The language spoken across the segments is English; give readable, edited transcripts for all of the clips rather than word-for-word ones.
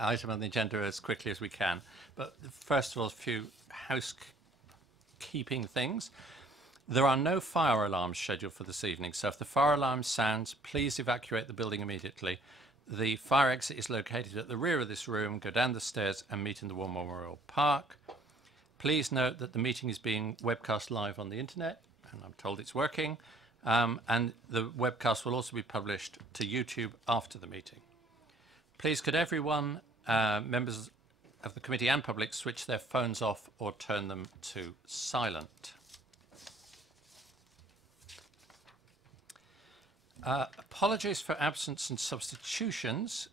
item on the agenda as quickly as we can. But first of all, a few housekeeping things. There are no fire alarms scheduled for this evening, so if the fire alarm sounds, please evacuate the building immediately. The fire exit is located at the rear of this room. Go down the stairs and meet in the War Memorial Park. Please note that the meeting is being webcast live on the internet, and I'm told it's working. And the webcast will also be published to YouTube after the meeting. Please could everyone, members of the committee and public, switch their phones off or turn them to silent. Apologies for absence and substitutions.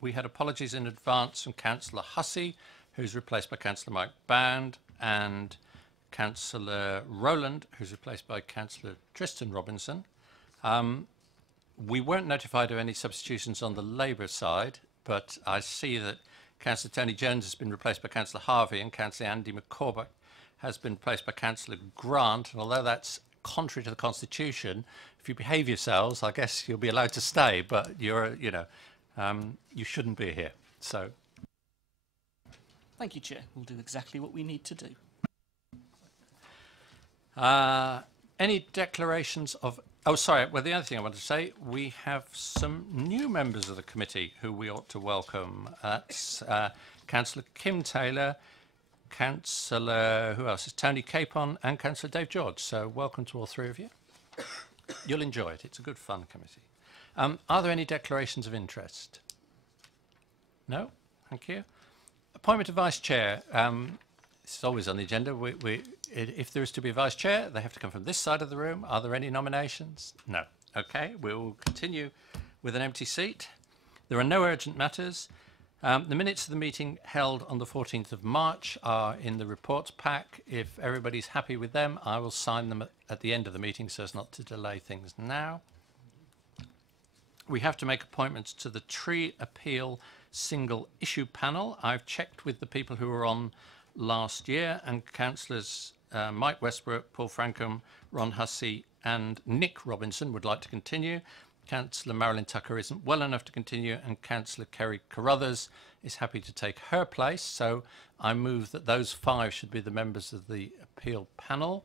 We had apologies in advance from Councillor Hussey, who's replaced by Councillor Mike Bound, and Councillor Rowland, who's replaced by Councillor Tristan Robinson. We weren't notified of any substitutions on the Labour side, but I see that Councillor Tony Jones has been replaced by Councillor Harvey, and Councillor Andy McCormack has been replaced by Councillor Grant. And although that's contrary to the Constitution, if you behave yourselves, I guess you'll be allowed to stay, but you're, you shouldn't be here. So. Thank you, Chair. We'll do exactly what we need to do. Any declarations of... Oh, sorry. Well, the other thing I wanted to say, we have some new members of the committee who we ought to welcome. That's Councillor Kim Taylor, Councillor, who else is Tony Capon, and Councillor Dave George. So welcome to all three of you. You'll enjoy it. It's a good fun committee. Are there any declarations of interest? No? Thank you. Appointment of Vice Chair. This is always on the agenda. If there is to be a Vice Chair, they have to come from this side of the room. Are there any nominations? No. Okay, we will continue with an empty seat. There are no urgent matters. The minutes of the meeting held on the 14th of March are in the reports pack. If everybody's happy with them, I will sign them at the end of the meeting so as not to delay things now. We have to make appointments to the Tree Appeal Single Issue Panel. I've checked with the people who were on last year, and Councillors Mike Westbrook, Paul Francombe, Ron Hussey and Nick Robinson would like to continue. Councillor Marilyn Tucker isn't well enough to continue, and Councillor Kerry Carruthers is happy to take her place. So I move that those 5 should be the members of the appeal panel.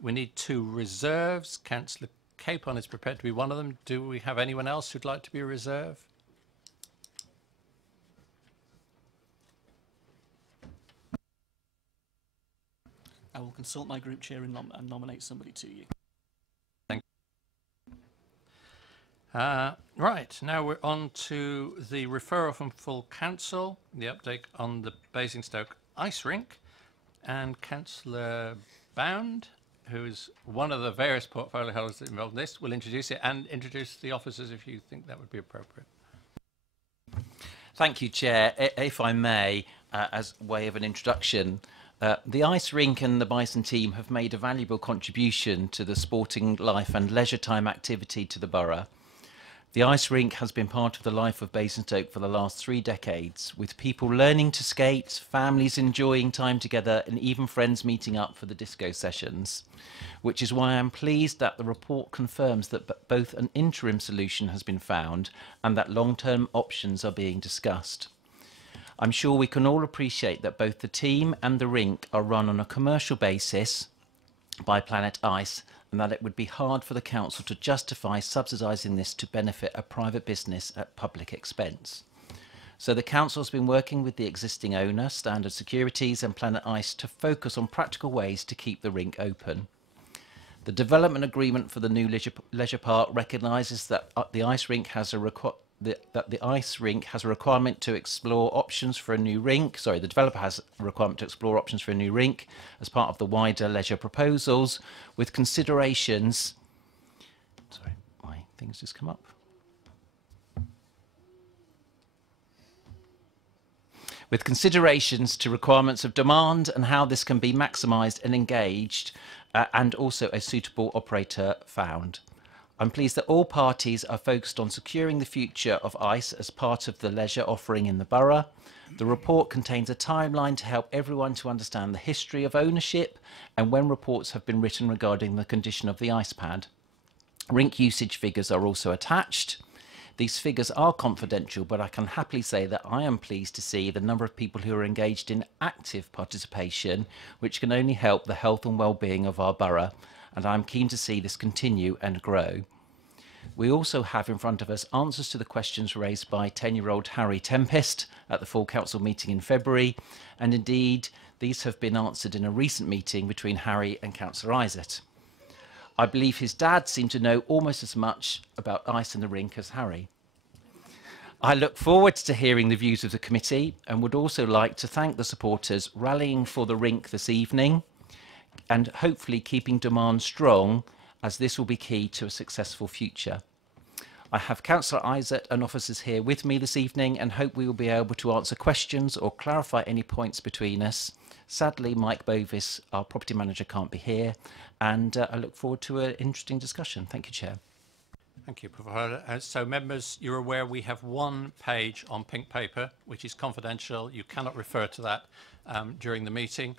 We need 2 reserves. Councillor Capon is prepared to be one of them. Do we have anyone else who'd like to be a reserve? I will consult my group chair and nominate somebody to you. Right, now we're on to the referral from full council, the update on the Basingstoke ice rink, and Councillor Bound, who is one of the various portfolio holders involved in this, will introduce it and introduce the officers if you think that would be appropriate. Thank you, Chair. If I may, as way of an introduction, the ice rink and the Bison team have made a valuable contribution to the sporting life and leisure time activity to the borough. The ice rink has been part of the life of Basingstoke for the last 3 decades, with people learning to skate, families enjoying time together, and even friends meeting up for the disco sessions, which is why I'm pleased that the report confirms that both an interim solution has been found and that long-term options are being discussed. I'm sure we can all appreciate that both the team and the rink are run on a commercial basis by Planet Ice, and that it would be hard for the council to justify subsidising this to benefit a private business at public expense. So the council has been working with the existing owner, Standard Securities and Planet Ice, to focus on practical ways to keep the rink open. The development agreement for the new leisure park recognises that the ice rink has a requirement to explore options for a new rink. Sorry, the developer has a requirement to explore options for a new rink as part of the wider leisure proposals, with considerations. Sorry, my things just come up. With considerations to requirements of demand and how this can be maximised and engaged, and also a suitable operator found. I'm pleased that all parties are focused on securing the future of ice as part of the leisure offering in the borough. The report contains a timeline to help everyone to understand the history of ownership and when reports have been written regarding the condition of the ice pad. Rink usage figures are also attached. These figures are confidential, but I can happily say that I am pleased to see the number of people who are engaged in active participation, which can only help the health and well-being of our borough, and I'm keen to see this continue and grow. We also have in front of us answers to the questions raised by 10-year-old Harry Tempest at the full council meeting in February, and indeed these have been answered in a recent meeting between Harry and Councillor Isett. I believe his dad seemed to know almost as much about ice in the rink as Harry. I look forward to hearing the views of the committee and would also like to thank the supporters rallying for the rink this evening and hopefully keeping demand strong, as this will be key to a successful future. I have Councillor Isett and officers here with me this evening and hope we will be able to answer questions or clarify any points between us. Sadly, Mike Bovis, our property manager, can't be here, and I look forward to an interesting discussion. Thank you, Chair. Thank you, Provider. So members, you're aware we have one page on pink paper, which is confidential. You cannot refer to that during the meeting.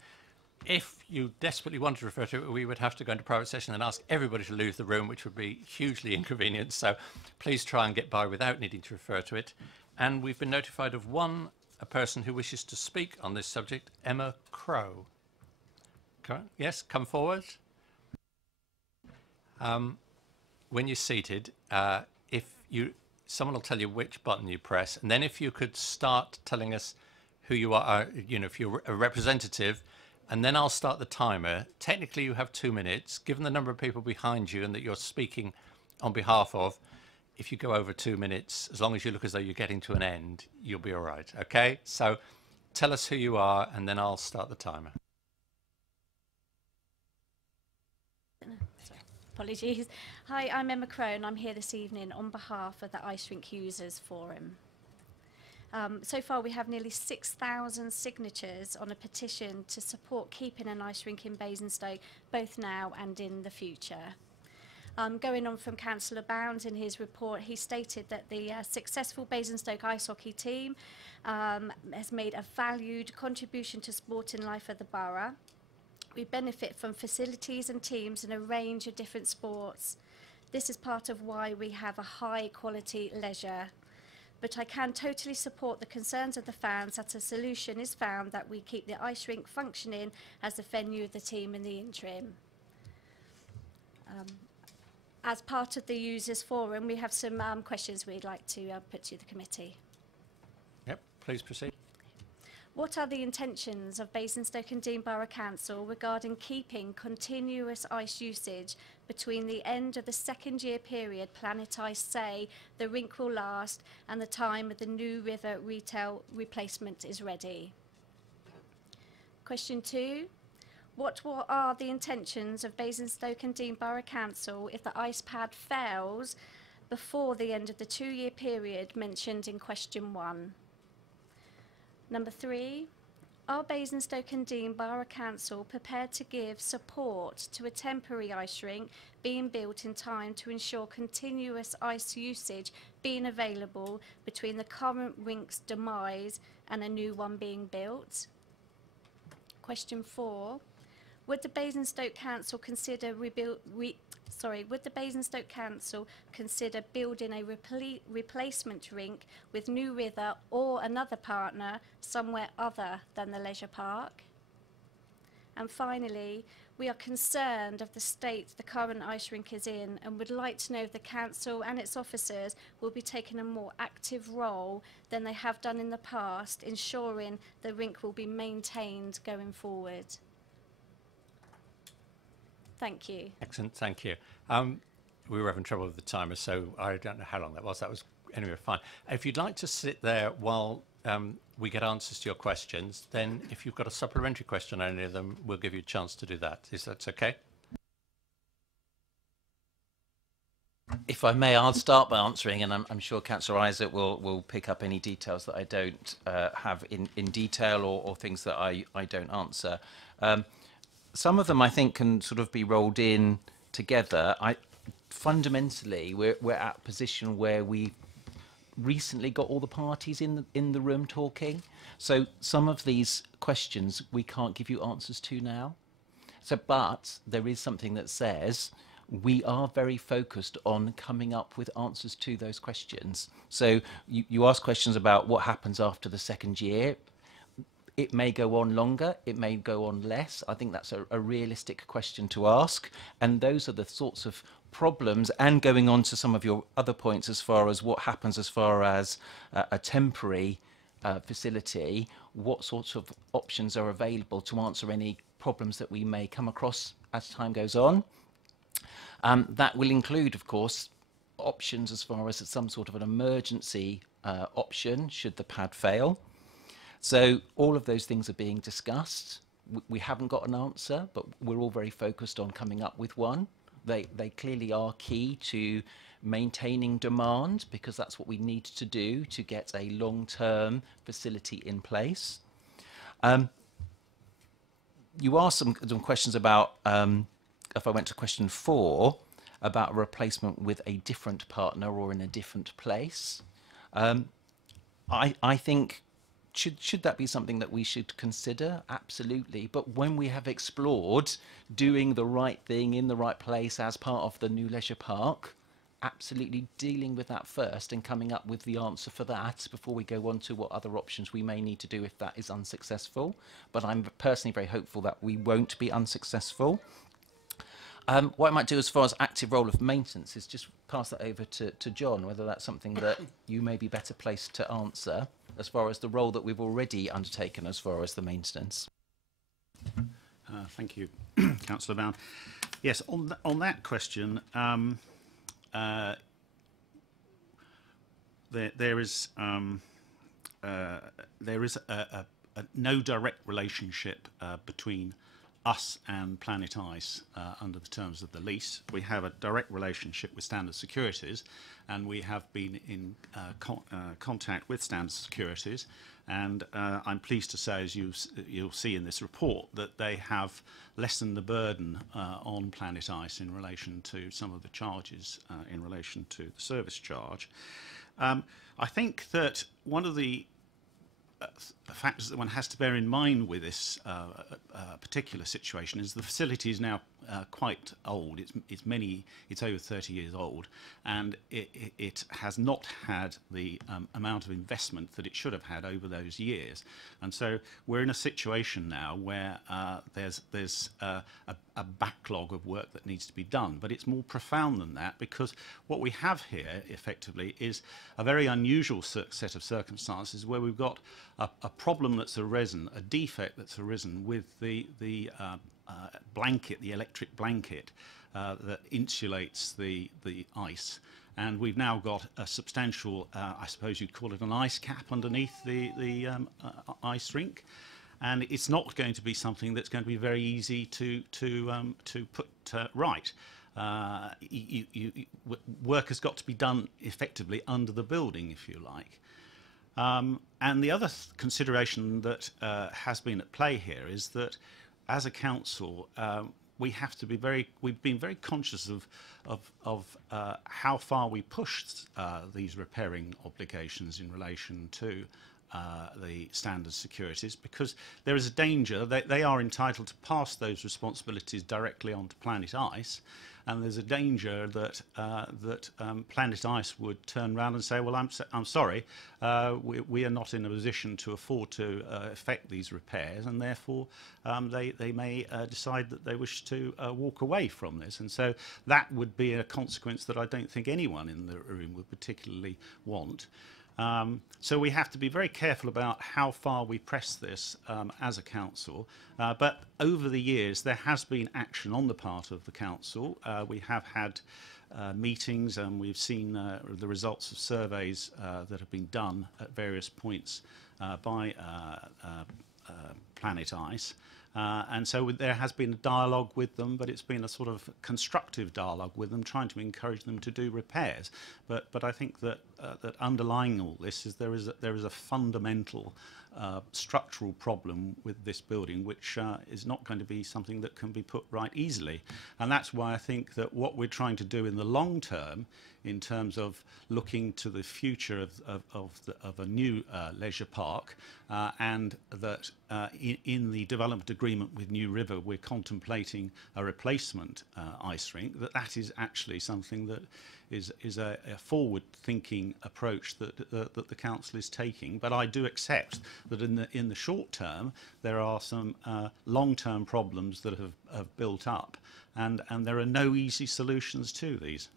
If you desperately want to refer to it, we would have to go into private session and ask everybody to leave the room, which would be hugely inconvenient. So please try and get by without needing to refer to it. And we've been notified of a person who wishes to speak on this subject, Emma Crow. Yes, come forward. When you're seated, someone will tell you which button you press, and then if you could start telling us who you are, if you're a representative, and then I'll start the timer. Technically, you have 2 minutes. Given the number of people behind you and that you're speaking on behalf of, if you go over 2 minutes, as long as you look as though you're getting to an end, you'll be all right. Okay? So tell us who you are, and then I'll start the timer. Apologies. Hi, I'm Emma Crow, and I'm here this evening on behalf of the Ice Rink Users Forum. So far, we have nearly 6,000 signatures on a petition to support keeping an ice rink in Basingstoke, both now and in the future. Going on from Councillor Bounds, in his report, he stated that the successful Basingstoke ice hockey team has made a valued contribution to sporting life of the borough. We benefit from facilities and teams in a range of different sports. This is part of why we have a high quality leisure. But I can totally support the concerns of the fans that a solution is found that we keep the ice rink functioning as the venue of the team in the interim. As part of the Users Forum, we have some questions we'd like to put to the committee. Yep, please proceed. What are the intentions of Basingstoke and Deane Borough Council regarding keeping continuous ice usage between the end of the second year period Planet Ice say the rink will last and the time of the New River retail replacement is ready? Question 2. What are the intentions of Basingstoke and Deane Borough Council if the ice pad fails before the end of the 2-year period mentioned in question 1? Number 3, are Basingstoke and Deane Borough Council prepared to give support to a temporary ice rink being built in time to ensure continuous ice usage being available between the current rink's demise and a new one being built? Question 4, would the Basingstoke Council consider would the Basingstoke Council consider building a replacement rink with New River or another partner somewhere other than the leisure park? And finally, we are concerned of the state the current ice rink is in and would like to know if the council and its officers will be taking a more active role than they have done in the past, ensuring the rink will be maintained going forward. Thank you. Excellent, thank you. We were having trouble with the timer, so I don't know how long that was. That was, anyway, fine. If you'd like to sit there while we get answers to your questions, then if you've got a supplementary question on any of them, we'll give you a chance to do that. Is that okay? If I may, I'll start by answering, and I'm sure Councillor Isett will pick up any details that I don't have in detail or things that I don't answer. Some of them I think can sort of be rolled in together. Fundamentally, we're at a position where we recently got all the parties in the room talking. So some of these questions we can't give you answers to now. So, but there is something that says we are very focused on coming up with answers to those questions. So you ask questions about what happens after the second year. It may go on longer, it may go on less. I think that's a realistic question to ask. And those are the sorts of problems, and going on to some of your other points as far as what happens as far as a temporary facility, what sorts of options are available to answer any problems that we may come across as time goes on. That will include, of course, options as far as some sort of an emergency option should the pad fail. So all of those things are being discussed. We haven't got an answer, but we're all very focused on coming up with one. They clearly are key to maintaining demand, because that's what we need to do to get a long-term facility in place. You asked some questions about, if I went to question 4, about a replacement with a different partner or in a different place. I think, should that be something that we should consider? Absolutely. But when we have explored doing the right thing in the right place as part of the new leisure park, absolutely dealing with that first and coming up with the answer for that before we go on to what other options we may need to do if that is unsuccessful. But I'm personally very hopeful that we won't be unsuccessful. What I might do as far as active role of maintenance is just pass that over to John, whether that's something that you may be better placed to answer as far as the role that we've already undertaken as far as the maintenance. Thank you, Councillor Bound. Yes, on that question, there is a no direct relationship between us and Planet Ice under the terms of the lease. We have a direct relationship with Standard Securities, and we have been in contact with Standard Securities, and I'm pleased to say, as you'll see in this report, that they have lessened the burden on Planet Ice in relation to some of the charges in relation to the service charge. I think that one of the factors that one has to bear in mind with this particular situation is the facility is now quite old. It's over 30 years old, and it has not had the amount of investment that it should have had over those years. And so we're in a situation now where there's a backlog of work that needs to be done. But it's more profound than that, because what we have here effectively is a very unusual set of circumstances where we've got a problem that's arisen, a defect that's arisen with the blanket, the electric blanket that insulates the ice. And we've now got a substantial, I suppose you'd call it an ice cap underneath the ice rink. And it's not going to be something that's going to be very easy to put right. Work has got to be done effectively under the building, if you like. And the other consideration that has been at play here is that, as a council, we have to be we've been very conscious of how far we pushed these repairing obligations in relation to the Standard Securities, because there is a danger that they are entitled to pass those responsibilities directly onto Planet Ice, and there's a danger that Planet Ice would turn around and say, well, I'm sorry, we are not in a position to afford to effect these repairs, and therefore they may decide that they wish to walk away from this. And so that would be a consequence that I don't think anyone in the room would particularly want. So we have to be very careful about how far we press this as a council. But over the years, there has been action on the part of the council. We have had meetings, and we've seen the results of surveys that have been done at various points by Planet Ice. And so there has been a dialogue with them, but it's been a sort of constructive dialogue with them, trying to encourage them to do repairs. But I think that that underlying all this is there is a fundamental structural problem with this building, which is not going to be something that can be put right easily. And that's why I think that what we're trying to do in the long term, in terms of looking to the future of a new leisure park, and that in the development agreement with New River, we're contemplating a replacement ice rink, that is actually something that is a forward-thinking approach that the council is taking. But I do accept that in the short term there are some long-term problems that have built up, and there are no easy solutions to these.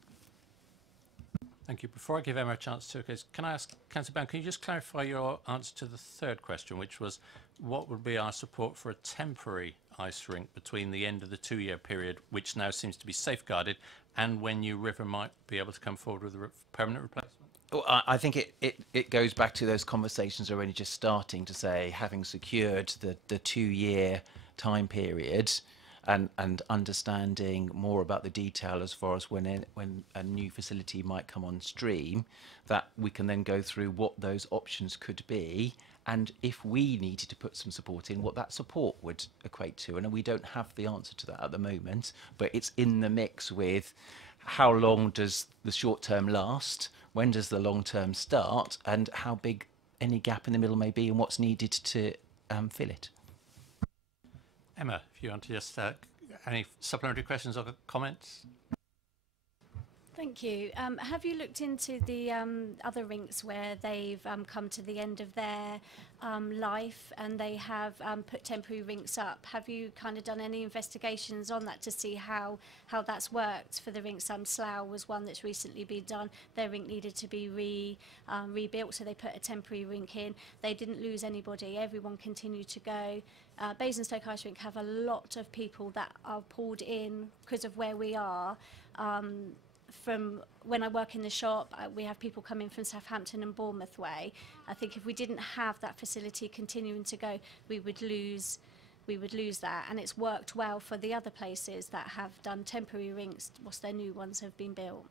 Thank you. Before I give Emma a chance to, can I ask Councillor Brown, can you just clarify your answer to the third question, which was what would be our support for a temporary ice rink between the end of the 2-year period, which now seems to be safeguarded, and when New River might be able to come forward with a permanent replacement? Well, I think it goes back to those conversations are only just starting to say, having secured the 2-year time period and understanding more about the detail as far as when a new facility might come on stream, that we can then go through what those options could be, and if we needed to put some support in, what that support would equate to. And we don't have the answer to that at the moment, but it's in the mix with how long does the short term last, when does the long term start, and how big any gap in the middle may be and what's needed to fill it. Emma, if you want to just, any supplementary questions or comments? Thank you. Have you looked into the other rinks where they've come to the end of their life and they have put temporary rinks up? Have you kind of done any investigations on that to see how that's worked for the rinks? Slough was one that's recently been done. Their rink needed to be rebuilt, so they put a temporary rink in. They didn't lose anybody. Everyone continued to go. Basingstoke Ice Rink have a lot of people that are pulled in because of where we are. From when I work in the shop, we have people coming from Southampton and Bournemouth way. I think if we didn't have that facility continuing to go, we would lose that. And it's worked well for the other places that have done temporary rinks whilst their new ones have been built.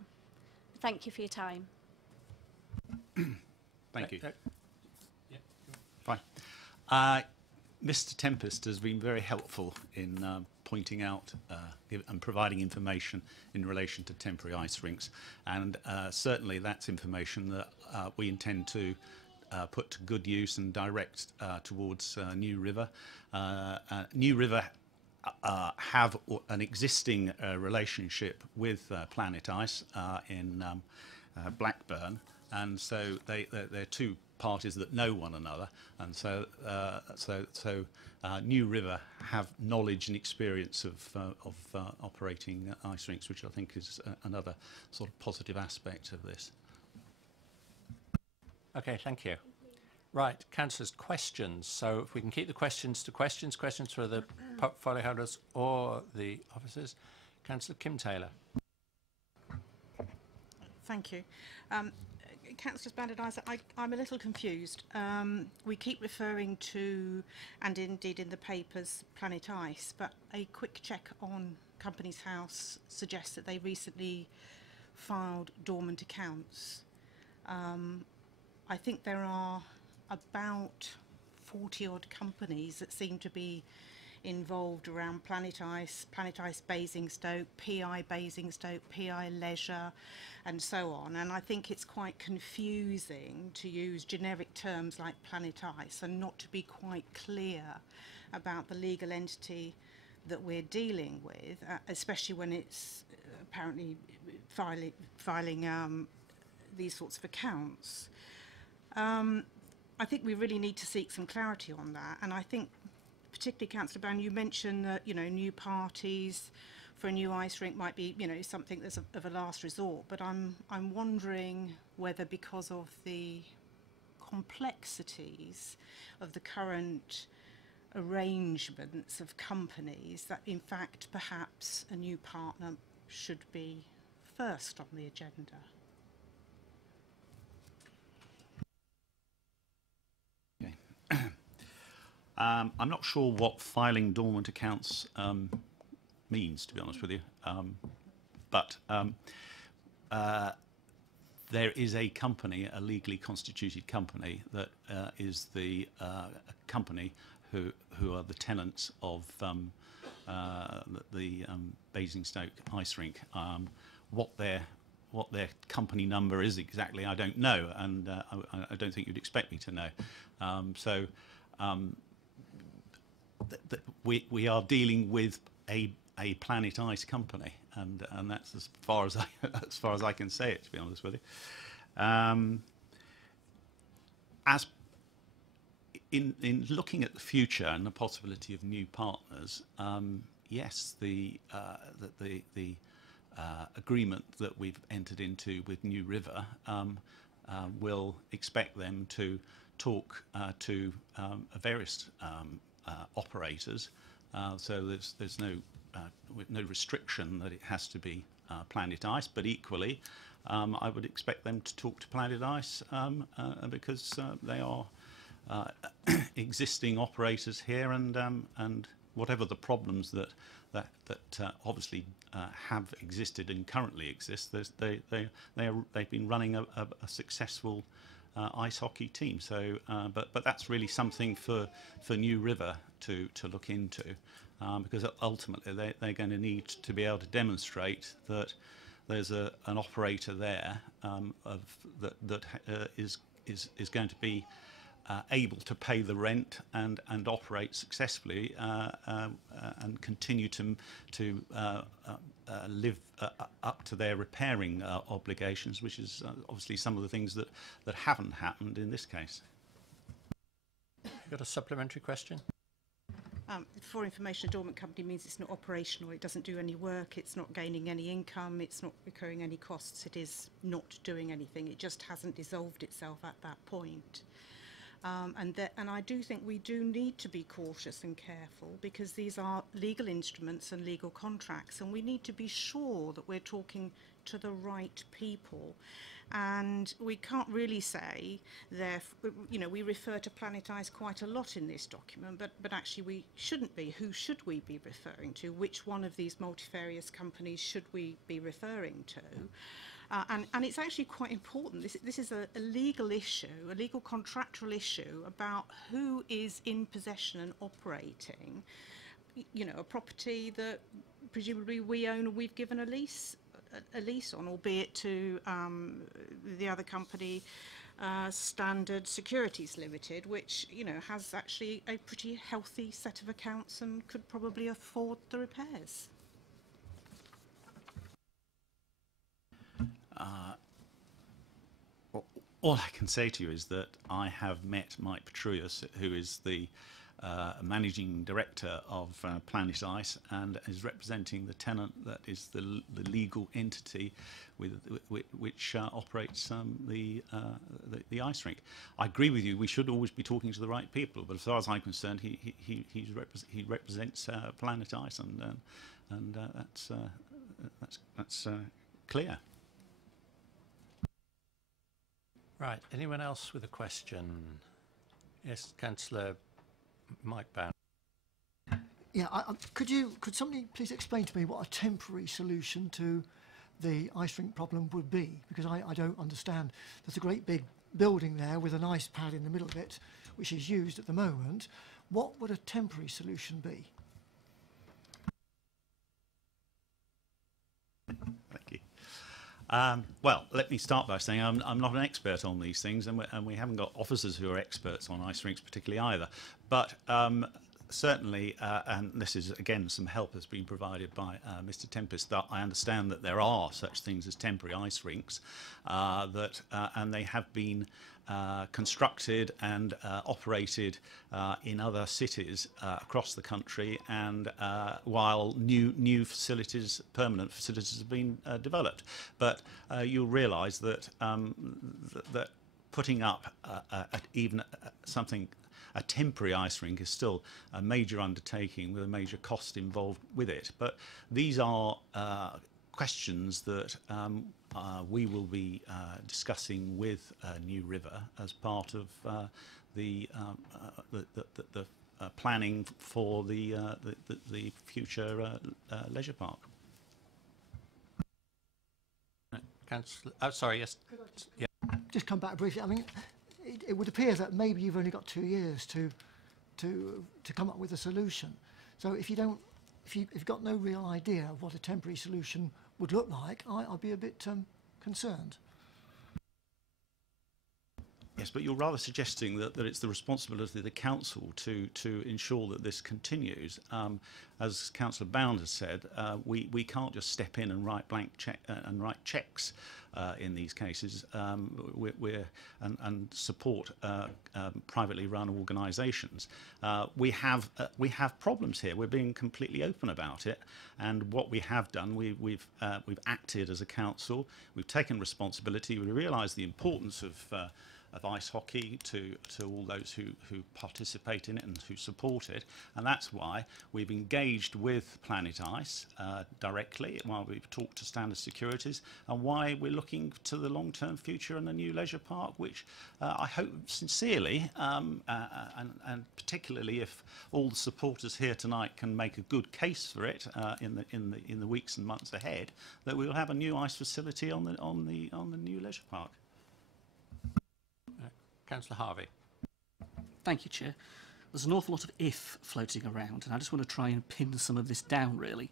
Thank you for your time. Thank you. Yeah. Fine. Mr. Tempest has been very helpful in pointing out and providing information in relation to temporary ice rinks, and certainly that's information that we intend to put to good use and direct towards New River. New River have an existing relationship with Planet Ice in Blackburn, and so they're two parties that know one another, and so New River have knowledge and experience of operating ice rinks, which I think is another sort of positive aspect of this. Okay, thank you. Right, councillors, questions. So if we can keep the questions to questions for the portfolio holders or the officers. Councillor Kim Taylor. Thank you. Councillor Banded Isaac, I'm a little confused. We keep referring to, and indeed in the papers, Planet Ice, but a quick check on Companies House suggests that they recently filed dormant accounts. I think there are about 40 odd companies that seem to be involved around Planet Ice Basingstoke, PI Basingstoke, PI Leisure, and so on. And I think it's quite confusing to use generic terms like Planet Ice and not to be quite clear about the legal entity that we're dealing with, especially when it's apparently filing these sorts of accounts. I think we really need to seek some clarity on that, and I think particularly Councillor Brown, you mentioned that, you know, new parties for a new ice rink might be, you know, something that's of a last resort, but I'm wondering whether, because of the complexities of the current arrangements of companies, that in fact perhaps a new partner should be first on the agenda. I'm not sure what filing dormant accounts means, to be honest with you, but there is a company, a legally constituted company, that is the company who are the tenants of the Basingstoke ice rink. What their company number is exactly, I don't know, and I don't think you'd expect me to know. we are dealing with a Planet Ice company, and that's as far as I can say it, to be honest with you. As in looking at the future and the possibility of new partners, yes, the agreement that we've entered into with New River will expect them to talk to various operators. So there's no restriction that it has to be Planet Ice, but equally, I would expect them to talk to Planet Ice because they are existing operators here, and whatever the problems that obviously have existed and currently exist, they've been running a successful ice hockey team. So, but that's really something for New River to look into, because ultimately they're going to need to be able to demonstrate that there's an operator there that is going to be able to pay the rent and operate successfully and continue to live up to their repairing obligations, which is obviously some of the things that haven't happened in this case. You got a supplementary question? For information, a dormant company means it's not operational, it doesn't do any work, it's not gaining any income, it's not incurring any costs, it is not doing anything, it just hasn't dissolved itself at that point. And I do think we do need to be cautious and careful, because these are legal instruments and legal contracts, and we need to be sure that we're talking to the right people. And we can't really say, we refer to Planet Ice quite a lot in this document, but actually we shouldn't be. Who should we be referring to? Which one of these multifarious companies should we be referring to? And it's actually quite important. This is a legal issue, a legal contractual issue about who is in possession and operating, a property that presumably we own and we've given a lease on, albeit to the other company, Standard Securities Limited, which has actually a pretty healthy set of accounts and could probably afford the repairs. All I can say to you is that I have met Mike Petruius, who is the managing director of Planet Ice and is representing the tenant that is the legal entity which operates the ice rink. I agree with you. We should always be talking to the right people, but as far as I'm concerned, he represents Planet Ice, and that's clear. Right. Anyone else with a question? Yes, Councillor Mike Bound. Yeah, could somebody please explain to me what a temporary solution to the ice rink problem would be? Because I don't understand. There's a great big building there with an ice pad in the middle of it, which is used at the moment. What would a temporary solution be? Thank you. Well, let me start by saying I'm not an expert on these things, and we haven't got officers who are experts on ice rinks particularly either. But certainly, and this is again some help has been provided by Mr. Tempest, that I understand that there are such things as temporary ice rinks and they have been constructed and operated in other cities across the country, and while new facilities, permanent facilities, have been developed. But you'll realise that that putting up a temporary ice rink is still a major undertaking with a major cost involved with it. But these are questions that we will be discussing with New River as part of the planning for the future leisure park. Councillor, oh, sorry, yes. Yeah. Just come back briefly. I mean, it would appear that maybe you've only got 2 years to come up with a solution. So if you've got no real idea of what a temporary solution would look like, I'd be a bit concerned. Yes, but you're rather suggesting that it's the responsibility of the council to ensure that this continues. As Councillor Bound has said, we can't just step in and write blank write checks in these cases. And support privately run organisations. We have problems here. We're being completely open about it, and what we have done, we've acted as a council. We've taken responsibility. We realise the importance of ice hockey to all those who participate in it and who support it, and that's why we've engaged with Planet Ice directly, while we've talked to Standard Securities, and why we're looking to the long-term future and the new leisure park, which I hope sincerely, and particularly if all the supporters here tonight can make a good case for it in the weeks and months ahead, that we will have a new ice facility on the new leisure park. Councillor Harvey. Thank you, Chair. There's an awful lot of if floating around, and I just want to try and pin some of this down, really,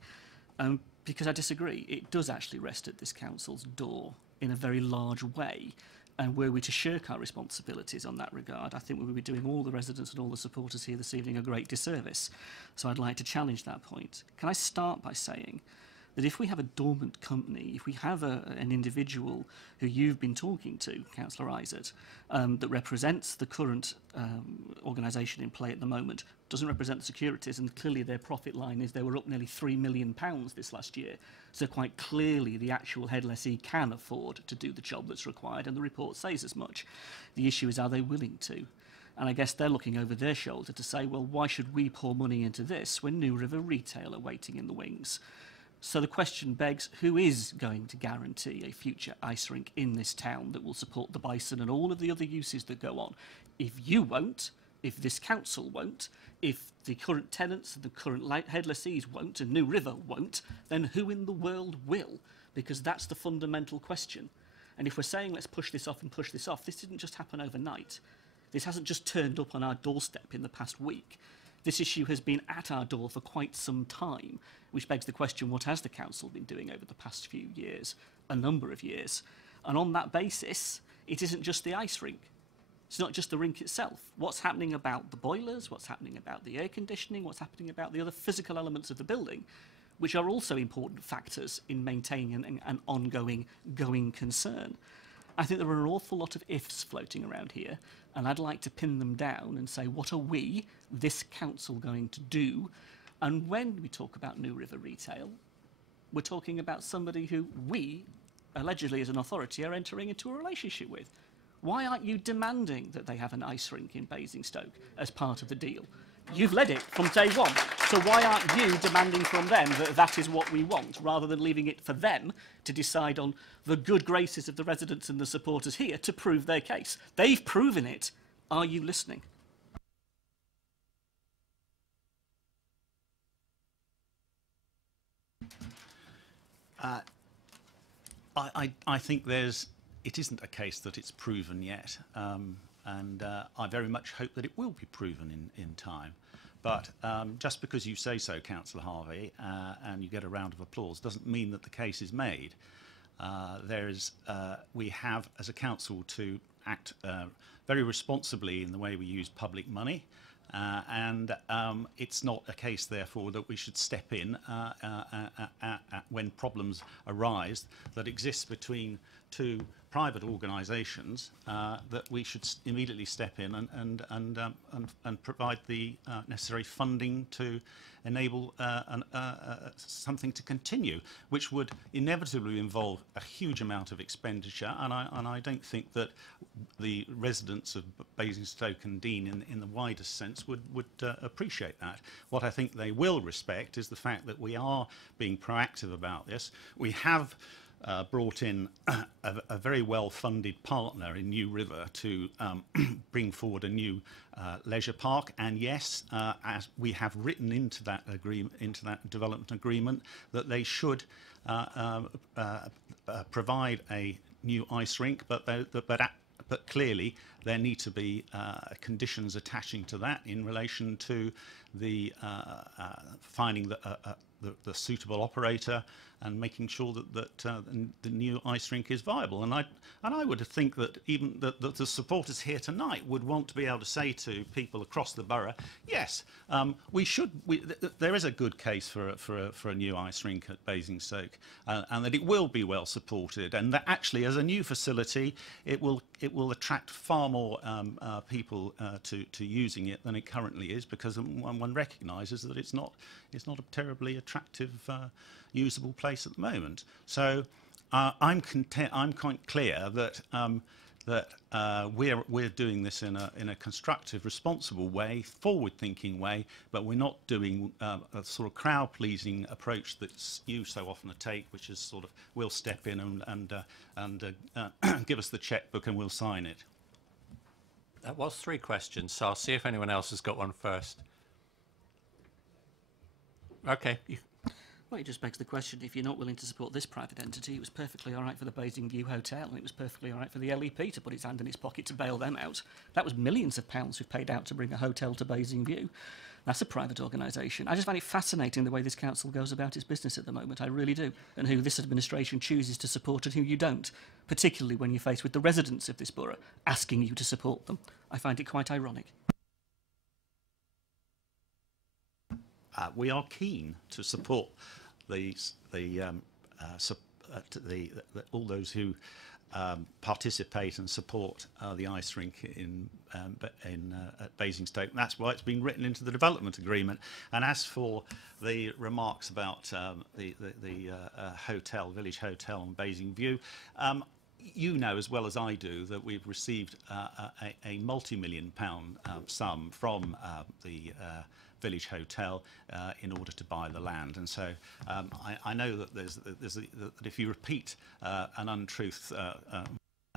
because I disagree. It does actually rest at this council's door in a very large way, and were we to shirk our responsibilities on that regard, I think we would be doing all the residents and all the supporters here this evening a great disservice. So I'd like to challenge that point. Can I start by saying that if we have a dormant company, if we have an individual who you've been talking to, Councillor Isaac, that represents the current organisation in play at the moment, doesn't represent the securities, and clearly their profit line is they were up nearly £3 million this last year. So quite clearly the actual head lessee can afford to do the job that's required, and the report says as much. The issue is, are they willing to? And I guess they're looking over their shoulder to say, well, why should we pour money into this when New River Retail are waiting in the wings? So the question begs, who is going to guarantee a future ice rink in this town that will support the bison and all of the other uses that go on? If you won't, if this council won't, if the current tenants and the current head lessees won't, and New River won't, then who in the world will? Because that's the fundamental question. And if we're saying let's push this off and push this off, this didn't just happen overnight. This hasn't just turned up on our doorstep in the past week. This issue has been at our door for quite some time, which begs the question, what has the council been doing over the past few years? A number of years. And on that basis, it isn't just the ice rink. It's not just the rink itself. What's happening about the boilers, what's happening about the air conditioning, what's happening about the other physical elements of the building, which are also important factors in maintaining an ongoing going concern. I think there are an awful lot of ifs floating around here, and I'd like to pin them down and say, what are we, this council, going to do? And when we talk about New River Retail, we're talking about somebody who we, allegedly as an authority, are entering into a relationship with. Why aren't you demanding that they have an ice rink in Basingstoke as part of the deal? You've led it from day one. So why aren't you demanding from them that that is what we want, rather than leaving it for them to decide on the good graces of the residents and the supporters here to prove their case? They've proven it. Are you listening? I think it isn't a case that it's proven yet, and I very much hope that it will be proven in time. But just because you say so, Councillor Harvey, and you get a round of applause, doesn't mean that the case is made. We have, as a council, to act very responsibly in the way we use public money. And it's not a case, therefore, that we should step in when problems arise that exist between two private organisations, that we should immediately step in and provide the necessary funding to enable something to continue, which would inevitably involve a huge amount of expenditure, and I don't think that the residents of Basingstoke and Dean in the widest sense would appreciate that. What I think they will respect is the fact that we are being proactive about this. We have brought in a very well-funded partner in New River to bring forward a new leisure park, and yes, as we have written into that agreement, into that development agreement, that they should provide a new ice rink, but clearly there need to be conditions attaching to that in relation to the finding that the suitable operator and making sure that the new ice rink is viable. And I would think that even the supporters here tonight would want to be able to say to people across the borough, yes, there is a good case for a new ice rink at Basingstoke, and that it will be well supported, and that actually as a new facility it will attract far more people to using it than it currently is, because one recognises that it's not a terribly attractive usable place at the moment. So I'm quite clear that we're doing this in a constructive, responsible way, forward-thinking way, but we're not doing a sort of crowd-pleasing approach that you so often take, which is sort of we'll step in and give us the checkbook and we'll sign it. That was 3 questions, so I'll see if anyone else has got one first. Okay. Well, it just begs the question, if you're not willing to support this private entity, it was perfectly all right for the Basing View Hotel, and it was perfectly all right for the LEP to put its hand in its pocket to bail them out. That was millions of pounds we've paid out to bring a hotel to Basing View. That's a private organisation. I just find it fascinating the way this council goes about its business at the moment. I really do. And who this administration chooses to support and who you don't, particularly when you're faced with the residents of this borough asking you to support them. I find it quite ironic. We are keen to support all those who participate and support the ice rink at Basingstoke. That's why it's been written into the development agreement. And as for the remarks about the hotel, Village Hotel on Basing View, you know as well as I do that we've received a multi-million-pound sum from the Village Hotel in order to buy the land, and so I know that that if you repeat an untruth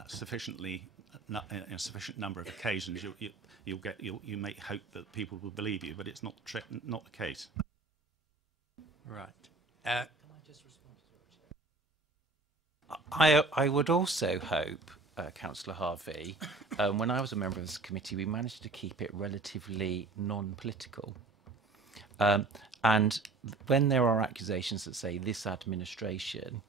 sufficiently in a sufficient number of occasions, you may hope that people will believe you, but it's not the case. Right. I would also hope, Councillor Harvey, when I was a member of this committee, we managed to keep it relatively non-political. And when there are accusations that say this administration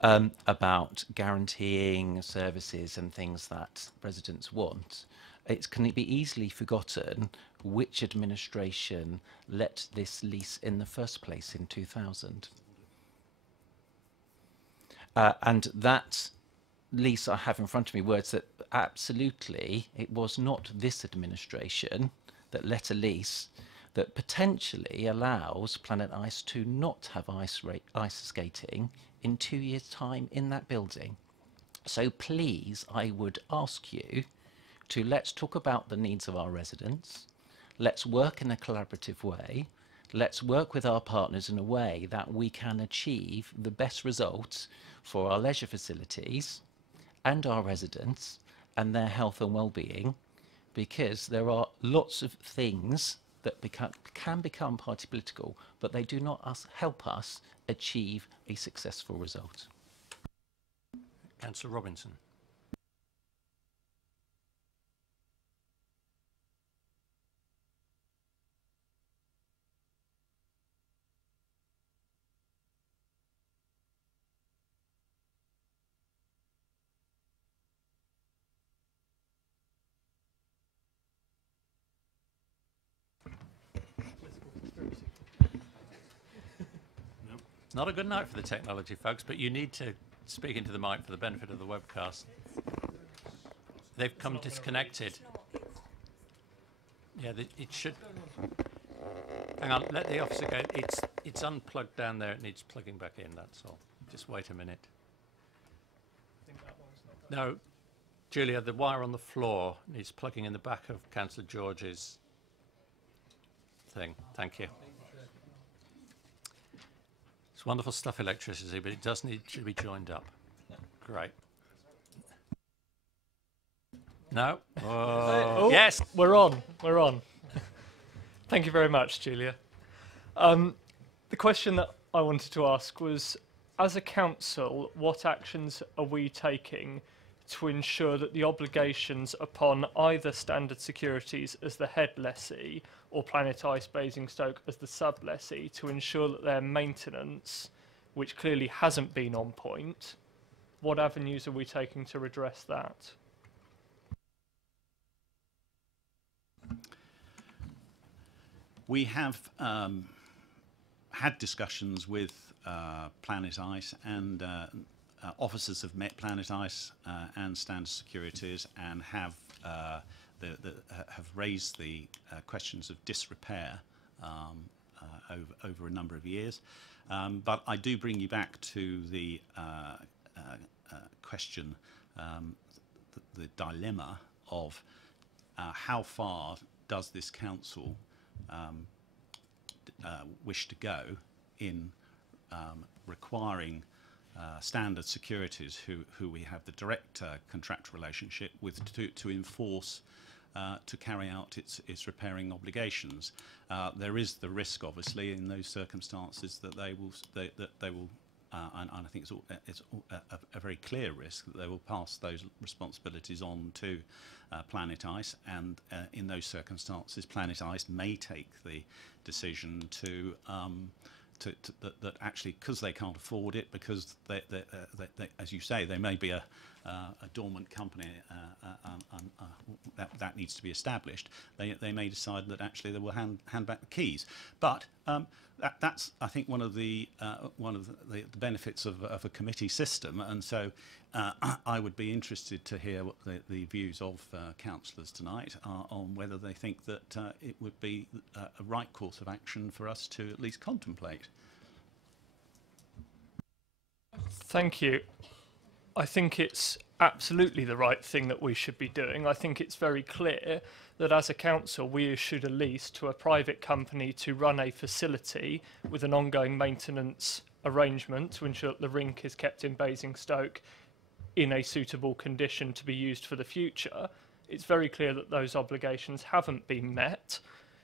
about guaranteeing services and things that residents want, it can be easily forgotten which administration let this lease in the first place in 2000. And that lease I have in front of me, words that absolutely it was not this administration that let a lease that potentially allows Planet Ice to not have ice skating in 2 years' time in that building. So please, I would ask you to let's talk about the needs of our residents. Let's work in a collaborative way. Let's work with our partners in a way that we can achieve the best results for our leisure facilities and our residents and their health and well-being, because there are lots of things that can become party political, but they do not help us achieve a successful result. Councillor Robinson. Not a good night for the technology, folks, but you need to speak into the mic for the benefit of the webcast. They've come disconnected. Yeah, it should. Hang on, let the officer go. It's unplugged down there. It needs plugging back in, that's all. Just wait a minute. No, Julia, the wire on the floor needs plugging in the back of Councillor George's thing. Thank you. It's wonderful stuff, electricity, but it does need to be joined up. Great. No? Oh, yes! We're on. Thank you very much, Julia. The question that I wanted to ask was, as a council, what actions are we taking to ensure that the obligations upon either Standard Securities as the head lessee or Planet Ice Basingstoke as the sub lessee, to ensure that their maintenance, which clearly hasn't been on point, what avenues are we taking to redress that? We have had discussions with Planet Ice, and officers have met Planet Ice and Standard Securities and have raised the questions of disrepair over a number of years. But I do bring you back to the question, the dilemma of how far does this council wish to go in requiring Standard Securities, who we have the direct contractual relationship with, to enforce, to carry out its repairing obligations. There is the risk, obviously, in those circumstances that they will, and I think it's a very clear risk that they will pass those responsibilities on to Planet Ice, and in those circumstances, Planet Ice may take the decision to that actually, because they can't afford it, because they, as you say, they may be a dormant company that needs to be established. They may decide that actually they will hand back the keys. But that's, I think, one of the benefits of a committee system, and so I would be interested to hear what the views of councillors tonight are on whether they think that it would be a right course of action for us to at least contemplate. Thank you. I think it's absolutely the right thing that we should be doing. I think it's very clear that as a council we issued a lease to a private company to run a facility with an ongoing maintenance arrangement to ensure that the rink is kept in Basingstoke in a suitable condition to be used for the future. It's very clear that those obligations haven't been met,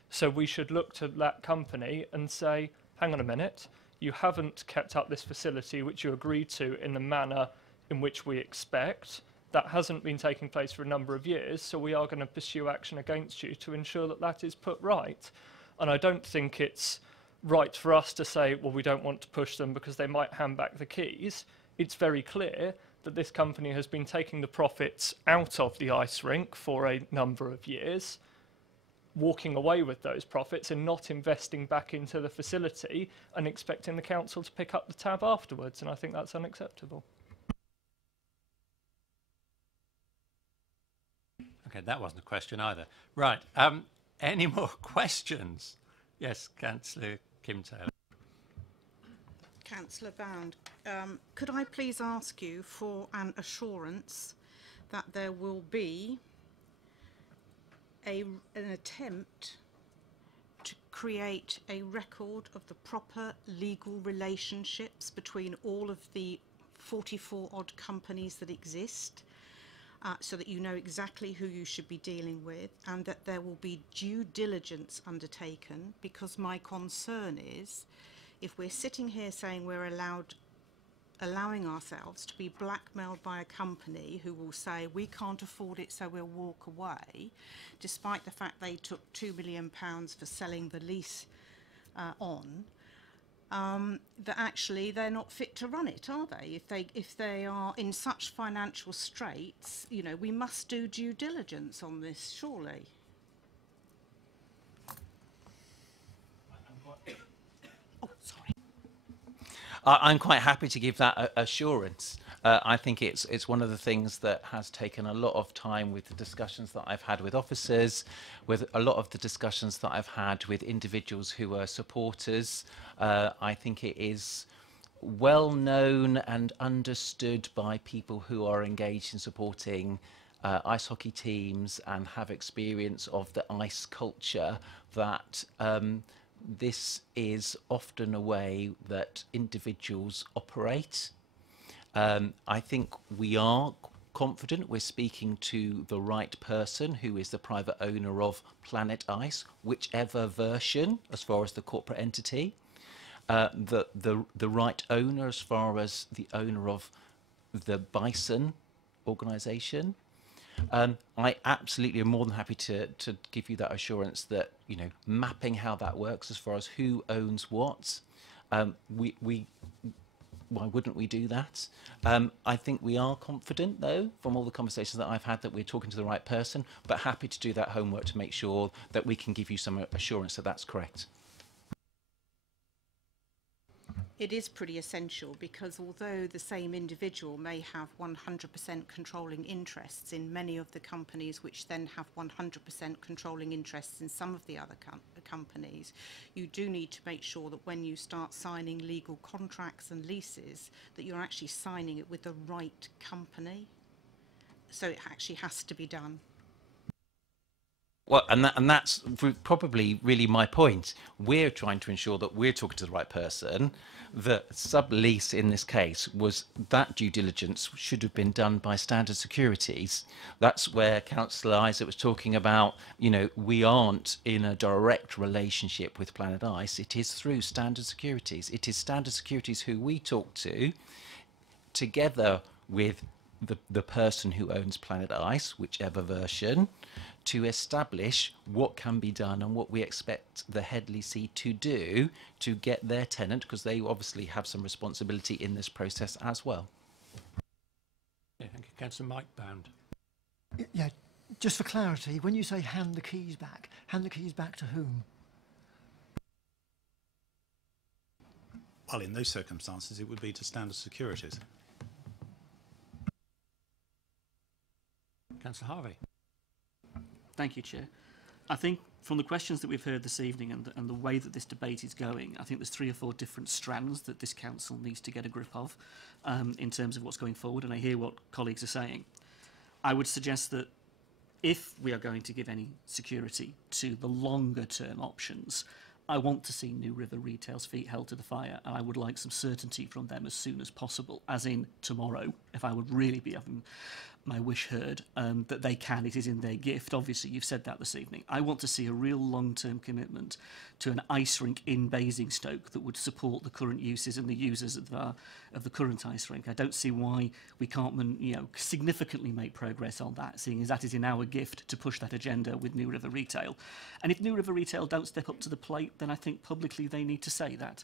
so we should look to that company and say, hang on a minute, you haven't kept up this facility which you agreed to in the manner in which we expect. That hasn't been taking place for a number of years, so we are going to pursue action against you to ensure that that is put right. And I don't think it's right for us to say, well, we don't want to push them because they might hand back the keys. It's very clear that this company has been taking the profits out of the ice rink for a number of years, walking away with those profits and not investing back into the facility and expecting the council to pick up the tab afterwards, and I think that's unacceptable. Okay, that wasn't a question either. Right, any more questions? Yes, Councillor Kim Taylor. Councillor Bound, could I please ask you for an assurance that there will be an attempt to create a record of the proper legal relationships between all of the 44 odd companies that exist, so that you know exactly who you should be dealing with, and that there will be due diligence undertaken, because my concern is if we're sitting here saying we're allowing ourselves to be blackmailed by a company who will say we can't afford it so we'll walk away, despite the fact they took £2 million for selling the lease that actually they're not fit to run it, are they? If they are in such financial straits, you know, we must do due diligence on this, surely. Oh, sorry. I'm quite happy to give that assurance. I think it's one of the things that has taken a lot of time with the discussions that I've had with officers, with a lot of the discussions that I've had with individuals who are supporters. I think it is well known and understood by people who are engaged in supporting ice hockey teams and have experience of the ice culture that this is often a way that individuals operate. I think we are confident we're speaking to the right person, who is the private owner of Planet Ice, whichever version as far as the corporate entity, the right owner as far as the owner of the Bison organisation. I absolutely am more than happy to give you that assurance that, you know, mapping how that works as far as who owns what, why wouldn't we do that? I think we are confident, though, from all the conversations that I've had, that we're talking to the right person, but happy to do that homework to make sure that we can give you some assurance that that's correct. It is pretty essential, because although the same individual may have 100% controlling interests in many of the companies, which then have 100% controlling interests in some of the other companies, you do need to make sure that when you start signing legal contracts and leases, that you're actually signing it with the right company. So it actually has to be done. Well, and that's probably really my point. We're trying to ensure that we're talking to the right person. The sublease in this case was that due diligence should have been done by Standard Securities. That's where Councillor Isaac was talking about, you know, we aren't in a direct relationship with Planet Ice. It is through Standard Securities. It is Standard Securities who we talk to, together with the person who owns Planet Ice, whichever version, to establish what can be done and what we expect the head lessee to do to get their tenant, because they obviously have some responsibility in this process as well. Yeah, thank you. Councillor Mike Bound. Yeah, just for clarity, when you say hand the keys back to whom? Well, in those circumstances, it would be to Standard Securities. Councillor Harvey. Thank you, Chair. I think from the questions that we've heard this evening and the way that this debate is going, I think there's 3 or 4 different strands that this council needs to get a grip of in terms of what's going forward, and I hear what colleagues are saying. I would suggest that if we are going to give any security to the longer term options, I want to see New River Retail's feet held to the fire, and I would like some certainty from them as soon as possible, as in tomorrow, if I would really be having my wish heard, that they can, it is in their gift. Obviously, you've said that this evening. I want to see a real long-term commitment to an ice rink in Basingstoke that would support the current uses and the users of the current ice rink. I don't see why we can't, significantly make progress on that, seeing as that is in our gift to push that agenda with New River Retail. And if New River Retail don't step up to the plate, then I think publicly they need to say that.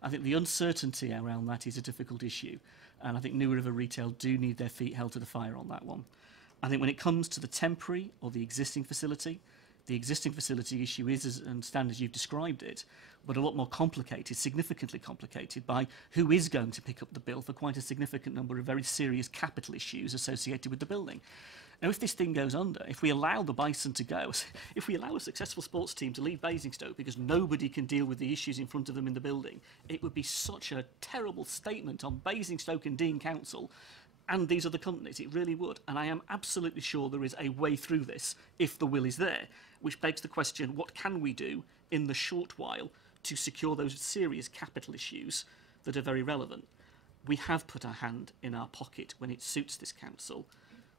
I think the uncertainty around that is a difficult issue, and I think New River Retail do need their feet held to the fire on that one. I think when it comes to the temporary or the existing facility issue is, and Stan, as you've described it, but a lot more complicated, significantly complicated by who is going to pick up the bill for quite a significant number of very serious capital issues associated with the building. Now, if this thing goes under, if we allow the Bison to go, if we allow a successful sports team to leave Basingstoke because nobody can deal with the issues in front of them in the building, it would be such a terrible statement on Basingstoke and Dean Council and these other companies. It really would. And I am absolutely sure there is a way through this if the will is there, which begs the question, what can we do in the short while to secure those serious capital issues that are very relevant? We have put our hand in our pocket when it suits this council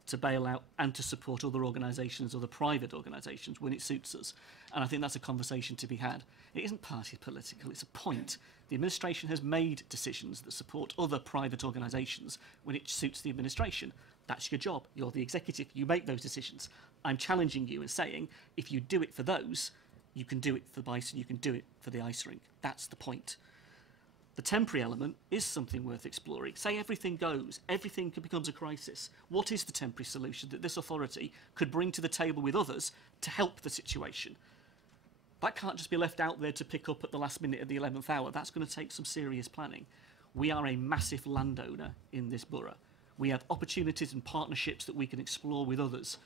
to bail out and to support other organisations, other private organisations, when it suits us. And I think that's a conversation to be had. It isn't party political, it's a point. The administration has made decisions that support other private organisations when it suits the administration. That's your job. You're the executive. You make those decisions. I'm challenging you and saying, if you do it for those, you can do it for Bison, you can do it for the ice rink. That's the point. The temporary element is something worth exploring. Say everything goes, everything becomes a crisis. What is the temporary solution that this authority could bring to the table with others to help the situation? That can't just be left out there to pick up at the last minute at the 11th hour. That's going to take some serious planning. We are a massive landowner in this borough. We have opportunities and partnerships that we can explore with others.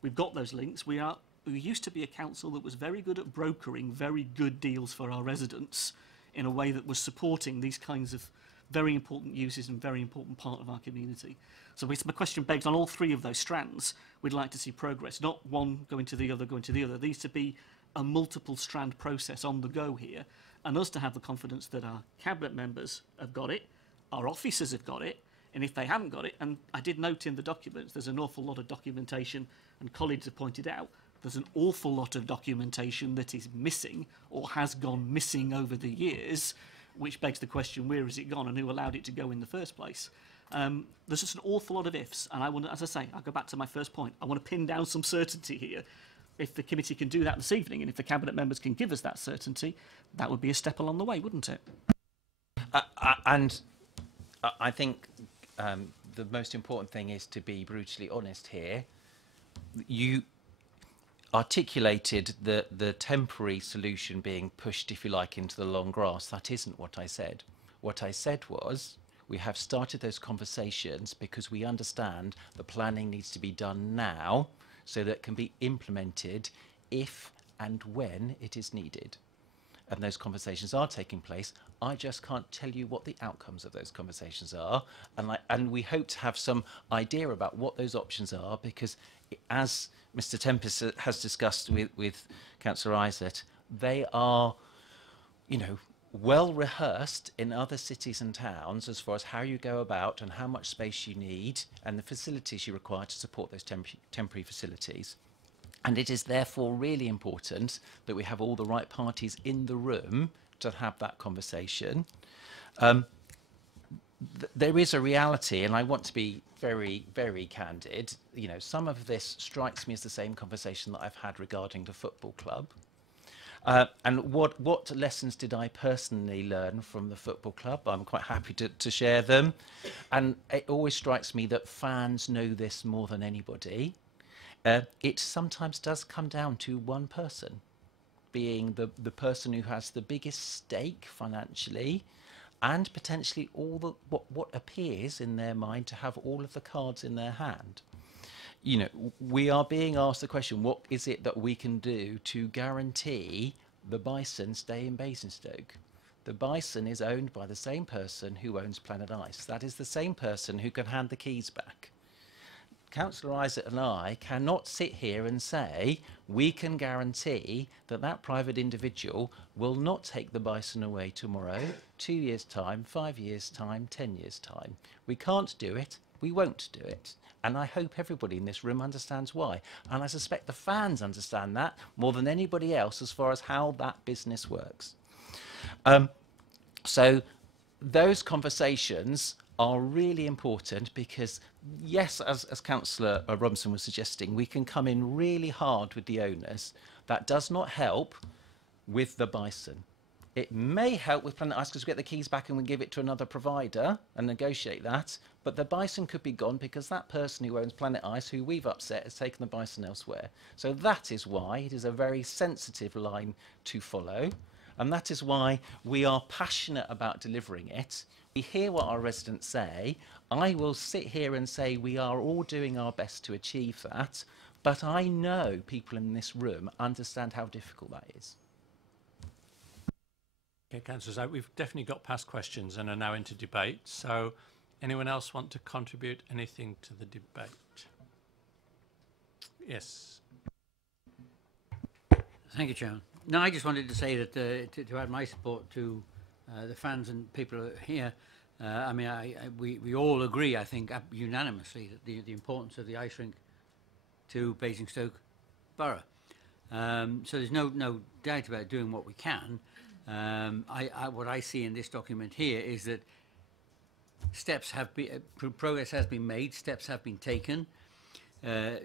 We've got those links. We used to be a council that was very good at brokering very good deals for our residents in a way that was supporting these kinds of very important uses and very important part of our community. So my question begs, on all 3 of those strands, we'd like to see progress, not one going to the other, going to the other. These to be a multiple strand process on the go here, and us to have the confidence that our cabinet members have got it, our officers have got it, and if they haven't got it, and I did note in the documents, there's an awful lot of documentation, and colleagues have pointed out, there's an awful lot of documentation that is missing or has gone missing over the years, which begs the question, where has it gone and who allowed it to go in the first place? There's just an awful lot of ifs, and I want to, as I say, I'll go back to my first point. I want to pin down some certainty here. If the committee can do that this evening, and if the cabinet members can give us that certainty, that would be a step along the way, wouldn't it? And I think the most important thing is to be brutally honest here. You articulated the temporary solution being pushed, if you like, into the long grass. That isn't what I said. What I said was we have started those conversations because we understand the planning needs to be done now so that it can be implemented if and when it is needed. And those conversations are taking place. I just can't tell you what the outcomes of those conversations are. And we hope to have some idea about what those options are, because as Mr. Tempest has discussed with Councillor Isett, they are, you know, well rehearsed in other cities and towns as far as how you go about and how much space you need and the facilities you require to support those temporary facilities. And it is therefore really important that we have all the right parties in the room to have that conversation. There is a reality, and I want to be very, very candid. You know, some of this strikes me as the same conversation that I've had regarding the football club. And what lessons did I personally learn from the football club? I'm quite happy to share them. And it always strikes me that fans know this more than anybody. It sometimes does come down to one person, being the person who has the biggest stake financially and potentially all what appears in their mind to have all of the cards in their hand. You know, we are being asked the question, what is it that we can do to guarantee the Bison stay in Basingstoke? The Bison is owned by the same person who owns Planet Ice. That is the same person who can hand the keys back. Councillor Isett and I cannot sit here and say we can guarantee that that private individual will not take the Bison away tomorrow, 2 years' time, 5 years' time, 10 years' time. We can't do it. We won't do it. And I hope everybody in this room understands why. And I suspect the fans understand that more than anybody else as far as how that business works. So those conversations are really important because, yes, as Councillor Robinson was suggesting, we can come in really hard with the owners. That does not help with the Bison. It may help with Planet Ice because we get the keys back and we give it to another provider and negotiate that. But the Bison could be gone because that person who owns Planet Ice, who we've upset, has taken the Bison elsewhere. So that is why it is a very sensitive line to follow. And that is why we are passionate about delivering it. We hear what our residents say. I will sit here and say we are all doing our best to achieve that. But I know people in this room understand how difficult that is. Okay, Councillors, we've definitely got past questions and are now into debate. So anyone else want to contribute anything to the debate? Yes. Thank you, Chairman. No, I just wanted to say that to add my support to the fans and people here. I mean, we all agree, I think, unanimously that the importance of the ice rink to Basingstoke Borough. So there's no doubt about doing what we can. What I see in this document here is that steps have been, progress has been made, steps have been taken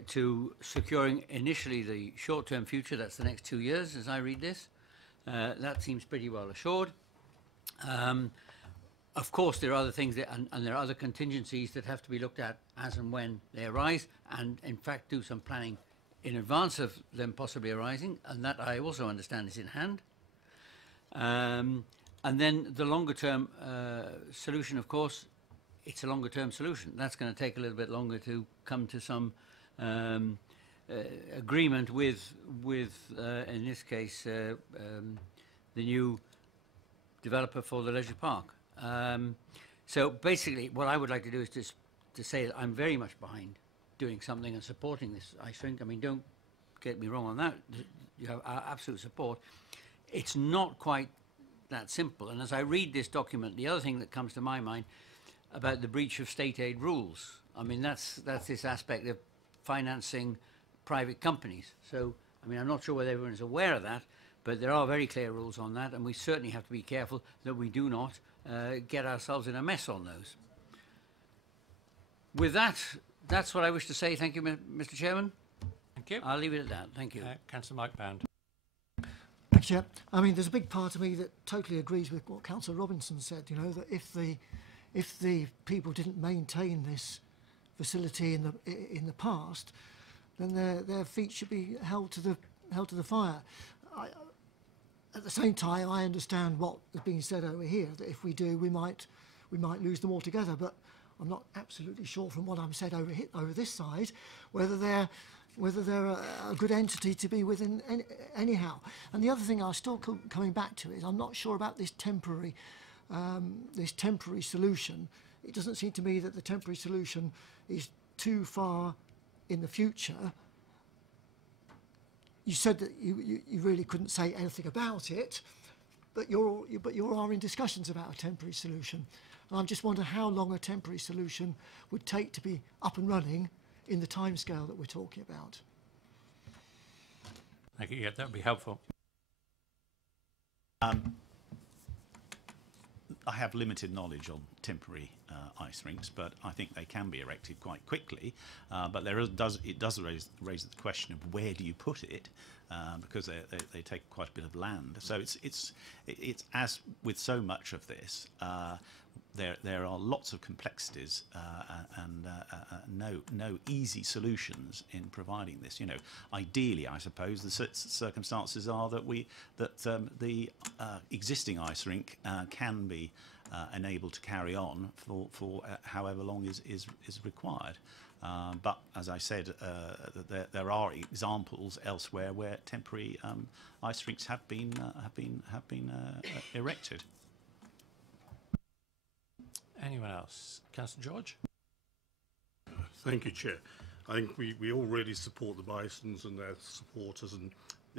to securing initially the short-term future. That's the next 2 years, as I read this. That seems pretty well assured. Of course, there are other things that, and there are other contingencies that have to be looked at as and when they arise, and in fact do some planning in advance of them possibly arising, and that I also understand is in hand. And then the longer term solution, of course, it's a longer term solution. That's going to take a little bit longer to come to some agreement with in this case, the new developer for the leisure park. So basically, what I would like to do is just to say that I'm very much behind doing something and supporting this ice rink. I mean, don't get me wrong on that. You have our absolute support. It's not quite that simple. And as I read this document, the other thing that comes to my mind about the breach of state aid rules, I mean, that's this aspect of financing private companies. So, I mean, I'm not sure whether everyone's aware of that, but there are very clear rules on that, and we certainly have to be careful that we do not get ourselves in a mess on those. With that, that's what I wish to say. Thank you, Mr. Chairman. Thank you. I'll leave it at that. Thank you. Councillor Mike Bound. Thanks, Chair. I mean, there's a big part of me that totally agrees with what Councillor Robinson said. You know, that if the people didn't maintain this facility in the past, then their feet should be held to the fire. At the same time, I understand what is being said over here, that if we do, we might lose them altogether. But I'm not absolutely sure from what I'm said over this side whether they're a good entity to be within anyhow. And the other thing I'm still coming back to is I'm not sure about this temporary solution. It doesn't seem to me that the temporary solution is too far in the future. You said that you really couldn't say anything about it, but you are in discussions about a temporary solution. And I'm just wondering how long a temporary solution would take to be up and running in the timescale that we're talking about. Thank you. Yeah, that would be helpful. I have limited knowledge on temporary ice rinks, but I think they can be erected quite quickly. But it does raise the question of where do you put it, because they take quite a bit of land. So it's as with so much of this. There are lots of complexities and no easy solutions in providing this. You know, ideally, I suppose the circumstances are that the existing ice rink can be enabled to carry on for however long is required. But as I said, there are examples elsewhere where temporary ice rinks have been erected. Anyone else? Councillor George? Thank you, Chair. I think we all really support the Bisons and their supporters, and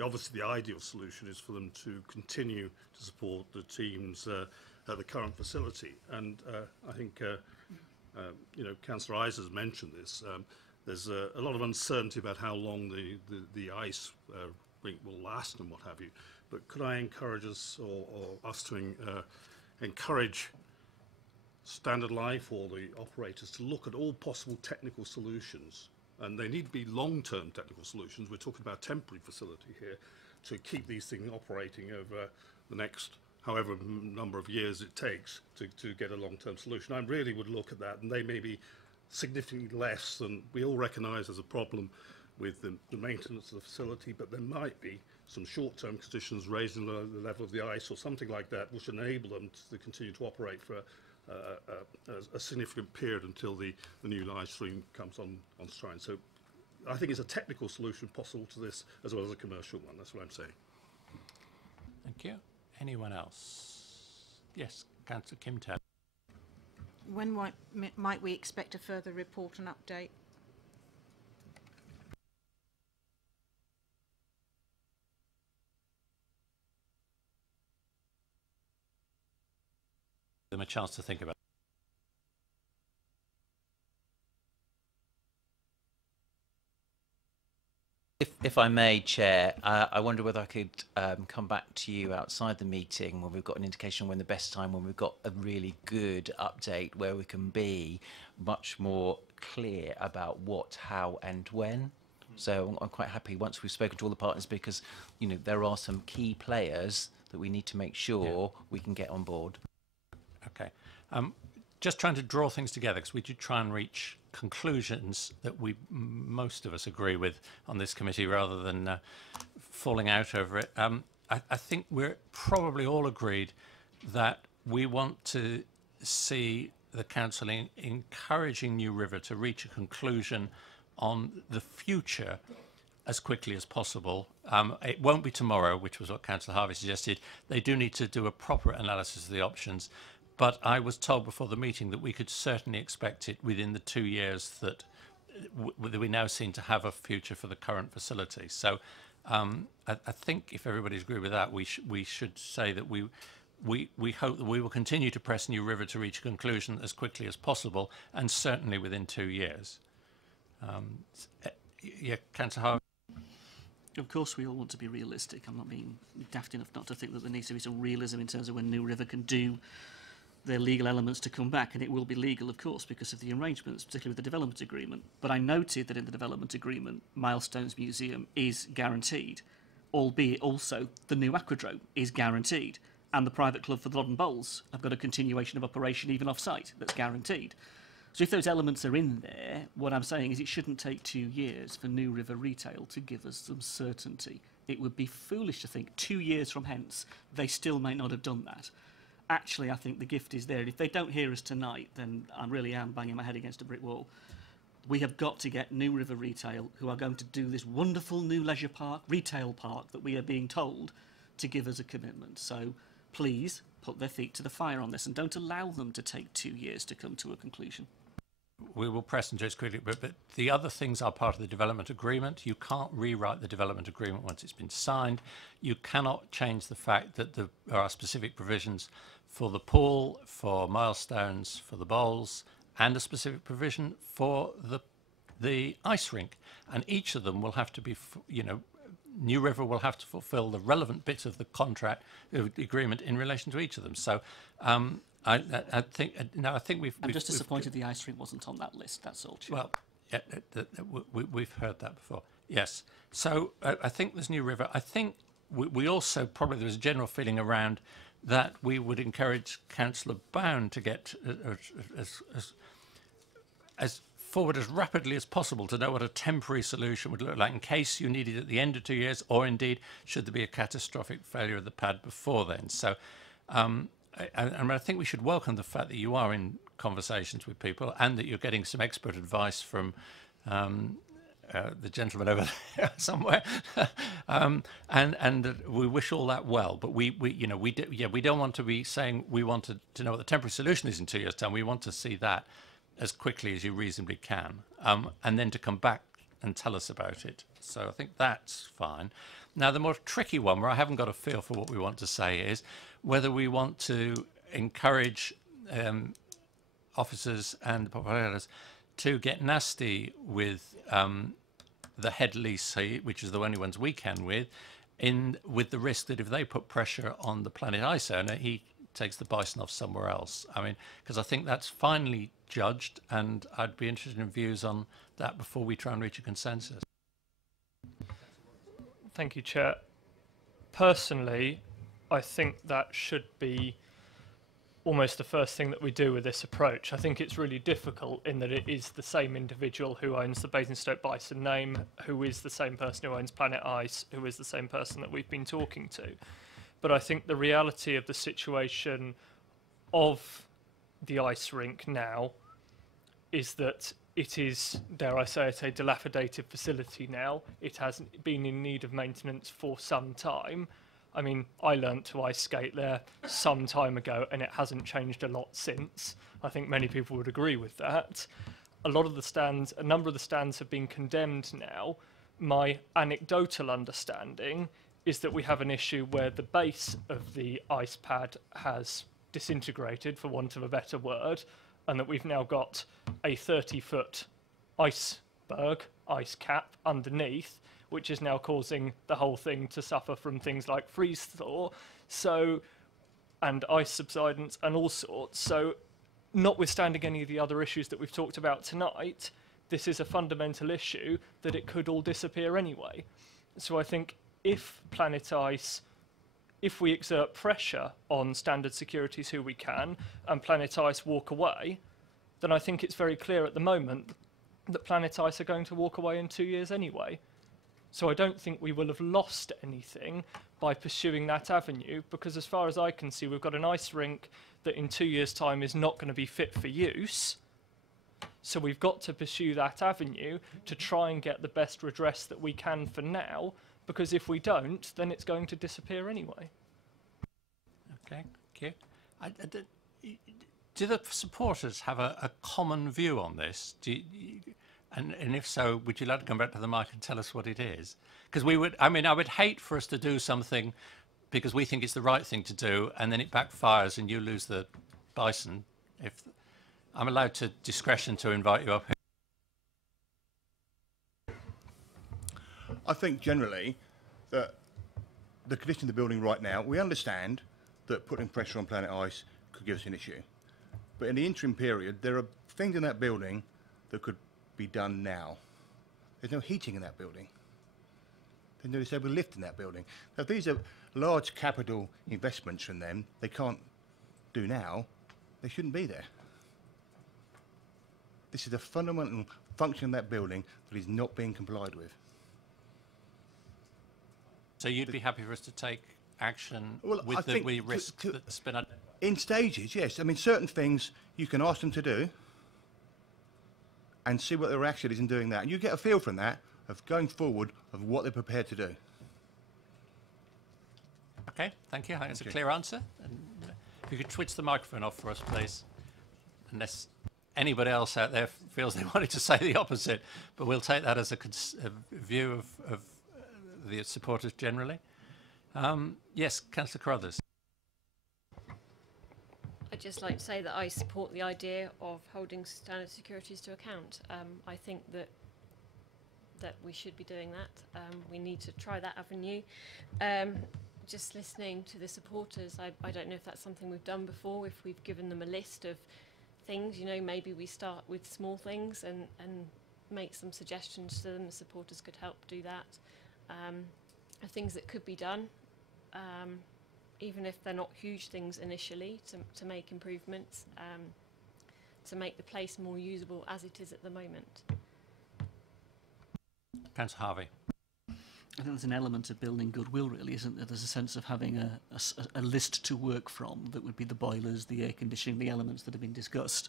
obviously the ideal solution is for them to continue to support the teams at the current facility. And I think, you know, Councillor Eyes has mentioned this. There's a lot of uncertainty about how long the ice rink will last and what have you. But could I encourage us or us to encourage Standard Life or the operators to look at all possible technical solutions, and they need to be long-term technical solutions. We're talking about a temporary facility here to keep these things operating over the next however number of years it takes to get a long-term solution. I really would look at that, and they may be significantly less than we all recognise as a problem with the maintenance of the facility, but there might be some short-term conditions raising the level of the ice or something like that which enable them to continue to operate for a significant period until the new ice stream comes on stream. So I think it's a technical solution possible to this as well as a commercial one. That's what I'm saying. Thank you. Anyone else? Yes, Councillor Kim Taylor. When might we expect a further report and update? Them a chance to think about. If I may, Chair, I wonder whether I could come back to you outside the meeting when we've got an indication when the best time, when we've got a really good update where we can be much more clear about what, how and when. So I'm quite happy once we've spoken to all the partners, because, you know, there are some key players that we need to make sure we can get on board. Okay. Just trying to draw things together, because we do try and reach conclusions that most of us agree with on this committee, rather than falling out over it. I think we're probably all agreed that we want to see the council encouraging New River to reach a conclusion on the future as quickly as possible. It won't be tomorrow, which was what Councillor Harvey suggested. They do need to do a proper analysis of the options. But I was told before the meeting that we could certainly expect it within the 2 years that we now seem to have a future for the current facility. So I think if everybody's agreed with that, we should say that we hope that we will continue to press New River to reach a conclusion as quickly as possible, and certainly within 2 years. Yeah, Councillor Harvey. Of course, we all want to be realistic. I'm not being daft enough not to think that there needs to be some realism in terms of when New River can do their legal elements to come back, and it will be legal, of course, because of the arrangements, particularly with the development agreement. But I noted that in the development agreement, Milestones Museum is guaranteed, albeit also the new Aquadrome is guaranteed, and the Private Club for the Loddon Bowls have got a continuation of operation even off-site that's guaranteed. So if those elements are in there, what I'm saying is it shouldn't take 2 years for New River Retail to give us some certainty. It would be foolish to think 2 years from hence they still may not have done that. Actually, I think the gift is there. And if they don't hear us tonight, then I really am banging my head against a brick wall. We have got to get New River Retail, who are going to do this wonderful new leisure park, retail park that we are being told, to give us a commitment. So please put their feet to the fire on this and don't allow them to take 2 years to come to a conclusion. We will press and just quickly, but the other things are part of the development agreement. You can't rewrite the development agreement once it's been signed. You cannot change the fact that there are specific provisions for the pool, for Milestones, for the bowls, and a specific provision for the ice rink. And each of them will have to be, New River will have to fulfil the relevant bits of the contract, the agreement in relation to each of them. So I think we've. I'm just disappointed the ice rink wasn't on that list. That's all. Chair. Well, yeah, we've heard that before. Yes. So I think there's New River. I think we also probably there was a general feeling around that we would encourage Councillor Bound to get as forward as rapidly as possible to know what a temporary solution would look like in case you need it at the end of 2 years, or indeed should there be a catastrophic failure of the pad before then. So. I think we should welcome the fact that you are in conversations with people and that you're getting some expert advice from the gentleman over there somewhere, and that we wish all that well. But we don't want to be saying we want to know what the temporary solution is in 2 years' time. We want to see that as quickly as you reasonably can, and then to come back and tell us about it. So I think that's fine. Now, the more tricky one, where I haven't got a feel for what we want to say, is whether we want to encourage officers and proprietors to get nasty with the head leasee, which is the only ones we can with the risk that if they put pressure on the Planet Ice owner, he takes the bison off somewhere else. I mean, because I think that's finally judged, and I'd be interested in views on that before we try and reach a consensus. Thank you, Chair. Personally, I think that should be almost the first thing that we do with this approach. I think it's really difficult in that it is the same individual who owns the Basingstoke Bison name, who is the same person who owns Planet Ice, who is the same person that we've been talking to. But I think the reality of the situation of the ice rink now is that it is, dare I say it, a dilapidated facility now. It has been in need of maintenance for some time. I mean, I learnt to ice skate there some time ago, and it hasn't changed a lot since. I think many people would agree with that. A number of the stands have been condemned now. My anecdotal understanding is that we have an issue where the base of the ice pad has disintegrated, for want of a better word, and that we've now got a 30-foot iceberg, ice cap underneath, which is now causing the whole thing to suffer from things like freeze thaw, and ice subsidence and all sorts. So, notwithstanding any of the other issues that we've talked about tonight, this is a fundamental issue that it could all disappear anyway. So I think if Planet Ice, if we exert pressure on Standard Securities who we can, and Planet Ice walk away, then I think it's very clear at the moment that Planet Ice are going to walk away in 2 years anyway. So I don't think we will have lost anything by pursuing that avenue, because as far as I can see, we've got an ice rink that in 2 years' time is not going to be fit for use. So we've got to pursue that avenue to try and get the best redress that we can for now, because if we don't, then it's going to disappear anyway. Okay, thank you. Do the supporters have a common view on this? And if so, would you like to come back to the mic and tell us what it is? Because I would hate for us to do something because we think it's the right thing to do, and then it backfires and you lose the bison. If I'm allowed to discretion to invite you up here. I think generally that the condition of the building right now, we understand that putting pressure on Planet Ice could give us an issue. But in the interim period, there are things in that building that could be done now. There's no heating in that building. There's no disabled lift in that building. Now, if these are large capital investments from them they can't do now, they shouldn't be there. This is a fundamental function of that building that is not being complied with. So you'd be happy for us to take action Well, I with the think risk that's been identified? In stages, yes. I mean, certain things you can ask them to do and see what their reaction is in doing that. And you get a feel from that of going forward of what they're prepared to do. Okay, thank you. I think it's a clear answer. And if you could switch the microphone off for us, please. Unless anybody else out there feels they wanted to say the opposite. But we'll take that as a view of the supporters generally. Yes, Councillor Carruthers. I'd just like to say that I support the idea of holding Standard Securities to account. I think that we should be doing that. We need to try that avenue. Just listening to the supporters, I don't know if that's something we've done before, if we've given them a list of things, you know, maybe we start with small things and make some suggestions to them. The supporters could help do that. Things that could be done, even if they're not huge things initially, to make improvements, to make the place more usable as it is at the moment. Councillor Harvey. I think there's an element of building goodwill, really, isn't there? There's a sense of having a list to work from that would be the boilers, the air conditioning, the elements that have been discussed,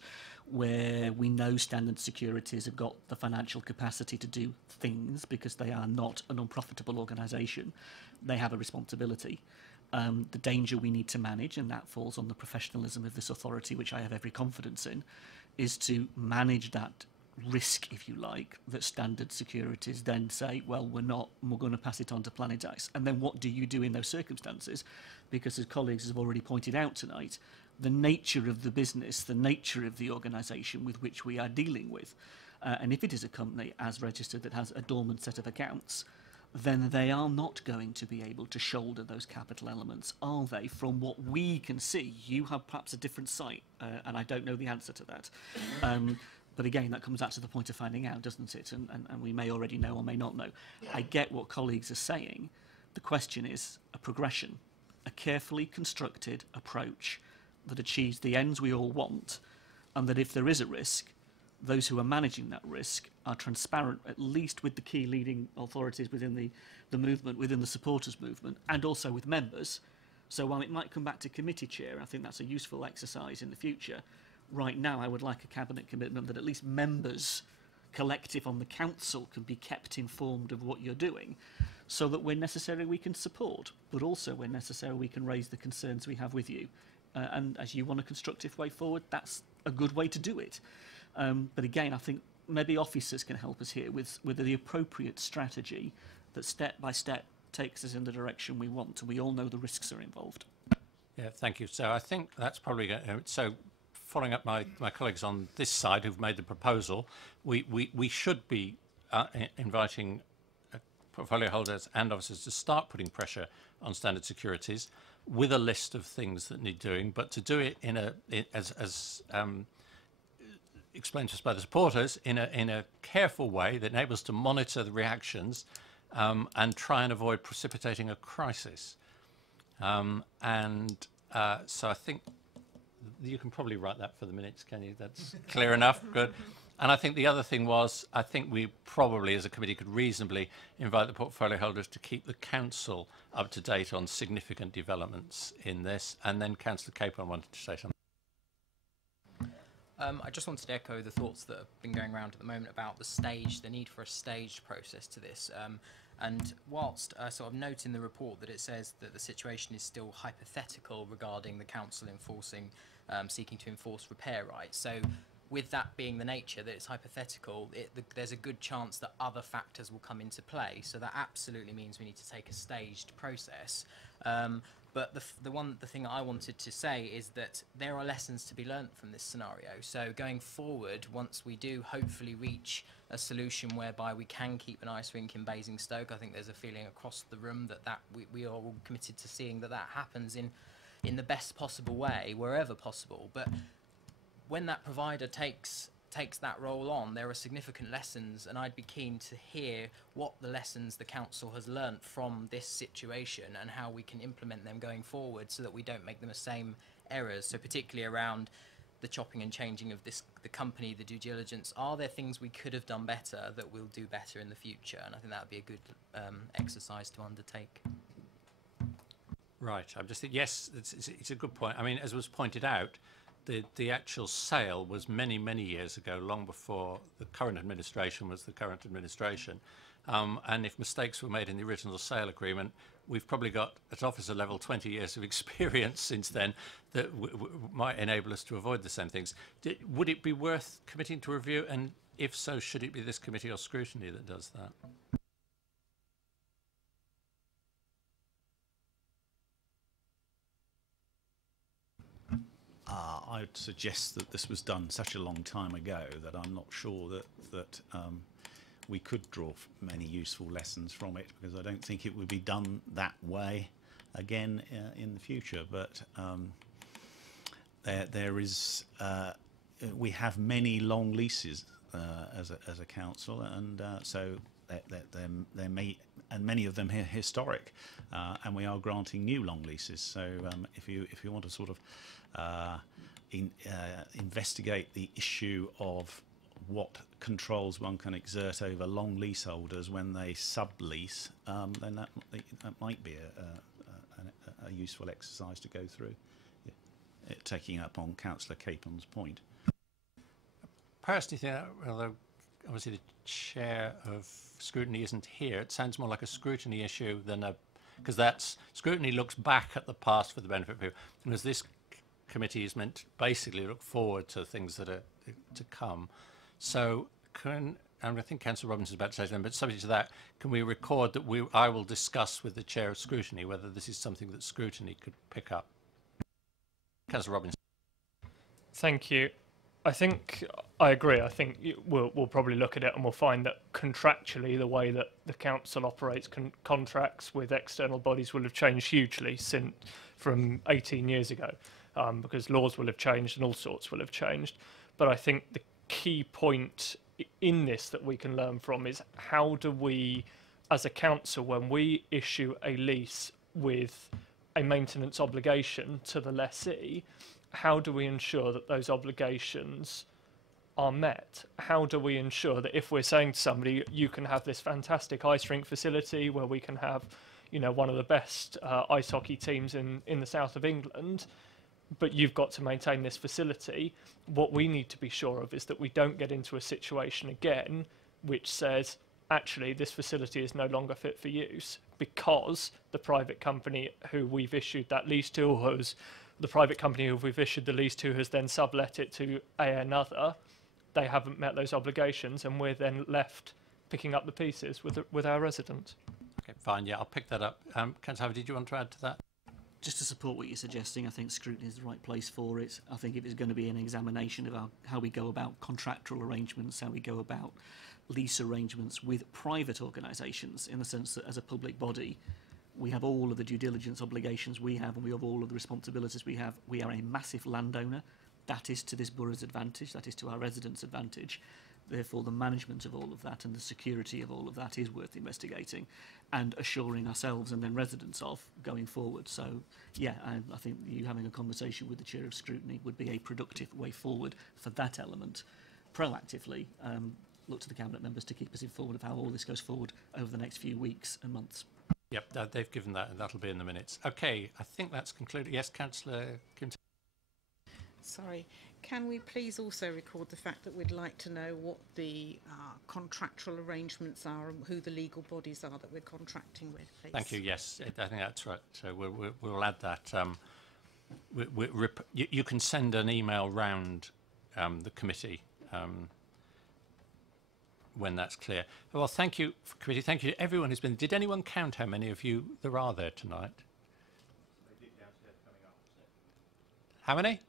where we know Standard Securities have got the financial capacity to do things because they are not an unprofitable organisation. They have a responsibility. The danger we need to manage, and that falls on the professionalism of this authority, which I have every confidence in, is to manage that risk, if you like, that Standard Securities then say, well, we're not, and we're going to pass it on to Planet Ice. And then what do you do in those circumstances? Because as colleagues have already pointed out tonight, the nature of the business, the nature of the organisation with which we are dealing with, and if it is a company as registered that has a dormant set of accounts, then they are not going to be able to shoulder those capital elements, are they? From what we can see, you have perhaps a different sight, and I don't know the answer to that. But again, that comes back to the point of finding out, doesn't it? And we may already know or may not know. I get what colleagues are saying. The question is a progression, a carefully constructed approach that achieves the ends we all want, and that if there is a risk, those who are managing that risk are transparent, at least with the key leading authorities within the movement, within the supporters movement, and also with members. So while it might come back to committee chair, I think that's a useful exercise in the future. Right now, I would like a cabinet commitment that at least members, collective on the council, can be kept informed of what you're doing, so that when necessary we can support, but also when necessary we can raise the concerns we have with you. And as you want a constructive way forward, that's a good way to do it. But again, I think maybe officers can help us here with the appropriate strategy that step by step takes us in the direction we want, and we all know the risks are involved. Yeah, thank you. So I think that's probably going to, so following up my colleagues on this side who've made the proposal, we should be inviting portfolio holders and officers to start putting pressure on Standard Securities with a list of things that need doing, but to do it as explained to us by the supporters, in a careful way that enables us to monitor the reactions and try and avoid precipitating a crisis. So I think you can probably write that for the minutes, can you? That's clear enough. Good. And I think the other thing was, I think we probably, as a committee, could reasonably invite the portfolio holders to keep the council up to date on significant developments in this. And then Councillor Capon wanted to say something. I just wanted to echo the thoughts that have been going around at the moment about the need for a staged process to this. And whilst I sort of note in the report that it says that the situation is still hypothetical regarding the council seeking to enforce repair rights. So with that being the nature that it's hypothetical, there's a good chance that other factors will come into play. So that absolutely means we need to take a staged process. But the thing I wanted to say is that there are lessons to be learnt from this scenario. So going forward, once we do hopefully reach a solution whereby we can keep an ice rink in Basingstoke, I think there's a feeling across the room that we are all committed to seeing that happens in in the best possible way wherever possible. But when that provider takes that role on, there are significant lessons, and I'd be keen to hear what the lessons the council has learnt from this situation and how we can implement them going forward so that we don't make the same errors. So particularly around the chopping and changing of the company, the due diligence, are there things we could have done better that we'll do better in the future? And I think that would be a good exercise to undertake. Right. I'm just thinking, yes, it's a good point. I mean, as was pointed out, the actual sale was many, many years ago, long before the current administration was the current administration. And if mistakes were made in the original sale agreement, we've probably got, at officer level, 20 years of experience since then that might enable us to avoid the same things. Would it be worth committing to review? And if so, should it be this committee or scrutiny that does that? I'd suggest that this was done such a long time ago that I'm not sure that we could draw many useful lessons from it, because I don't think it would be done that way again in the future. But there is we have many long leases as a council, and so there may, and many of them are historic, and we are granting new long leases. So if you want to sort of investigate the issue of what controls one can exert over long leaseholders when they sublease, then that might be a useful exercise to go through, taking up on Councillor Capon's point. Personally, think, although obviously the chair of scrutiny isn't here, it sounds more like a scrutiny issue than a, because that's scrutiny looks back at the past for the benefit of people, whereas this committee is meant to basically look forward to things that are to come. So and I think Councillor Robinson is about to say something, but subject to that, can we record that I will discuss with the chair of scrutiny whether this is something that scrutiny could pick up? Councillor Robinson. Thank you. I think I agree. I think we'll probably look at it and we'll find that contractually the way that the council operates contracts with external bodies will have changed hugely from 18 years ago, because laws will have changed and all sorts will have changed. But I think the key point in this that we can learn from is how do we, as a council, when we issue a lease with a maintenance obligation to the lessee, how do we ensure that those obligations are met? How do we ensure that if we're saying to somebody, you can have this fantastic ice rink facility where we can have, you know, one of the best ice hockey teams in the south of England, but you've got to maintain this facility, what we need to be sure of is that we don't get into a situation again which says, actually, this facility is no longer fit for use because the private company who we've issued that lease to, or the private company who we've issued the lease to has then sublet it to another, they haven't met those obligations, and we're then left picking up the pieces with our residents. Okay, fine, yeah, I'll pick that up. Councillor Harvey, did you want to add to that? Just to support what you're suggesting, I think scrutiny is the right place for it. I think if it's going to be an examination of how we go about contractual arrangements, how we go about lease arrangements with private organisations, in the sense that as a public body, we have all of the due diligence obligations we have, and we have all of the responsibilities we have. We are a massive landowner. That is to this borough's advantage. That is to our residents' advantage. Therefore, the management of all of that and the security of all of that is worth investigating and assuring ourselves and then residents of going forward. So, yeah, I think you having a conversation with the chair of scrutiny would be a productive way forward for that element. Proactively, look to the cabinet members to keep us informed of how all this goes forward over the next few weeks and months. Yep, they've given that, and that'll be in the minutes. Okay, I think that's concluded. Yes, Councillor Kim. Sorry, can we please also record the fact that we'd like to know what the contractual arrangements are and who the legal bodies are that we're contracting with, please? Thank you, yes, I think that's right. So we'll add that. You can send an email round the committee when that's clear. Well, thank you, committee. Thank you to everyone who's been. Did anyone count how many of you there are there tonight? How many?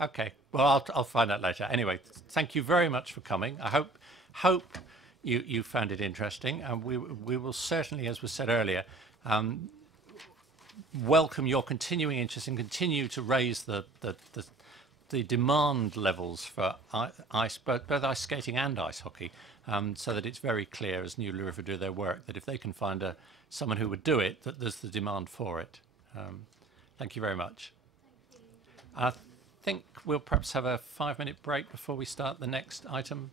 Okay. Well, I'll find out later. Anyway, thank you very much for coming. I hope you found it interesting, and we will certainly, as was said earlier, welcome your continuing interest and continue to raise the demand levels for ice, both ice skating and ice hockey, so that it's very clear as New River do their work that if they can find someone who would do it, that there's the demand for it. Thank you very much. I think we'll perhaps have a 5-minute break before we start the next item.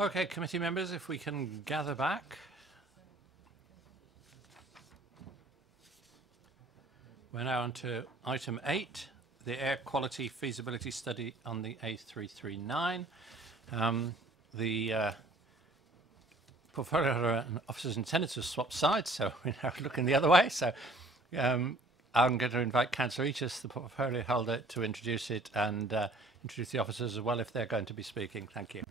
Okay, committee members, if we can gather back. We're now on to item 8, the air quality feasibility study on the A339. The portfolio and officers intended to swap sides, so we're now looking the other way. So I'm going to invite Councillor Eatus, the portfolio holder, to introduce it and introduce the officers as well if they're going to be speaking. Thank you.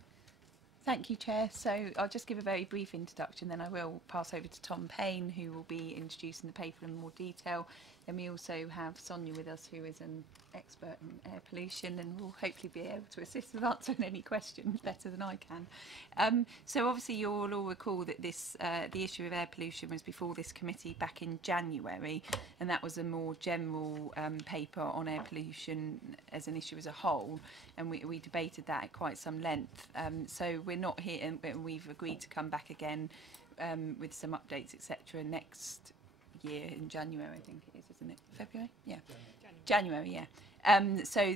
Thank you, Chair. So I'll just give a very brief introduction, then I will pass over to Tom Payne, who will be introducing the paper in more detail. And we also have Sonia with us, who is an expert in air pollution and will hopefully be able to assist with answering any questions better than I can. So obviously you'll all recall that this the issue of air pollution was before this committee back in January, and that was a more general paper on air pollution as an issue as a whole, and we debated that at quite some length. So we're not here, and we've agreed to come back again with some updates, etc. next year in January, I think it is, isn't it? February? Yeah. January, yeah. So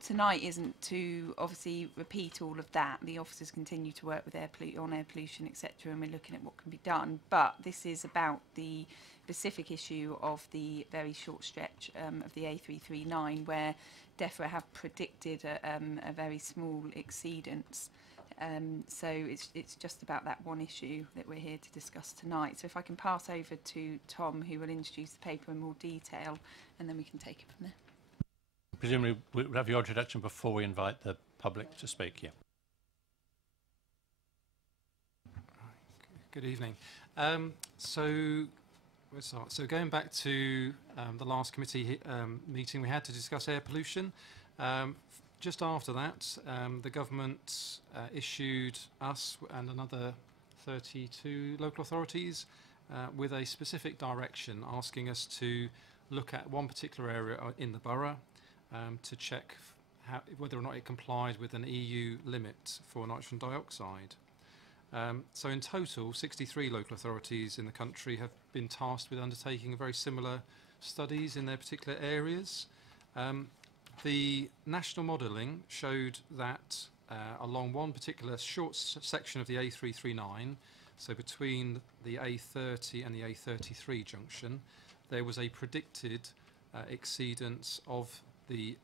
tonight isn't to obviously repeat all of that. The officers continue to work with air pollution, etc., and we're looking at what can be done. But this is about the specific issue of the very short stretch of the A339, where DEFRA have predicted a very small exceedance. So it's just about that one issue that we're here to discuss tonight. So if I can pass over to Tom, who will introduce the paper in more detail, and then we can take it from there. Presumably we'll have your introduction before we invite the public to speak. Yeah. Good evening. So going back to the last committee meeting we had to discuss air pollution. Just after that, the government issued us and another 32 local authorities with a specific direction asking us to look at one particular area in the borough to check whether or not it complied with an EU limit for nitrogen dioxide. So in total, 63 local authorities in the country have been tasked with undertaking very similar studies in their particular areas. The national modelling showed that along one particular short section of the A339, so between the A30 and the A33 junction, there was a predicted exceedance of the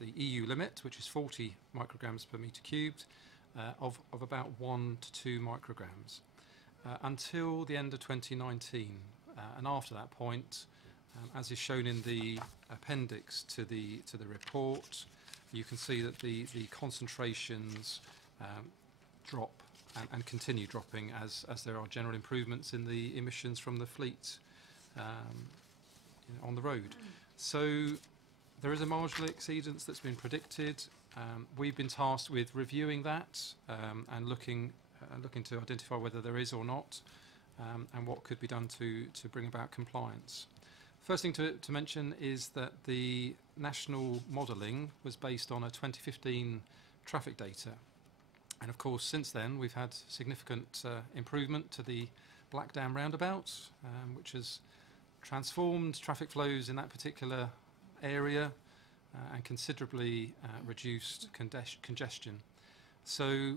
EU limit, which is 40 micrograms per metre cubed, of about 1 to 2 micrograms, until the end of 2019. And after that point, as is shown in the appendix to the report, you can see that the concentrations drop and continue dropping as there are general improvements in the emissions from the fleet on the road. So there is a marginal exceedance that's been predicted. We've been tasked with reviewing that and looking to identify whether there is or not, and what could be done to bring about compliance. First thing to mention is that the national modelling was based on a 2015 traffic data. And of course, since then, we've had significant improvement to the Blackdown roundabout, which has transformed traffic flows in that particular area and considerably reduced congestion. So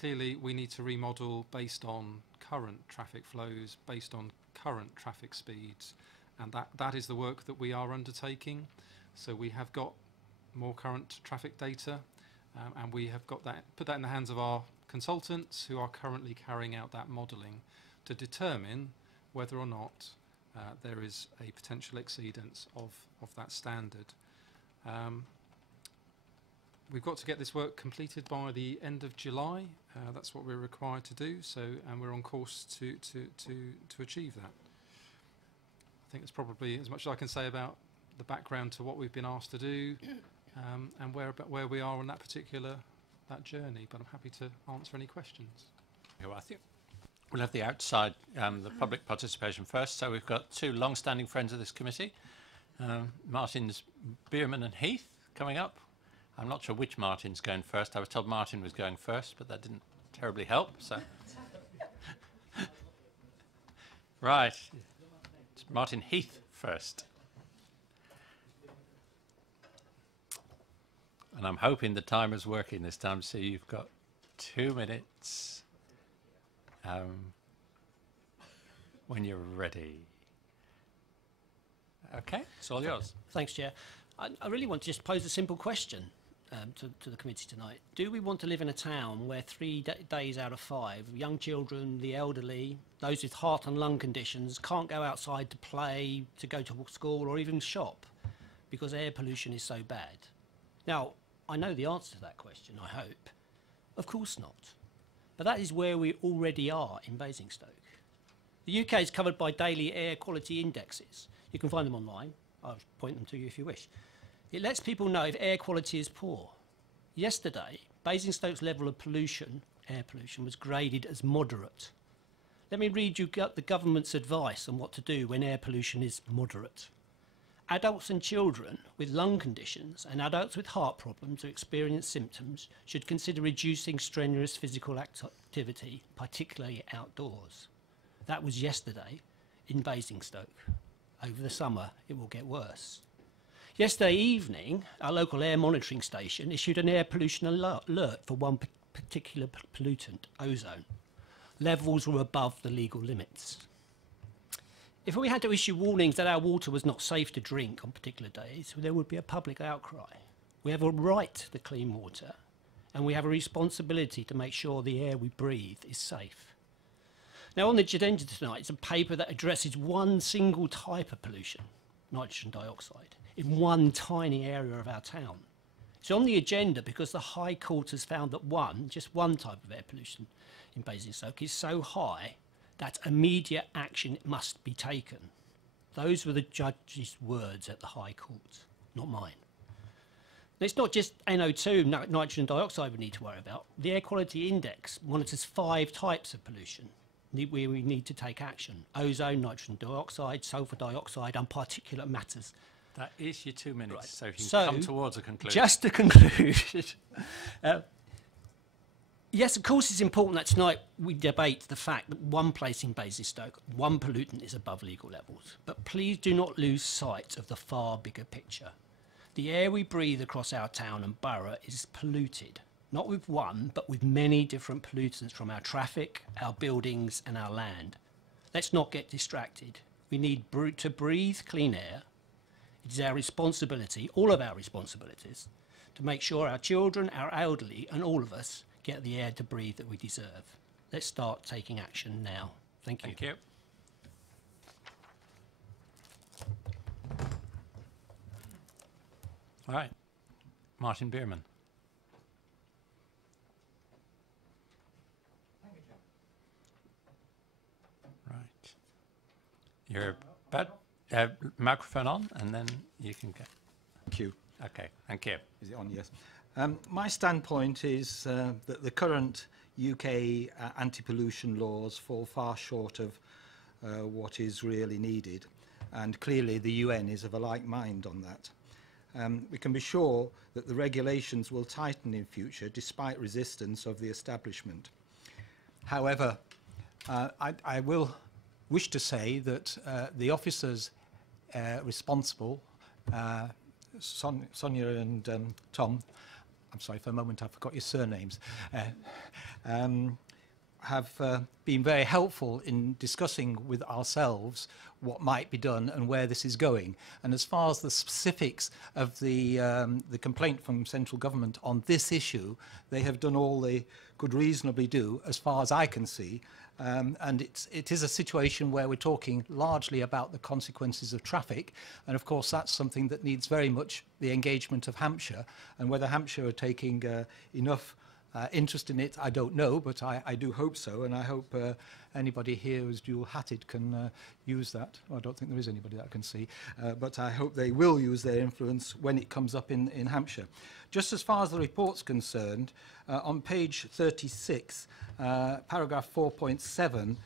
clearly, we need to remodel based on current traffic flows, based on current traffic speeds. And that is the work that we are undertaking. So we have got more current traffic data, and we have got that, put that in the hands of our consultants who are currently carrying out that modelling to determine whether or not there is a potential exceedance of that standard. We've got to get this work completed by the end of July. That's what we're required to do. So, and we're on course to achieve that. I think that's probably as much as I can say about the background to what we've been asked to do, and where we are on that journey. But I'm happy to answer any questions. Yeah, well, I think we'll have the outside, the public participation first. So we've got two long-standing friends of this committee, Martins Bierman and Heath, coming up. I'm not sure which Martin's going first. I was told Martin was going first, but that didn't terribly help. So, right. Martin Heath first. And I'm hoping the timer's working this time, so you've got 2 minutes. When you're ready. Okay, it's all yours. Thanks, Chair. I really want to just pose a simple question to the committee tonight. Do we want to live in a town where 3 days out of 5, young children, the elderly, those with heart and lung conditions can't go outside to play, to go to school or even shop because air pollution is so bad? Now, I know the answer to that question, I hope. Of course not. But that is where we already are in Basingstoke. The UK is covered by daily air quality indexes. You can find them online. I'll point them to you if you wish. It lets people know if air quality is poor. Yesterday, Basingstoke's level of pollution, air pollution, was graded as moderate. Let me read you the government's advice on what to do when air pollution is moderate. Adults and children with lung conditions and adults with heart problems who experience symptoms should consider reducing strenuous physical activity, particularly outdoors. That was yesterday in Basingstoke. Over the summer, it will get worse. Yesterday evening, our local air monitoring station issued an air pollution alert for one particular pollutant, ozone. Levels were above the legal limits. If we had to issue warnings that our water was not safe to drink on particular days, there would be a public outcry. We have a right to clean water, and we have a responsibility to make sure the air we breathe is safe. Now, on the agenda tonight is a paper that addresses one single type of pollution, nitrogen dioxide, in one tiny area of our town. It's on the agenda because the High Court has found that just one type of air pollution in Basingstoke is so high that immediate action must be taken. Those were the judge's words at the High Court, not mine. And it's not just NO2, nitrogen dioxide, we need to worry about. The Air Quality Index monitors 5 types of pollution where we need to take action: ozone, nitrogen dioxide, sulfur dioxide, and particulate matters. That is your 2 minutes, Right. so if you can come towards a conclusion. Just to conclude, yes, of course it's important that tonight we debate the fact that one place in Basingstoke, one pollutant is above legal levels. But please do not lose sight of the far bigger picture. The air we breathe across our town and borough is polluted, not with one, but with many different pollutants from our traffic, our buildings, and our land. Let's not get distracted. We need to breathe clean air. It is our responsibility, all of our responsibilities, to make sure our children, our elderly, and all of us get the air to breathe that we deserve. Let's start taking action now. Thank you. Thank you. All right. Martin Bierman. Right. You're about microphone on, and then you can get. Thank you. Okay, thank you. Is it on? Yes. My standpoint is that the current UK anti-pollution laws fall far short of what is really needed, and clearly the UN is of a like mind on that. We can be sure that the regulations will tighten in future despite resistance of the establishment. However, I will wish to say that the officers responsible, Sonia and Tom, I'm sorry, for a moment I forgot your surnames, have been very helpful in discussing with ourselves what might be done and where this is going. And as far as the specifics of the complaint from central government on this issue, they have done all they could reasonably do, as far as I can see. And it is a situation where we're talking largely about the consequences of traffic. And of course, that's something that needs very much the engagement of Hampshire. And whether Hampshire are taking enough interest in it, I don't know, but I do hope so. And I hope anybody here who's dual-hatted can use that. Well, I don't think there is anybody that I can see. But I hope they will use their influence when it comes up in Hampshire. Just as far as the report's concerned, on page 36, paragraph 4.7,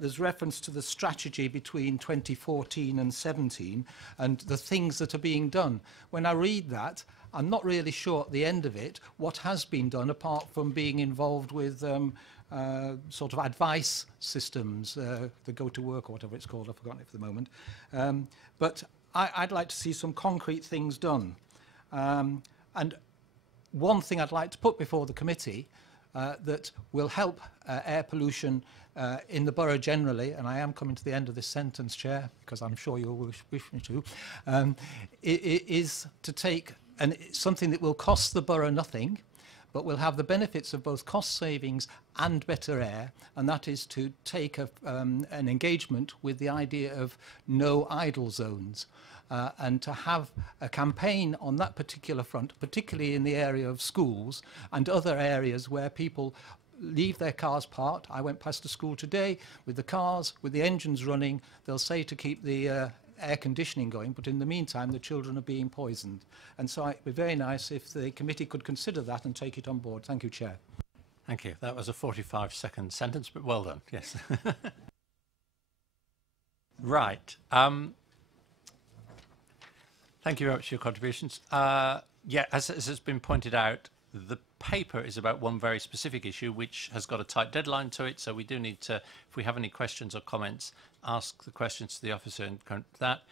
there's reference to the strategy between 2014 and 17 and the things that are being done. When I read that, I'm not really sure at the end of it what has been done apart from being involved with sort of advice systems, the Go to Work or whatever it's called, I've forgotten it for the moment. But I'd like to see some concrete things done. And one thing I'd like to put before the committee, that will help air pollution in the borough generally, and I am coming to the end of this sentence, Chair, because I'm sure you'll wish me to, is to take something that will cost the borough nothing, but will have the benefits of both cost savings and better air, and that is to take an engagement with the idea of no idle zones. And to have a campaign on that particular front, particularly in the area of schools and other areas where people leave their cars parked. I went past a school today with the cars, with the engines running. They'll say to keep the air conditioning going, but in the meantime the children are being poisoned. And so it'd be very nice if the committee could consider that and take it on board. Thank you, Chair. Thank you. That was a 45-second sentence, but well done. Yes. Right. Thank you very much for your contributions. Yeah, as has been pointed out, the paper is about one very specific issue which has got a tight deadline to it, so we do need to, if we have any questions or comments, ask the questions to the officer and that.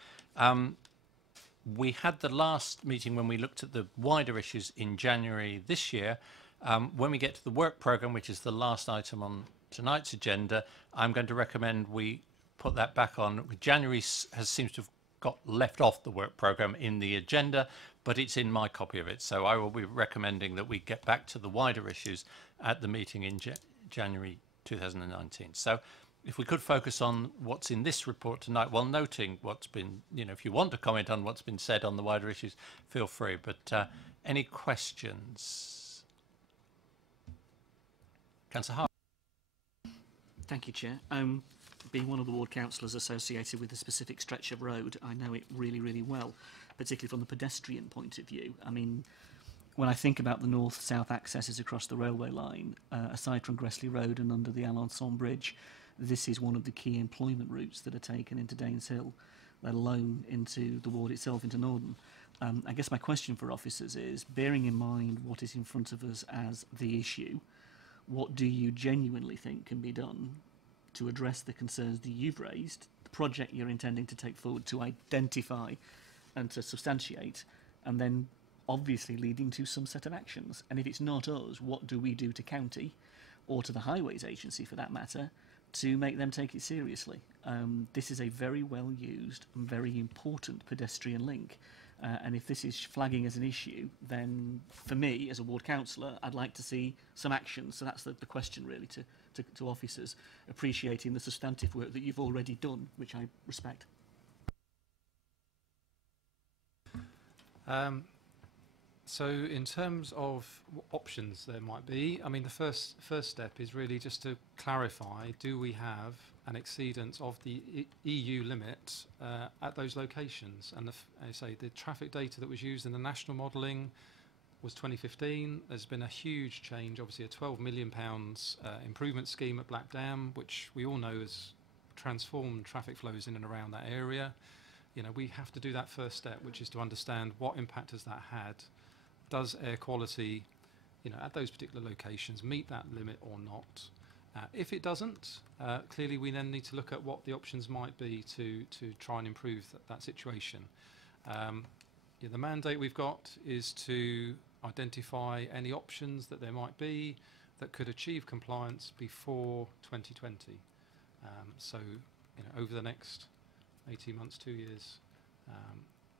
We had the last meeting when we looked at the wider issues in January this year. When we get to the work programme, which is the last item on tonight's agenda, I'm going to recommend we put that back on. January seems to have got left off the work programme in the agenda, but it's in my copy of it. So I will be recommending that we get back to the wider issues at the meeting in January 2019. So if we could focus on what's in this report tonight, while noting what's been, if you want to comment on what's been said on the wider issues, feel free. But any questions? Councillor Hart. Thank you, Chair. Being one of the ward councillors associated with a specific stretch of road, I know it really, really well, particularly from the pedestrian point of view. I mean, when I think about the north-south accesses across the railway line, aside from Gressley Road and under the Alençon Bridge, this is one of the key employment routes that are taken into Danes Hill, let alone into the ward itself, into Norden. I guess my question for officers is, bearing in mind what is in front of us as the issue, what do you genuinely think can be done to address the concerns that you've raised, the project you're intending to take forward to identify and to substantiate, and then obviously leading to some set of actions? And if it's not us, what do we do to county, or to the Highways Agency for that matter, to make them take it seriously? This is a very well used and very important pedestrian link. And if this is flagging as an issue, then for me, as a ward councillor, I'd like to see some action. So that's the question really to officers, appreciating the substantive work that you've already done, which I respect. So in terms of what options there might be, I mean, the first step is really just to clarify, do we have an exceedance of the EU limit at those locations? And I say the traffic data that was used in the national modelling was 2015. There's been a huge change, obviously a £12 million improvement scheme at Black Dam, which we all know has transformed traffic flows in and around that area. We have to do that first step, which is to understand what impact has that had. Does air quality, at those particular locations meet that limit or not? If it doesn't, clearly we then need to look at what the options might be to try and improve that situation. The mandate we've got is to identify any options that there might be that could achieve compliance before 2020. So, over the next 18 months, 2 years,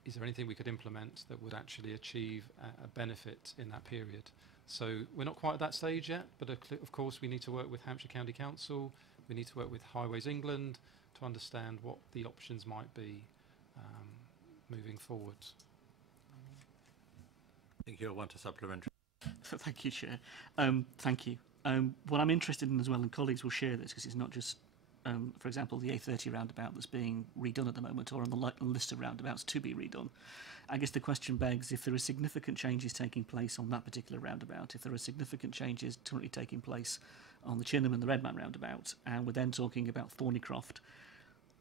is there anything we could implement that would actually achieve a benefit in that period? So we're not quite at that stage yet, but of course we need to work with Hampshire County Council, we need to work with Highways England to understand what the options might be moving forward. I think you'll want a supplementary. Thank you, Chair. Thank you. What I'm interested in as well, and colleagues will share this because it's not just for example, the A30 roundabout that's being redone at the moment, or on the list of roundabouts to be redone. I guess the question begs, if there are significant changes taking place on that particular roundabout, if there are significant changes currently taking place on the Chinham and the Redman roundabout, and we're then talking about Thornycroft,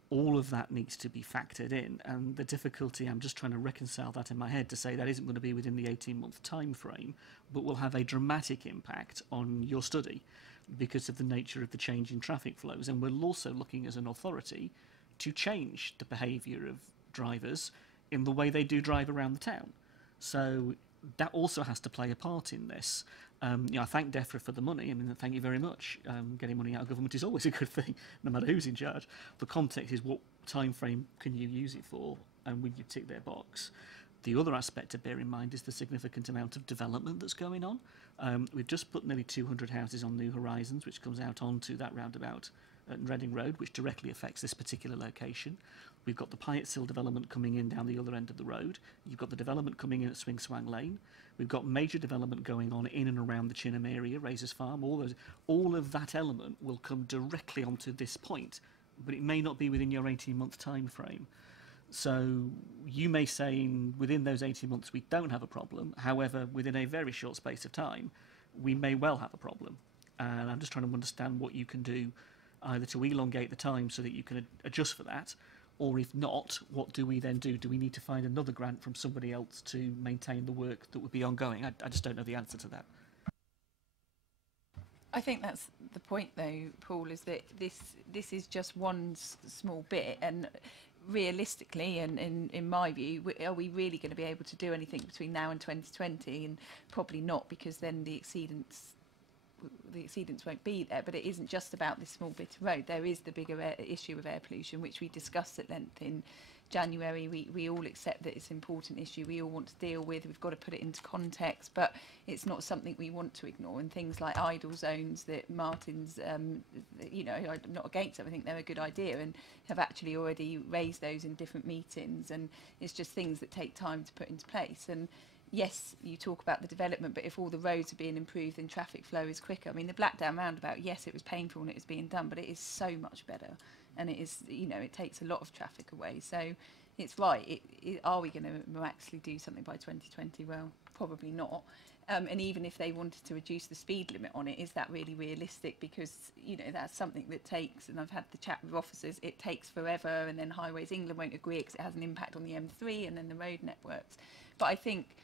all of that needs to be factored in. And the difficulty, I'm just trying to reconcile that in my head to say that isn't going to be within the 18-month time frame, but will have a dramatic impact on your study because of the nature of the change in traffic flows. And we're also looking as an authority to change the behaviour of drivers in the way they do drive around the town. So that also has to play a part in this. I thank DEFRA for the money. I mean, thank you very much. Getting money out of government is always a good thing, no matter who's in charge. The context is what time frame can you use it for, and will you tick their box? The other aspect to bear in mind is the significant amount of development that's going on. We've just put nearly 200 houses on New Horizons, which comes out onto that roundabout at Reading Road, which directly affects this particular location. We've got the Piatt's development coming in down the other end of the road. You've got the development coming in at Swing Swang Lane. We've got major development going on in and around the Chinham area, Razors Farm. All of that element will come directly onto this point, but it may not be within your 18-month time frame. So you may say within those 18 months we don't have a problem. However, within a very short space of time, we may well have a problem. And I'm just trying to understand what you can do either to elongate the time so that you can adjust for that, or if not, what do we then do? Do we need to find another grant from somebody else to maintain the work that would be ongoing? I just don't know the answer to that. I think that's the point, though, Paul, is that this is just one small bit, and realistically, and in my view, are we really going to be able to do anything between now and 2020? And probably not, because then the exceedance won't be there. But it isn't just about this small bit of road. There is the bigger issue of air pollution, which we discussed at length in January. We all accept that it's an important issue we all want to deal with. We've got to put it into context, but it's not something we want to ignore. And things like idle zones that Martin's, I'm not against them. I think they're a good idea, and have actually already raised those in different meetings. And it's just things that take time to put into place. And yes, you talk about the development, but if all the roads are being improved, then traffic flow is quicker. I mean, the Blackdown roundabout, yes, it was painful and it was being done, but it is so much better. And it is, it takes a lot of traffic away. So it's right. Are we going to miraculously do something by 2020? Well, probably not. And even if they wanted to reduce the speed limit on it, is that really realistic? Because, that's something that takes, and I've had the chat with officers, it takes forever, and then Highways England won't agree because it has an impact on the M3 and then the road networks. But I think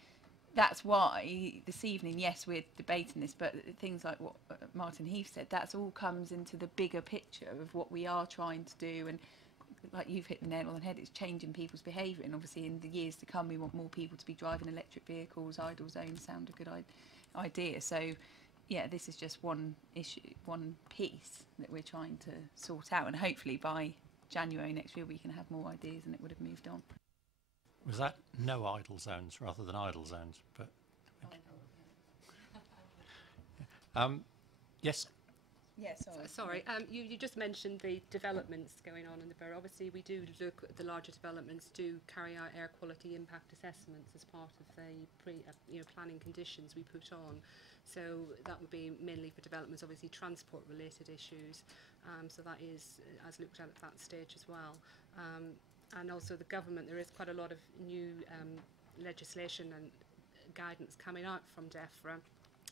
that's why this evening, yes, we're debating this, but things like what Martin Heath said, that's all comes into the bigger picture of what we are trying to do. And like you've hit the nail on the head, it's changing people's behaviour. And obviously in the years to come, we want more people to be driving electric vehicles. Idle zones sound a good idea. So, yeah, this is just one issue, one piece that we're trying to sort out. And hopefully by January next year, we can have more ideas and it would have moved on. Was that no idle zones rather than idle zones? But yes. Yes, sorry. You just mentioned the developments going on in the borough. Obviously, we do look at the larger developments, do carry out air quality impact assessments as part of the planning conditions we put on. So that would be mainly for developments, obviously transport-related issues. So that is as looked at that stage as well. And also the government, there is quite a lot of new legislation and guidance coming out from DEFRA.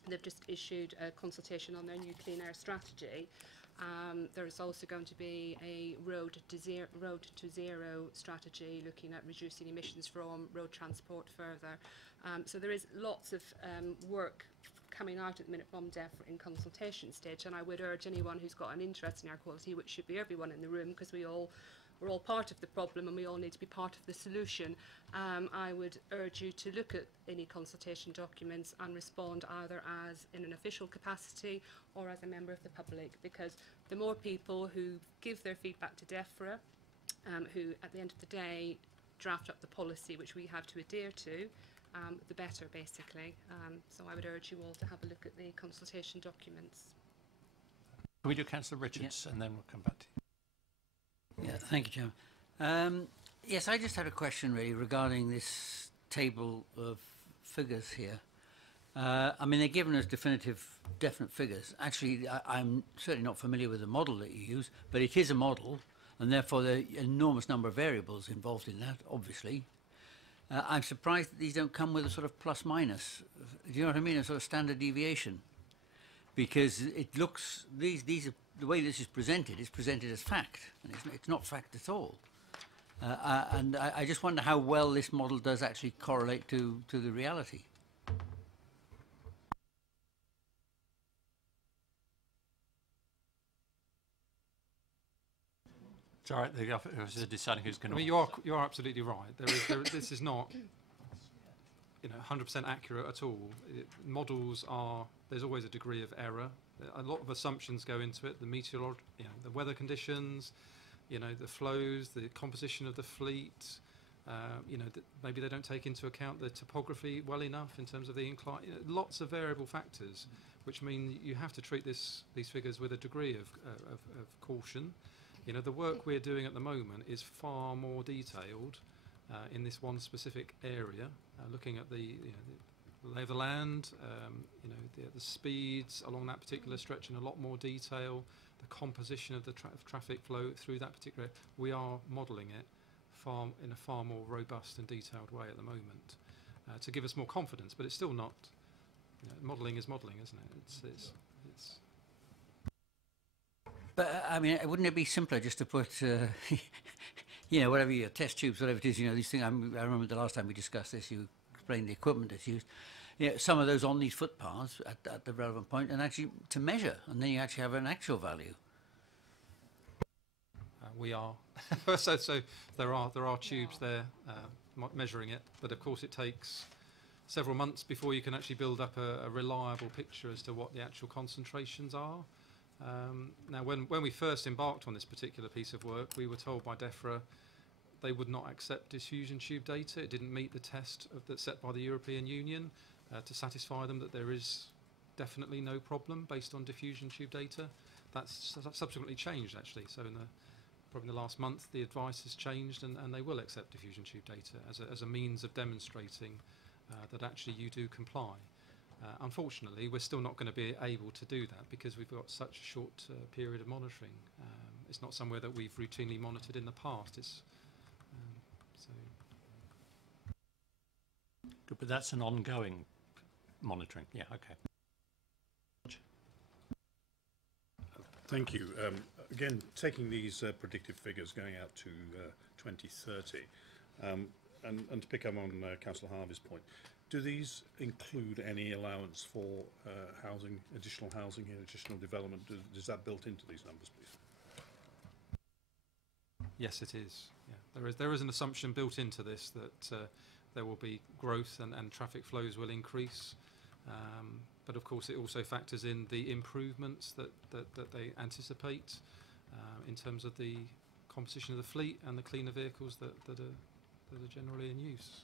They've just issued a consultation on their new clean air strategy. There is also going to be a road to zero strategy, looking at reducing emissions from road transport further. So there is lots of work coming out at the minute from DEFRA in consultation stage, and I would urge anyone who's got an interest in air quality, which should be everyone in the room, because we're all part of the problem and we all need to be part of the solution. I would urge you to look at any consultation documents and respond either as in an official capacity or as a member of the public, because the more people who give their feedback to DEFRA, who at the end of the day draft up the policy which we have to adhere to, the better, basically. So I would urge you all to have a look at the consultation documents. Can we do Councillor Richards and then we'll come back to you? Yeah, thank you, Chairman. Yes, I just had a question really regarding this table of figures here. I mean, they're giving us definite figures. Actually, I'm certainly not familiar with the model that you use, but it is a model, and therefore there are an enormous number of variables involved in that, obviously. I'm surprised that these don't come with a sort of plus minus. Do you know what I mean? A sort of standard deviation. Because it looks, these are, the way this is presented as fact, and it's not fact at all. And I just wonder how well this model does actually correlate to the reality. It's all right, the officers are deciding who's going to... I mean, you are absolutely right. This is not 100% accurate at all. Models are, there's always a degree of error. A lot of assumptions go into it. The the weather conditions, the flows, the composition of the fleet. Maybe they don't take into account the topography well enough in terms of the incline. Lots of variable factors, which mean you have to treat these figures with a degree of caution. The work we're doing at the moment is far more detailed in this one specific area, looking at the lay of the land, the speeds along that particular stretch in a lot more detail, the composition of the traffic flow through that particular. We are modelling it in a far more robust and detailed way at the moment to give us more confidence, but it's still not. Modelling is modelling, isn't it? It's But I mean, wouldn't it be simpler just to put, whatever your test tubes, whatever it is, these things. I remember the last time we discussed this, you explained the equipment that's used. Some of those on these footpaths at the relevant point, and actually to measure, and then you actually have an actual value. We are so there are tubes there measuring it, but of course it takes several months before you can actually build up a reliable picture as to what the actual concentrations are. Now, when we first embarked on this particular piece of work, we were told by DEFRA they would not accept diffusion tube data. It didn't meet the test that's set by the European Union to satisfy them that there is definitely no problem based on diffusion tube data. That's subsequently changed, actually. So probably in the last month, the advice has changed, and they will accept diffusion tube data as a means of demonstrating that actually you do comply. Unfortunately, we're still not going to be able to do that because we've got such a short period of monitoring. It's not somewhere that we've routinely monitored in the past. Good, but that's an ongoing monitoring. Yeah, okay. Thank you. Again, taking these predictive figures going out to 2030, and to pick up on Councillor Harvey's point, do these include any allowance for housing, additional housing and additional development? Is that built into these numbers, please? Yes, it is. Yeah. There is an assumption built into this that there will be growth and traffic flows will increase. But of course, it also factors in the improvements that they anticipate in terms of the composition of the fleet and the cleaner vehicles that are generally in use.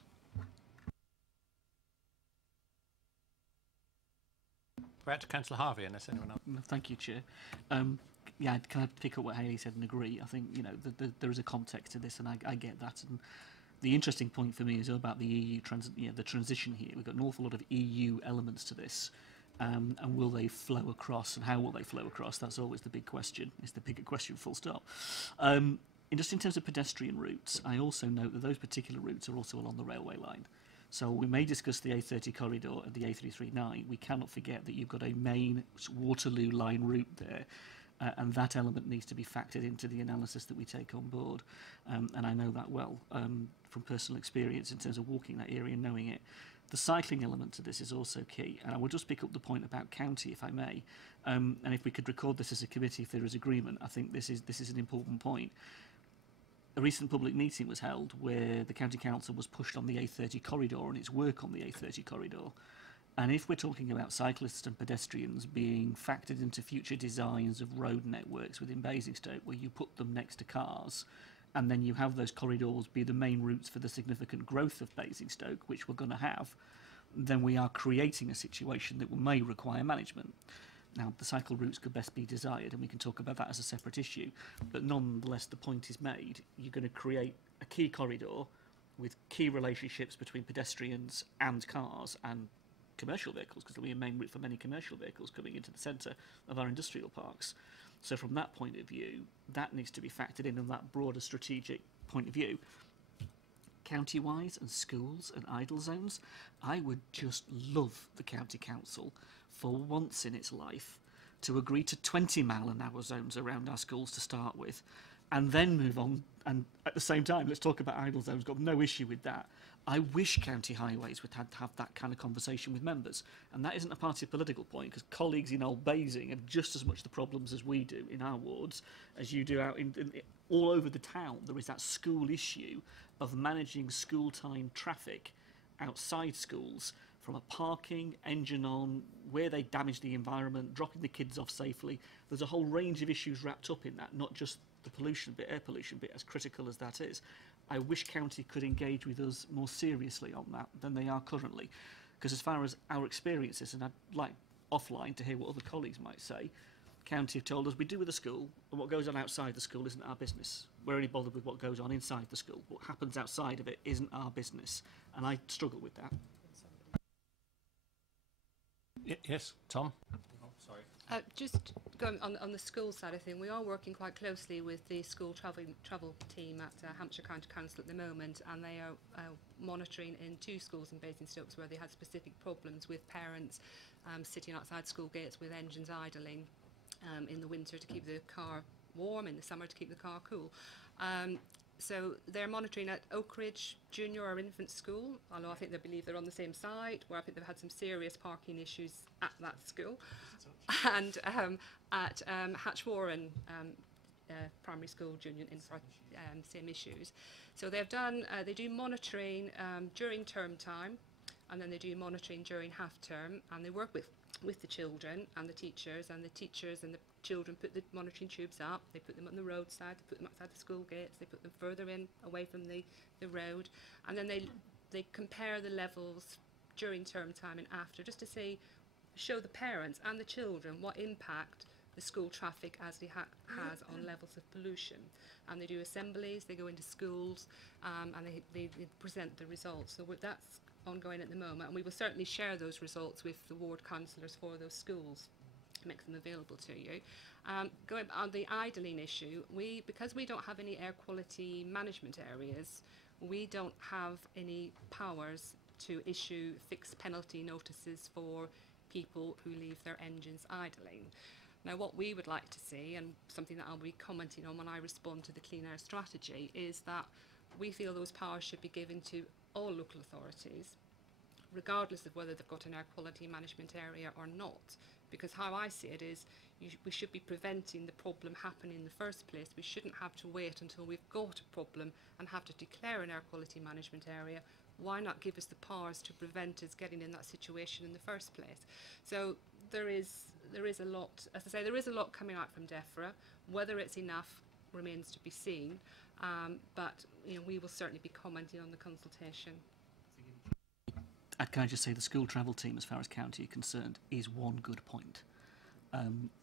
Back to Councillor Harvey, unless anyone else. Thank you, Chair. Can I pick up what Hayley said and agree? I think there is a context to this, and I get that. And the interesting point for me is about the EU the transition here. We've got an awful lot of EU elements to this, and will they flow across, and how will they flow across? That's always the big question. It's the bigger question, full stop. And just in terms of pedestrian routes, I also note that those particular routes are also along the railway line. So we may discuss the A30 corridor and the A339. We cannot forget that you've got a main Waterloo line route there, and that element needs to be factored into the analysis that we take on board. And I know that well from personal experience in terms of walking that area and knowing it. The cycling element to this is also key. And I will just pick up the point about county, if I may. And if we could record this as a committee, if there is agreement, I think this is an important point. A recent public meeting was held where the County Council was pushed on the A30 corridor and its work on the A30 corridor. And if we're talking about cyclists and pedestrians being factored into future designs of road networks within Basingstoke, where you put them next to cars, and then you have those corridors be the main routes for the significant growth of Basingstoke, which we're going to have, then we are creating a situation that may require management. Now, the cycle routes could best be desired, and we can talk about that as a separate issue. But nonetheless, the point is made. You're going to create a key corridor with key relationships between pedestrians and cars and commercial vehicles, because there'll be a main route for many commercial vehicles coming into the centre of our industrial parks. So from that point of view, that needs to be factored in that broader strategic point of view. County-wise and schools and idle zones, I would just love the County Council for once in its life to agree to 20-mile-an-hour zones around our schools to start with, and then move on. And at the same time, let's talk about idle zones. Got no issue with that. I wish county highways would have that kind of conversation with members. And that isn't a party political point, because colleagues in Old Basing have just as much the problems as we do in our wards as you do out in all over the town. There is that school issue of managing school time traffic outside schools, from a parking, engine on, where they damage the environment, dropping the kids off safely. There's a whole range of issues wrapped up in that, not just the pollution bit, air pollution bit, as critical as that is. I wish County could engage with us more seriously on that than they are currently. Because as far as our experiences, and I'd like offline to hear what other colleagues might say, County have told us we do with the school, and what goes on outside the school isn't our business. We're only bothered with what goes on inside the school. What happens outside of it isn't our business. And I struggle with that. Yes, Tom? Just going on the school side of things, we are working quite closely with the school travel team at Hampshire County Council at the moment, and they are monitoring in 2 schools in Basingstoke where they had specific problems with parents sitting outside school gates with engines idling in the winter to keep the car warm, in the summer to keep the car cool. So they're monitoring at Oak Ridge Junior or Infant School, although I think they believe they're on the same site, where I think they've had some serious parking issues at that school. And at Hatchwarren Primary School Junior Infant, same issues. So they've done, they do monitoring during term time, and then they do monitoring during half term, and they work with the children and the teachers and the children put the monitoring tubes up, they put them on the roadside, they put them outside the school gates, they put them further in, away from the road, and then they compare the levels during term time and after, just to show the parents and the children what impact the school traffic actually has on levels of pollution. And they do assemblies, they go into schools, and they present the results. So that's ongoing at the moment, and we will certainly share those results with the ward councillors for those schools, make them available to you. Going on the idling issue, because we don't have any air quality management areas, we don't have any powers to issue fixed penalty notices for people who leave their engines idling. Now, what we would like to see, and something that I'll be commenting on when I respond to the Clean Air Strategy, is that we feel those powers should be given to all local authorities, regardless of whether they've got an air quality management area or not. Because how I see it is, we should be preventing the problem happening in the first place. We shouldn't have to wait until we've got a problem and have to declare an air quality management area. Why not give us the powers to prevent us getting in that situation in the first place? So there is a lot, as I say, there is a lot coming out from DEFRA. Whether it's enough remains to be seen, but we will certainly be commenting on the consultation. Can I just say the school travel team, as far as County are concerned, is one good point.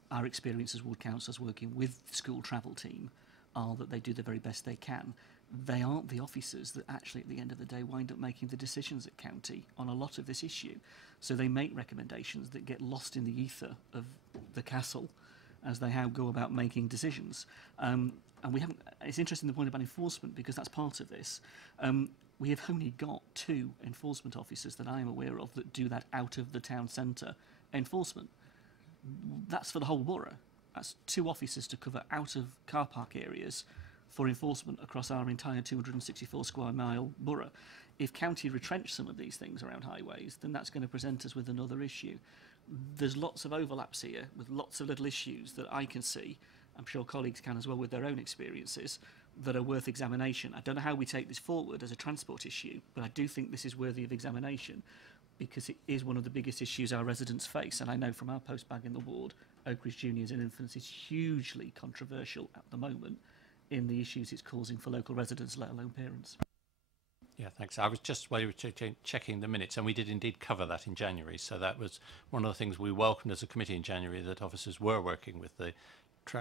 Our experience as ward councillors working with the school travel team are that they do the very best they can. They aren't the officers that actually at the end of the day wind up making the decisions at County on a lot of this issue. So they make recommendations that get lost in the ether of the castle as they go about making decisions. And we haven't, it's interesting the point about enforcement, because that's part of this. We have only got 2 enforcement officers that I am aware of that do that out of the town centre enforcement. That's for the whole borough. That's 2 officers to cover out of car park areas for enforcement across our entire 264 square mile borough. If County retrench some of these things around highways, then that's going to present us with another issue. There's lots of overlaps here with lots of little issues that I can see, I'm sure colleagues can as well with their own experiences, that are worth examination. I don't know how we take this forward as a transport issue, but I do think this is worthy of examination, because it is one of the biggest issues our residents face. And I know from our post bag in the ward, Oak Ridge Juniors and Infants is hugely controversial at the moment in the issues it's causing for local residents, let alone parents. Yeah, thanks. I was just while you were checking the minutes, and we did indeed cover that in January. So that was one of the things we welcomed as a committee in January, that officers were working with the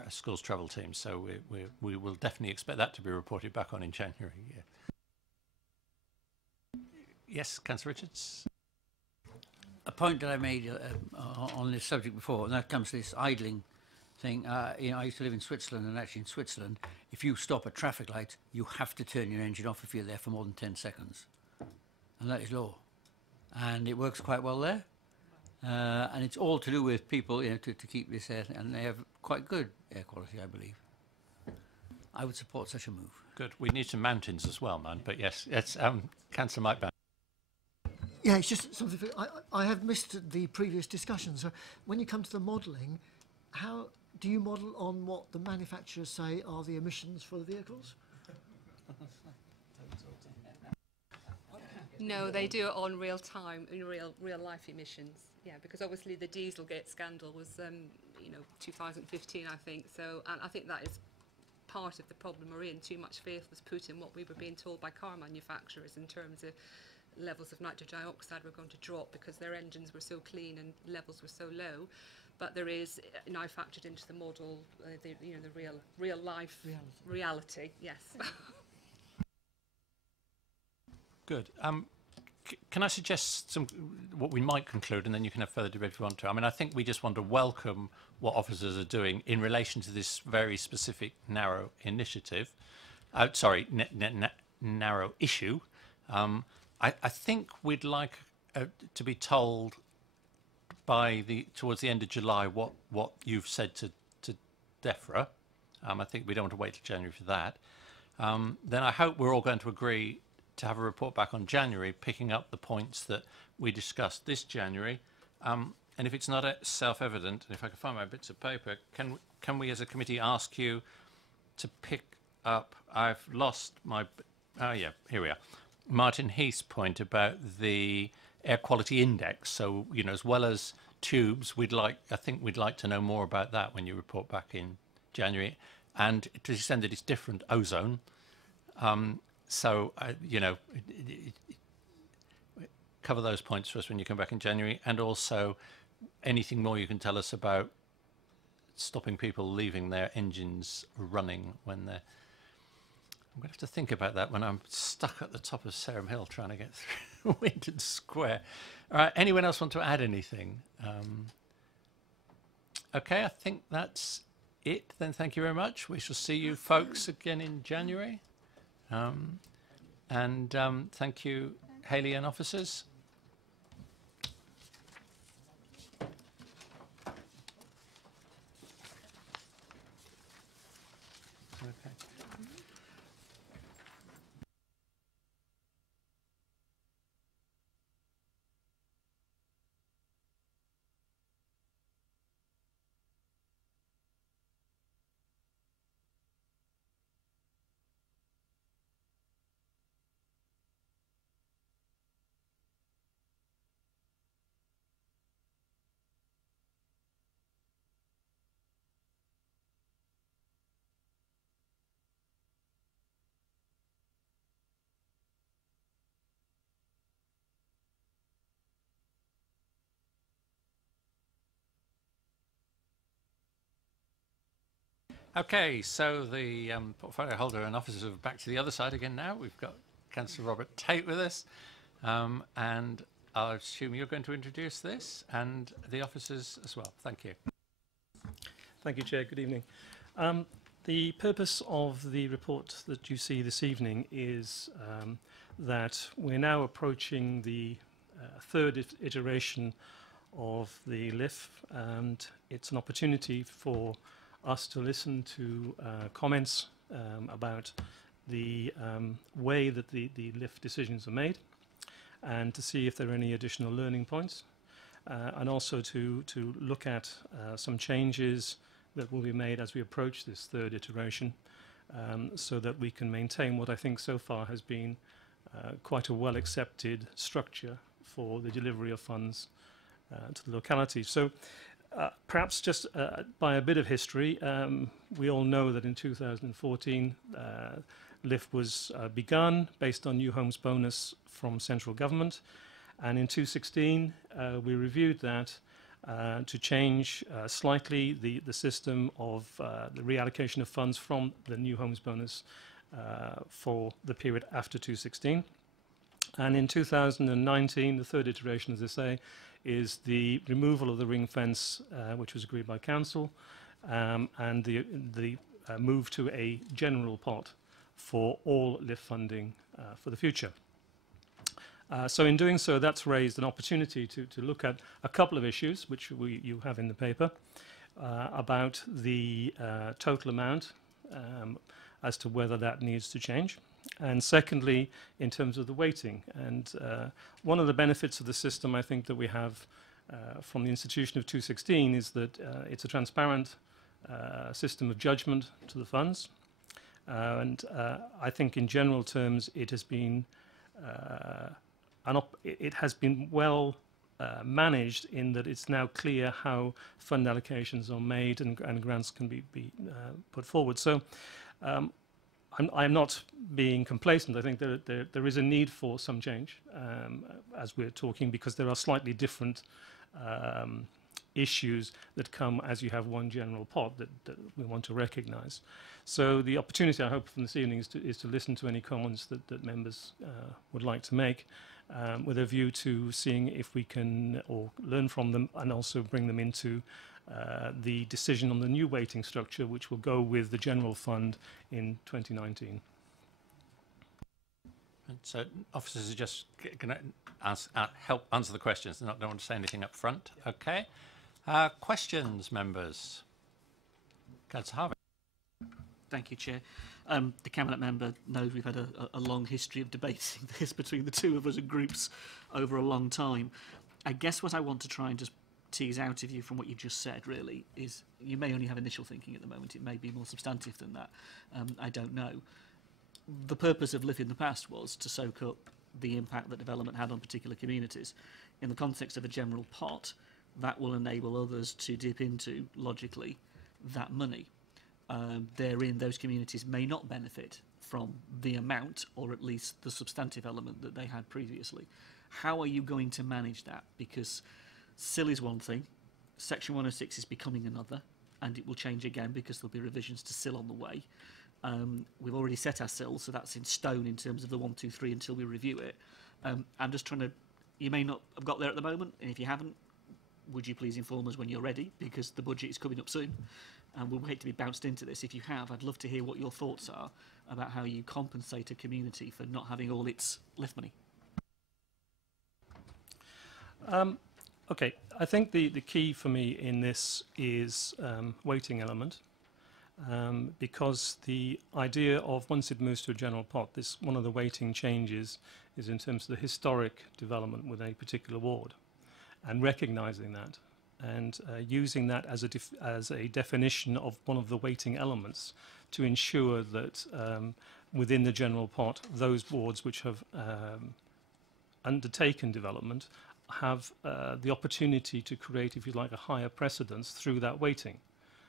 schools travel team. So we will definitely expect that to be reported back on in January. Yeah. Yes, Councillor Richards. A point that I made on this subject before, and that comes to this idling thing. I used to live in Switzerland, and actually in Switzerland, if you stop at traffic lights, you have to turn your engine off if you're there for more than 10 seconds. And that is law. And it works quite well there. And it's all to do with people, to keep this air, and they have quite good air quality, I believe. I would support such a move. Good. We need some mountains as well, man. But yes, it's Councillor Mike Bannon. Yeah, it's just something. I have missed the previous discussion. So when you come to the modelling, how do you model on what the manufacturers say are the emissions for the vehicles? No, they do it on real time, in real life emissions. Yeah, because obviously the Dieselgate scandal was, 2015, I think. So, and I think that is part of the problem we're in. Too much faith was put in what we were being told by car manufacturers in terms of levels of nitrogen dioxide were going to drop because their engines were so clean and levels were so low. But there is now factored into the model, the real life reality. Yes. Good. Can I suggest what we might conclude, and then you can have further debate if you want to. I mean, I think we just want to welcome what officers are doing in relation to this very specific narrow initiative. Narrow issue. I think we'd like to be told by towards the end of July what you've said to DEFRA. I think we don't want to wait till January for that. Then I hope we're all going to agree to have a report back on January, picking up the points that we discussed this January. And if it's not self-evident, and if I can find my bits of paper, can we as a committee ask you to pick up, I've lost my, oh yeah, here we are. Martin Heath's point about the air quality index. So, as well as tubes, I think we'd like to know more about that when you report back in January. And to the extent that it's different, ozone. Cover those points for us when you come back in January, and also anything more you can tell us about stopping people leaving their engines running when they're... I'm going to have to think about that when I'm stuck at the top of Sarum Hill trying to get through Winton Square. All right, anyone else want to add anything? Okay, I think that's it. Then thank you very much. We shall see you folks again in January. Thank you, Hayley and officers. Okay. Okay, so the portfolio holder and officers are back to the other side again now. We've got Councillor Robert Tate with us, and I assume you're going to introduce this and the officers as well. Thank you. Thank you, Chair. Good evening. The purpose of the report that you see this evening is that we're now approaching the third iteration of the LIF, and it's an opportunity for us to listen to comments about the way that the LIF decisions are made, and to see if there are any additional learning points, and also to look at some changes that will be made as we approach this third iteration, so that we can maintain what I think so far has been quite a well-accepted structure for the delivery of funds to the locality. So perhaps just by a bit of history, we all know that in 2014 LIF was begun based on New Homes Bonus from central government, and in 2016 we reviewed that to change slightly the system of the reallocation of funds from the New Homes Bonus for the period after 2016. And in 2019, the third iteration, as I say, is the removal of the ring fence, which was agreed by council, and the move to a general pot for all LIF funding for the future. So in doing so, that's raised an opportunity to look at a couple of issues, which you have in the paper, about the total amount, as to whether that needs to change. And secondly, in terms of the weighting. And one of the benefits of the system, I think, that we have from the institution of 216 is that it's a transparent system of judgment to the funds. And I think in general terms, it has been it has been well managed in that it's now clear how fund allocations are made and grants can be put forward. So I'm not being complacent. I think there is a need for some change as we're talking, because there are slightly different issues that come as you have one general pot that we want to recognise. So the opportunity I hope from this evening is to listen to any comments that members would like to make, with a view to seeing if we can or learn from them and also bring them into the decision on the new weighting structure, which will go with the general fund in 2019. And so officers are just going to help answer the questions. They don't want to say anything up front. Okay. Questions, members? Councillor Harvey. Thank you, Chair. The Cabinet member knows we've had a long history of debating this between the two of us in groups over a long time. I guess what I want to try and just tease out of you from what you've just said, really, is you may only have initial thinking at the moment. It may be more substantive than that. I don't know. The purpose of LIF in the past was to soak up the impact that development had on particular communities. In the context of a general pot, that will enable others to dip into, logically, that money. Therein, those communities may not benefit from the amount, or at least the substantive element that they had previously. How are you going to manage that? Because SIL is one thing, Section 106 is becoming another, and it will change again because there'll be revisions to SIL on the way. We've already set our SIL, so that's in stone in terms of the 1, 2, 3 until we review it. I'm just trying to, you may not have got there at the moment, and if you haven't, would you please inform us when you're ready, because the budget is coming up soon, and we'll hate to be bounced into this. If you have, I'd love to hear what your thoughts are about how you compensate a community for not having all its LIF money. Okay, I think the key for me in this is weighting element, because the idea of once it moves to a general pot, one of the weighting changes is in terms of the historic development with a particular ward, and recognising that and using that as a definition of one of the weighting elements to ensure that within the general pot, those wards which have undertaken development have the opportunity to create, if you like, a higher precedence through that weighting.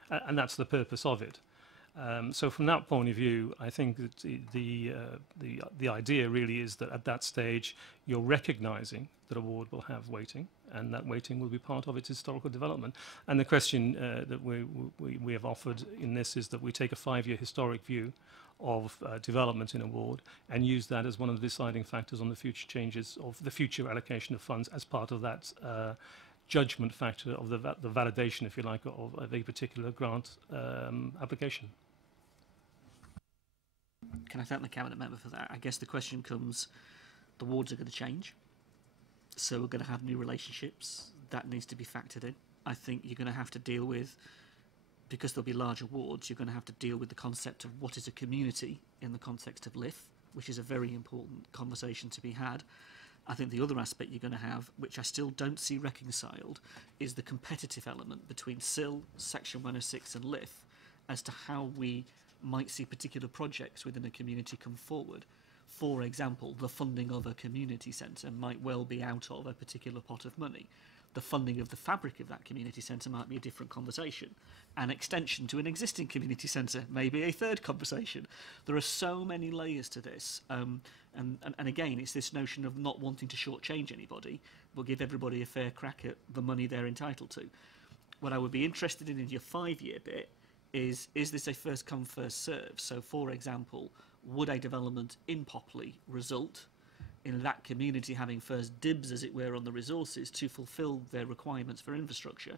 And that's the purpose of it. So from that point of view, I think that the idea really is that at that stage, you're recognising that a ward will have weighting, and that weighting will be part of its historical development. And the question that we have offered in this is that we take a 5-year historic view of development in a ward and use that as one of the deciding factors on the future changes of the future allocation of funds as part of that judgment factor of the validation, if you like, of a particular grant application. Can I thank the Cabinet member for that? I guess the question comes, the wards are going to change, so we're going to have new relationships. That needs to be factored in. I think you're going to have to deal with, because there'll be larger wards, you're going to have to deal with the concept of what is a community in the context of LIF, which is a very important conversation to be had. I think the other aspect you're going to have, which I still don't see reconciled, is the competitive element between SIL, Section 106 and LIF as to how we might see particular projects within a community come forward. For example, the funding of a community centre might well be out of a particular pot of money. The funding of the fabric of that community centre might be a different conversation. An extension to an existing community centre may be a third conversation. There are so many layers to this. And again, it's this notion of not wanting to shortchange anybody, but give everybody a fair crack at the money they're entitled to. What I would be interested in your 5-year bit is this a first come, first serve? So, for example, would a development in Popley result in that community having first dibs, as it were, on the resources to fulfil their requirements for infrastructure,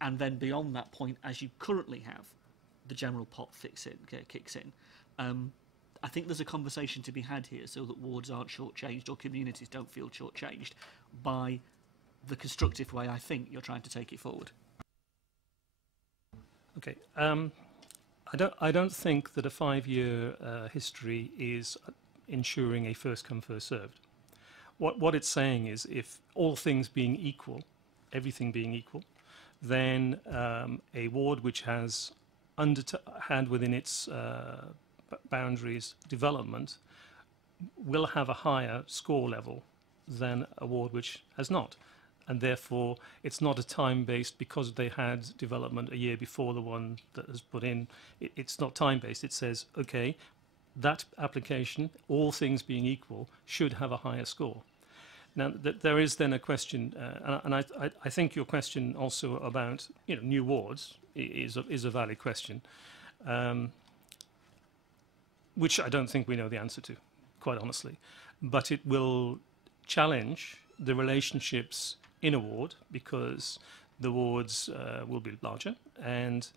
and then beyond that point, as you currently have, the general pot kicks in. I think there's a conversation to be had here so that wards aren't shortchanged or communities don't feel shortchanged by the constructive way I think you're trying to take it forward. Okay. I don't think that a 5-year history is ensuring a first come, first served. What it's saying is, if all things being equal, everything being equal, then a ward which has had within its boundaries development will have a higher score level than a ward which has not. And therefore, it's not a time-based, because they had development a year before the one that was put in. It's not time-based. It says, okay, that application, all things being equal, should have a higher score. Now, there is then a question, and I think your question also about new wards is a valid question, which I don't think we know the answer to, quite honestly. But it will challenge the relationships in a ward, because the wards will be larger, and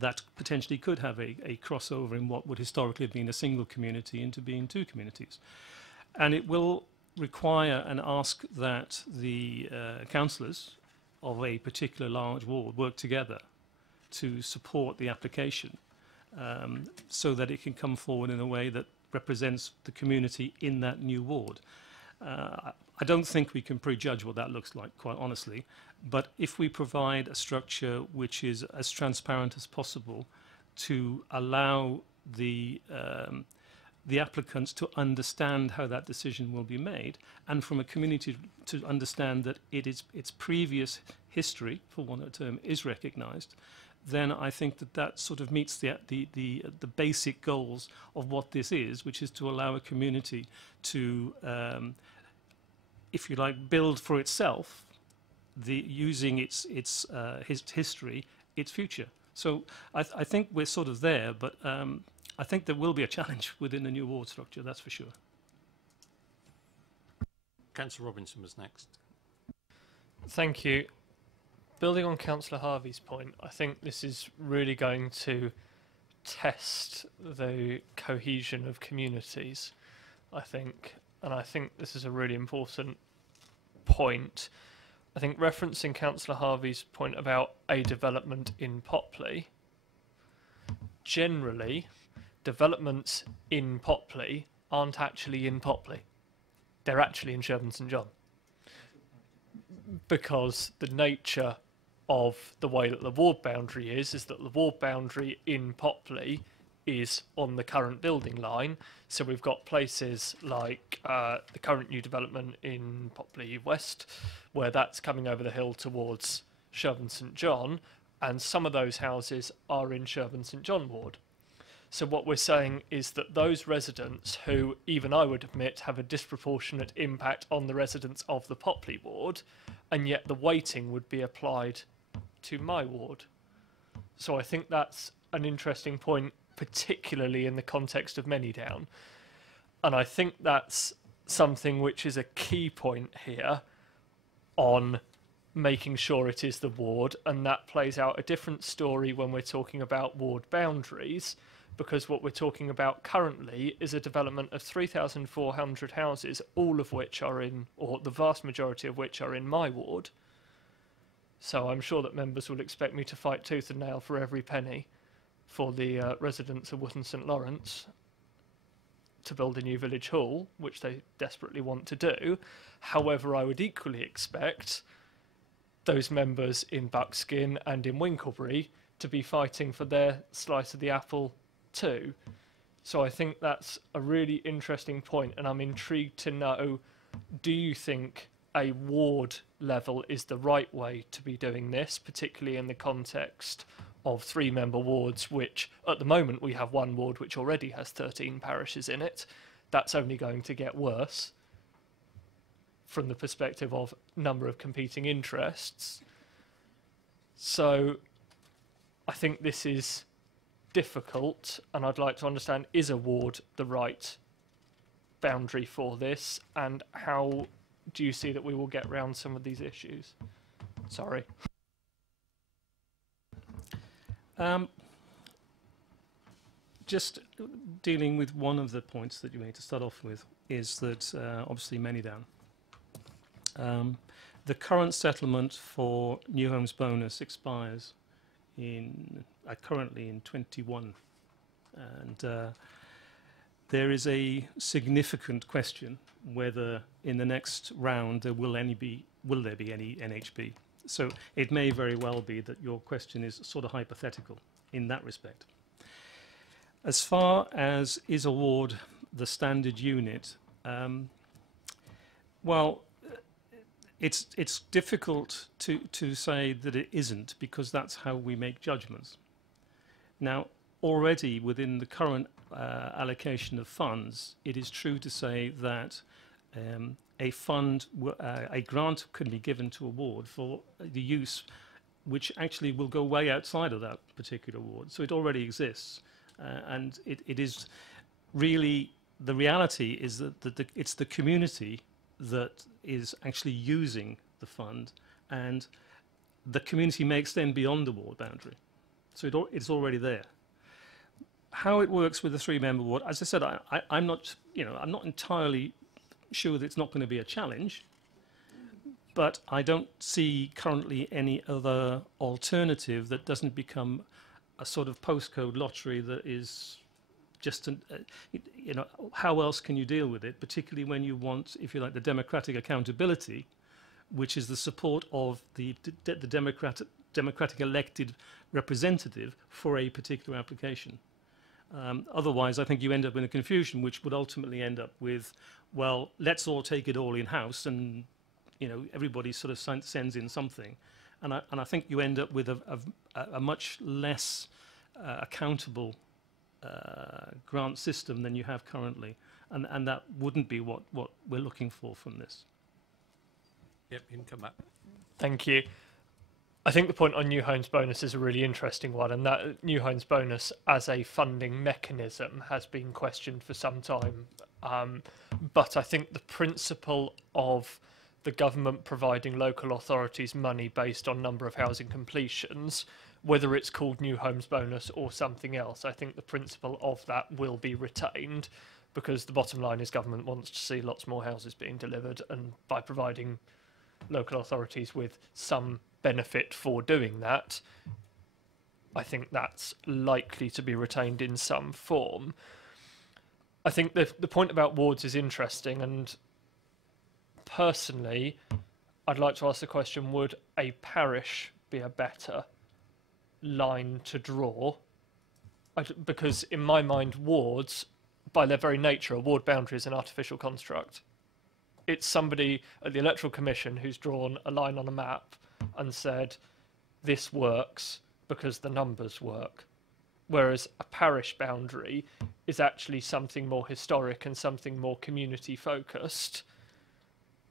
that potentially could have a crossover in what would historically have been a single community into being two communities. And it will require and ask that the councillors of a particular large ward work together to support the application, so that it can come forward in a way that represents the community in that new ward. I don't think we can prejudge what that looks like, quite honestly, but if we provide a structure which is as transparent as possible to allow the applicants to understand how that decision will be made, and from a community to understand that its previous history, for want of a term, is recognised, then I think that sort of meets the basic goals of what this is, which is to allow a community to if you like, build for itself, using its history, its future. So I think we're sort of there, but I think there will be a challenge within the new ward structure, that's for sure. Councillor Robinson was next. Thank you. Building on Councillor Harvey's point, I think this is really going to test the cohesion of communities, I think. And I think this is a really important point. I think referencing Councillor Harvey's point about a development in Popley, generally, developments in Popley aren't actually in Popley. They're actually in Sherburn St John. Because the nature of the way that the ward boundary is that the ward boundary in Popley is on the current building line. So we've got places like the current new development in Popley West, where that's coming over the hill towards Sherburn St John, and some of those houses are in Sherburn St John ward. So what we're saying is that those residents who, even I would admit, have a disproportionate impact on the residents of the Popley ward, and yet the weighting would be applied to my ward. So I think that's an interesting point, particularly in the context of Manydown. And I think that's something which is a key point here on making sure it is the ward, and that plays out a different story when we're talking about ward boundaries, because what we're talking about currently is a development of 3,400 houses, all of which are in, or the vast majority of which are in my ward. So I'm sure that members will expect me to fight tooth and nail for every penny for the residents of Wootton St Lawrence to build a new village hall, which they desperately want to do. However, I would equally expect those members in Buckskin and in Winklebury to be fighting for their slice of the apple too. So I think that's a really interesting point, and I'm intrigued to know, do you think a ward level is the right way to be doing this, particularly in the context of 3-member wards, which at the moment we have one ward which already has 13 parishes in it. That's only going to get worse from the perspective of number of competing interests. So I think this is difficult, and I'd like to understand, is a ward the right boundary for this, and how do you see that we will get around some of these issues? Sorry. Just dealing with one of the points that you made to start off with is that obviously Manydown. The current settlement for New Homes Bonus expires in currently in 21, and there is a significant question whether in the next round there will there be any NHB. So it may very well be that your question is sort of hypothetical in that respect. As far as is a ward the standard unit, Well, it's difficult to say that it isn't, because that's how we make judgments. Now, already within the current allocation of funds, it is true to say that a grant can be given to a ward for the use which actually will go way outside of that particular ward. So it already exists. And it is really, the reality is that it's the community that is actually using the fund, and the community may extend beyond the ward boundary. So it's already there. How it works with the three-member ward, as I said, I'm not entirely sure that it's not going to be a challenge, but I don't see currently any other alternative that doesn't become a sort of postcode lottery that is just, how else can you deal with it, particularly when you want, if you like, the democratic accountability, which is the support of the democratic elected representative for a particular application. Otherwise, I think you end up in a confusion, which would ultimately end up with, well, let's all take it all in-house, and everybody sort of sends in something. And I think you end up with a much less accountable grant system than you have currently. And that wouldn't be what we're looking for from this. Yep, you can come back. Thank you. I think the point on New Homes Bonus is a really interesting one, and that New Homes Bonus as a funding mechanism has been questioned for some time. But I think the principle of the government providing local authorities money based on number of housing completions, whether it's called New Homes Bonus or something else, I think the principle of that will be retained, because the bottom line is government wants to see lots more houses being delivered, and by providing local authorities with some benefit for doing that, I think that's likely to be retained in some form. I think the point about wards is interesting, and personally, I'd like to ask the question, would a parish be a better line to draw? Because in my mind, wards, by their very nature, a ward boundary is an artificial construct. It's somebody at the Electoral Commission who's drawn a line on a map and said, this works because the numbers work. Whereas a parish boundary is actually something more historic and something more community focused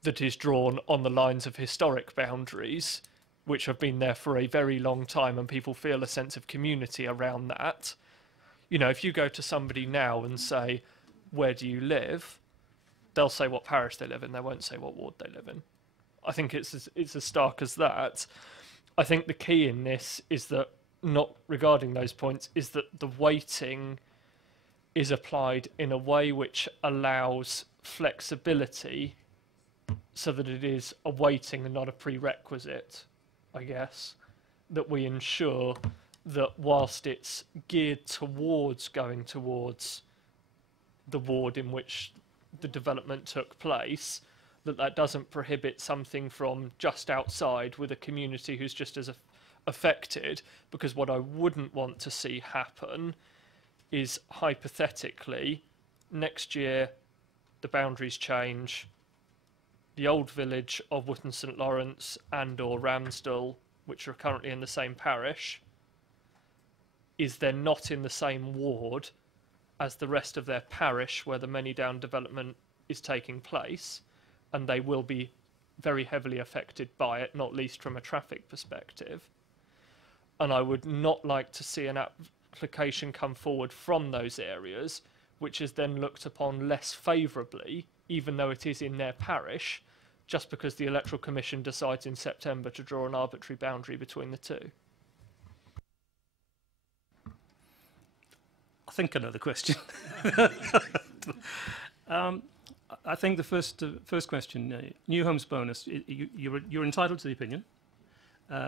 that is drawn on the lines of historic boundaries, which have been there for a very long time, and people feel a sense of community around that. If you go to somebody now and say, where do you live? They'll say what parish they live in, they won't say what ward they live in. I think it's as stark as that. I think the key in this is that, not regarding those points, is that the weighting is applied in a way which allows flexibility, so that it is a weighting and not a prerequisite, I guess, that we ensure that whilst it's geared towards going towards the ward in which the development took place, that doesn't prohibit something from just outside with a community who's just as affected. Because what I wouldn't want to see happen is, hypothetically, next year the boundaries change, the old village of Wootton St Lawrence and or Ramsdale, which are currently in the same parish, is then not in the same ward as the rest of their parish where the Many Down development is taking place, and they will be very heavily affected by it, not least from a traffic perspective. And I would not like to see an application come forward from those areas which is then looked upon less favourably, even though it is in their parish, just because the Electoral Commission decides in September to draw an arbitrary boundary between the two. I think I know the question. I think the first question, New Homes Bonus, you're entitled to the opinion.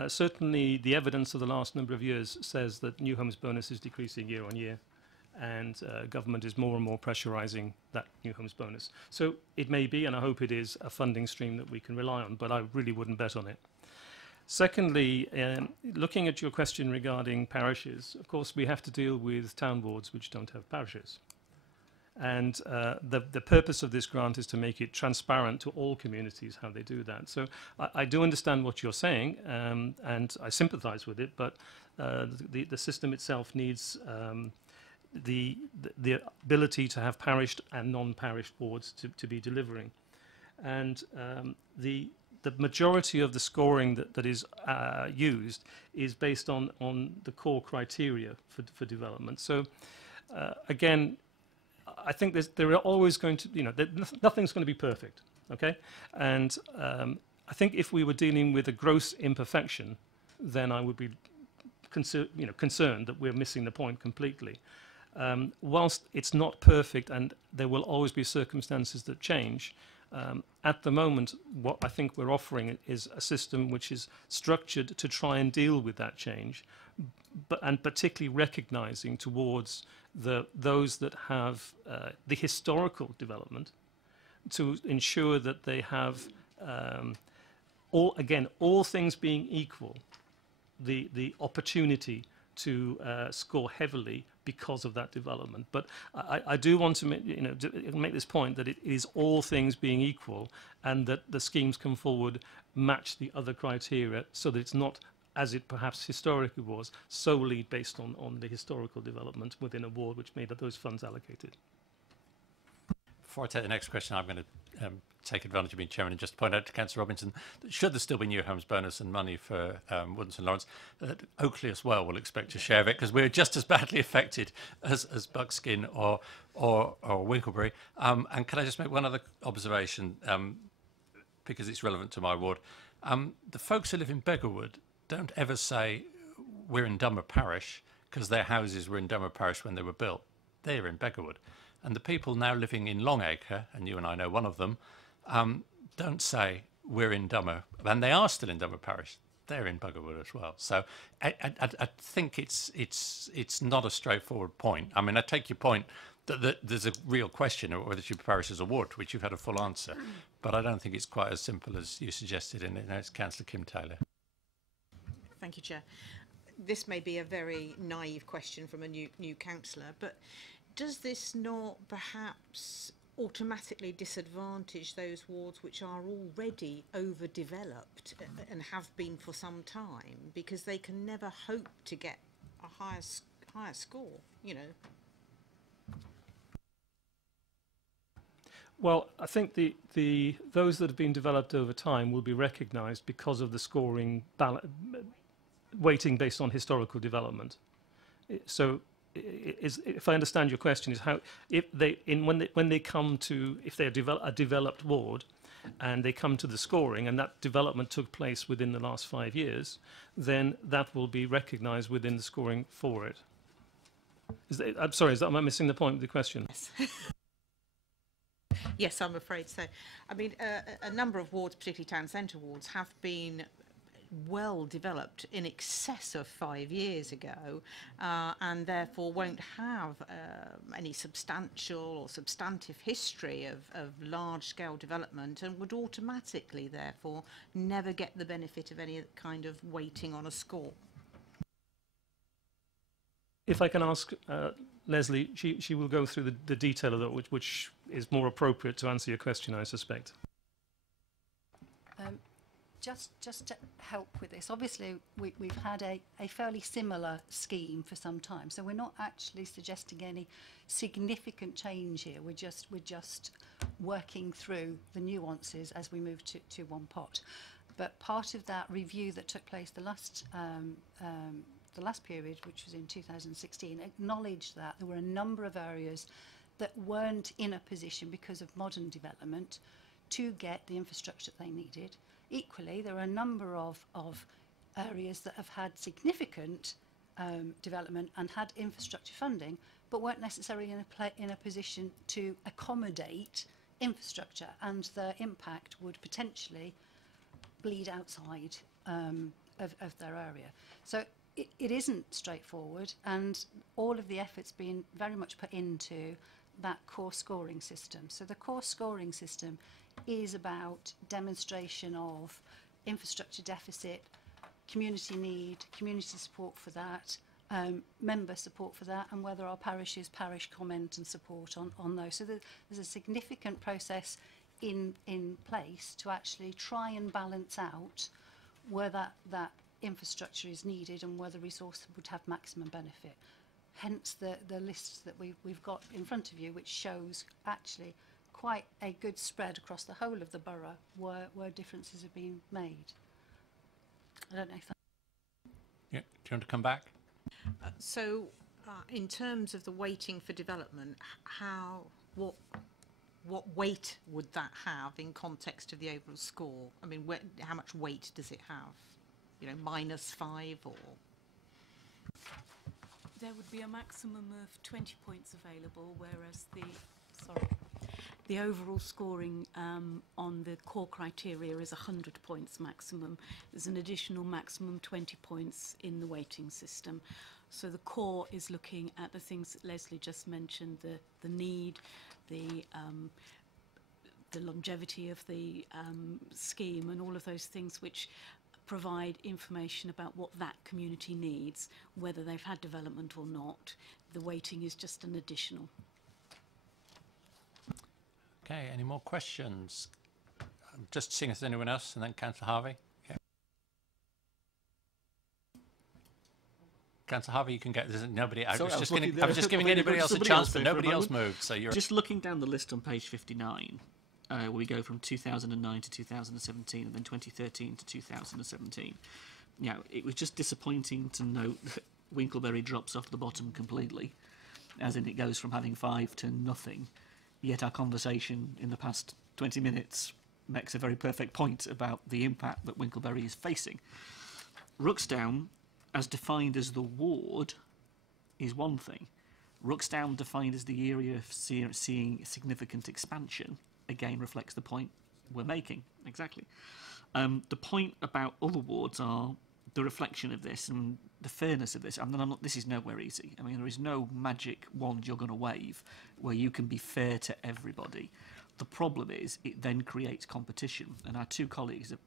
Certainly the evidence of the last number of years says that New Homes Bonus is decreasing year on year, and government is more and more pressurising that New Homes Bonus. So it may be, and I hope it is, a funding stream that we can rely on, but I really wouldn't bet on it. Secondly, looking at your question regarding parishes, of course we have to deal with town boards which don't have parishes. And the purpose of this grant is to make it transparent to all communities how they do that. So I do understand what you're saying, and I sympathise with it, but the system itself needs the ability to have parish and non-parish boards to be delivering. And the majority of the scoring that is used is based on the core criteria for development. So again, I think there are always going to, nothing's going to be perfect, okay? And I think if we were dealing with a gross imperfection, then I would be concerned that we're missing the point completely. Whilst it's not perfect and there will always be circumstances that change, at the moment, what I think we're offering is a system which is structured to try and deal with that change, and particularly recognising towards those that have the historical development, to ensure that they have, all things being equal, the opportunity to score heavily because of that development. But I do want to make this point that it is all things being equal, and that the schemes come forward match the other criteria, so that it's not, as it perhaps historically was, solely based on the historical development within a ward which made those funds allocated. Before I take the next question, I'm going to take advantage of being chairman and just point out to Councillor Robinson that should there still be new homes bonus and money for Woodlands and Lawrence, that Oakley as well will expect to share of it, because we're just as badly affected as Buckskin or Winklebury. And can I just make one other observation, because it's relevant to my ward? The folks who live in Beggarwood don't ever say we're in Dummer Parish because their houses were in Dummer Parish when they were built. They're in Beggarwood. And the people now living in Longacre, and you and I know one of them, don't say we're in Dummer, and they are still in Dummer Parish. They're in Beggarwood as well. So I think it's not a straightforward point. I mean, I take your point that there's a real question of whether it should be parish as a ward, to which you've had a full answer. But I don't think it's quite as simple as you suggested in it. No, it's Councillor Kim Taylor. Thank you, Chair. This may be a very naive question from a new councillor, but does this not perhaps automatically disadvantage those wards which are already overdeveloped and have been for some time, because they can never hope to get a higher score, Well, I think those that have been developed over time will be recognised because of the scoring weighting based on historical development. So, if I understand your question, is how when they come to, if they're a developed ward, and they come to the scoring, and that development took place within the last 5 years, then that will be recognised within the scoring for it. I'm sorry, am I missing the point of the question? Yes. Yes, I'm afraid so. I mean, a number of wards, particularly town centre wards, have been well developed in excess of 5 years ago, and therefore won't have any substantial or substantive history of large-scale development, and would automatically therefore never get the benefit of any kind of weighting on a score. If I can ask Leslie, she will go through the detail of that, which is more appropriate to answer your question, I suspect. Just to help with this, obviously we've had a fairly similar scheme for some time, so we're not actually suggesting any significant change here. We're just working through the nuances as we move to one pot. But part of that review that took place the last period, which was in 2016, acknowledged that there were a number of areas that weren't in a position because of modern development to get the infrastructure they needed. Equally, there are a number of areas that have had significant development and had infrastructure funding, but weren't necessarily in a position to accommodate infrastructure, and the impact would potentially bleed outside of their area. So it isn't straightforward, and all of the effort's been very much put into that core scoring system. So the core scoring system is about demonstration of infrastructure deficit, community need, community support for that, member support for that, and whether our parishes parish comment and support on those. So there's a significant process in place to actually try and balance out where that infrastructure is needed and where the resource would have maximum benefit. Hence the list that we've got in front of you, which shows actually quite a good spread across the whole of the borough where differences have been made. I don't know if that... Yeah, do you want to come back? In terms of the weighting for development, what weight would that have in context of the overall score? I mean, how much weight does it have? You know, -5 or? There would be a maximum of 20 points available, whereas the overall scoring on the core criteria is 100 points maximum. There's an additional maximum 20 points in the weighting system. So the core is looking at the things that Leslie just mentioned, the need, the longevity of the scheme and all of those things which provide information about what that community needs, whether they've had development or not. The weighting is just an additional. Okay, any more questions? I'm just seeing if there's anyone else, and then Councillor Harvey. Yeah. Councillor Harvey, you can get. There's nobody. I was just giving anybody else a chance, but nobody else moved. So you're just looking down the list on page 59. Where we go from 2009 to 2017 and then 2013 to 2017. Now, it was just disappointing to note that Winkleberry drops off the bottom completely, as in it goes from having 5 to nothing. Yet our conversation in the past 20 minutes makes a very perfect point about the impact that Winkleberry is facing. Ruxdown, as defined as the ward, is one thing. Ruxdown, defined as the area of seeing significant expansion, again reflects the point we're making. Exactly. The point about other wards are the reflection of this and the fairness of this. I mean, this is nowhere easy. I mean, there is no magic wand you're going to wave where you can be fair to everybody. The problem is it then creates competition, and our two colleagues have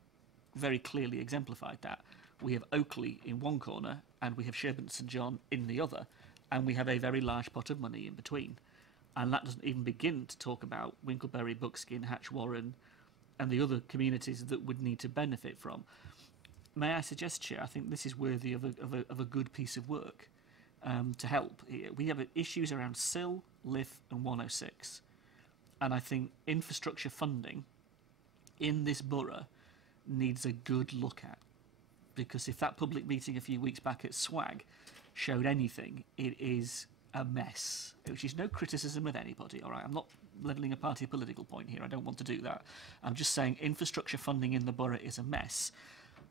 very clearly exemplified that. We have Oakley in one corner and we have Sherborne St John in the other, and we have a very large pot of money in between. And that doesn't even begin to talk about Winkleberry, Buckskin, Hatch Warren, and the other communities that would need to benefit from. May I suggest, Chair, I think this is worthy of a good piece of work to help here. We have issues around SIL, LIF and 106. And I think infrastructure funding in this borough needs a good look at. Because if that public meeting a few weeks back at SWAG showed anything, it is a mess, which is no criticism of anybody, all right? I'm not levelling a party political point here. I don't want to do that. I'm just saying infrastructure funding in the borough is a mess,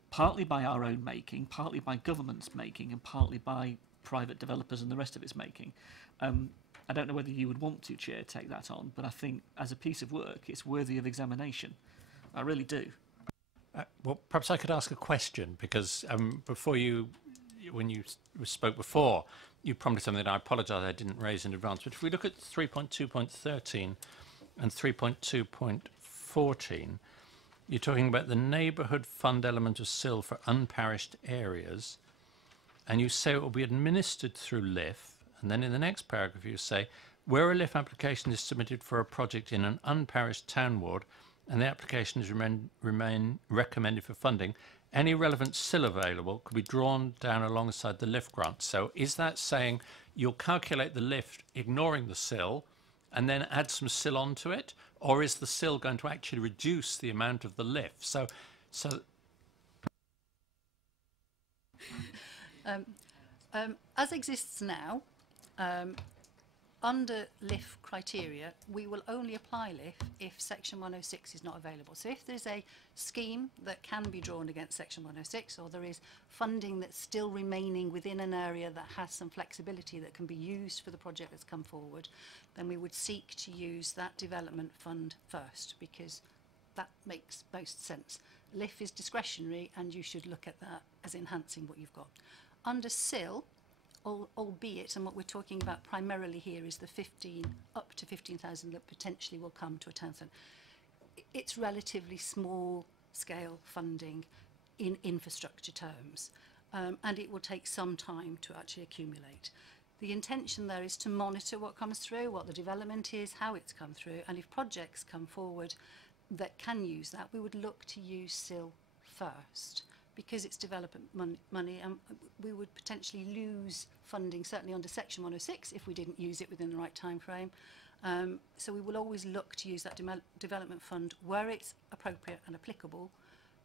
partly by our own making, partly by government's making, and partly by private developers and the rest of its making. I don't know whether you would want to, Chair, take that on, but I think as a piece of work, it's worthy of examination. I really do. Well, perhaps I could ask a question, because before when you spoke before, you promised something that I apologise I didn't raise in advance. But if we look at 3.2.13 and 3.2.14, you're talking about the neighbourhood fund element of SIL for unparished areas, and you say it will be administered through LIF, and then in the next paragraph you say, where a LIF application is submitted for a project in an unparished town ward, and the application is remain recommended for funding, any relevant SIL available could be drawn down alongside the LIF grant. So is that saying you'll calculate the LIF ignoring the SIL and then add some SIL onto it? Or is the SIL going to actually reduce the amount of the LIF? So as exists now, under LIF criteria, we will only apply LIF if Section 106 is not available. So if there's a scheme that can be drawn against Section 106, or there is funding that's still remaining within an area that has some flexibility that can be used for the project that's come forward, then we would seek to use that development fund first, because that makes most sense. LIF is discretionary, and you should look at that as enhancing what you've got. Under SIL, albeit, and what we're talking about primarily here is the 15 up to 15,000 that potentially will come to a town centre. It's relatively small scale funding in infrastructure terms. and it will take some time to actually accumulate. The intention there is to monitor what comes through, what the development is, how it's come through, and if projects come forward that can use that, we would look to use SIL first, because it's development money, and we would potentially lose funding, certainly under Section 106, if we didn't use it within the right time frame. So we will always look to use that development fund where it's appropriate and applicable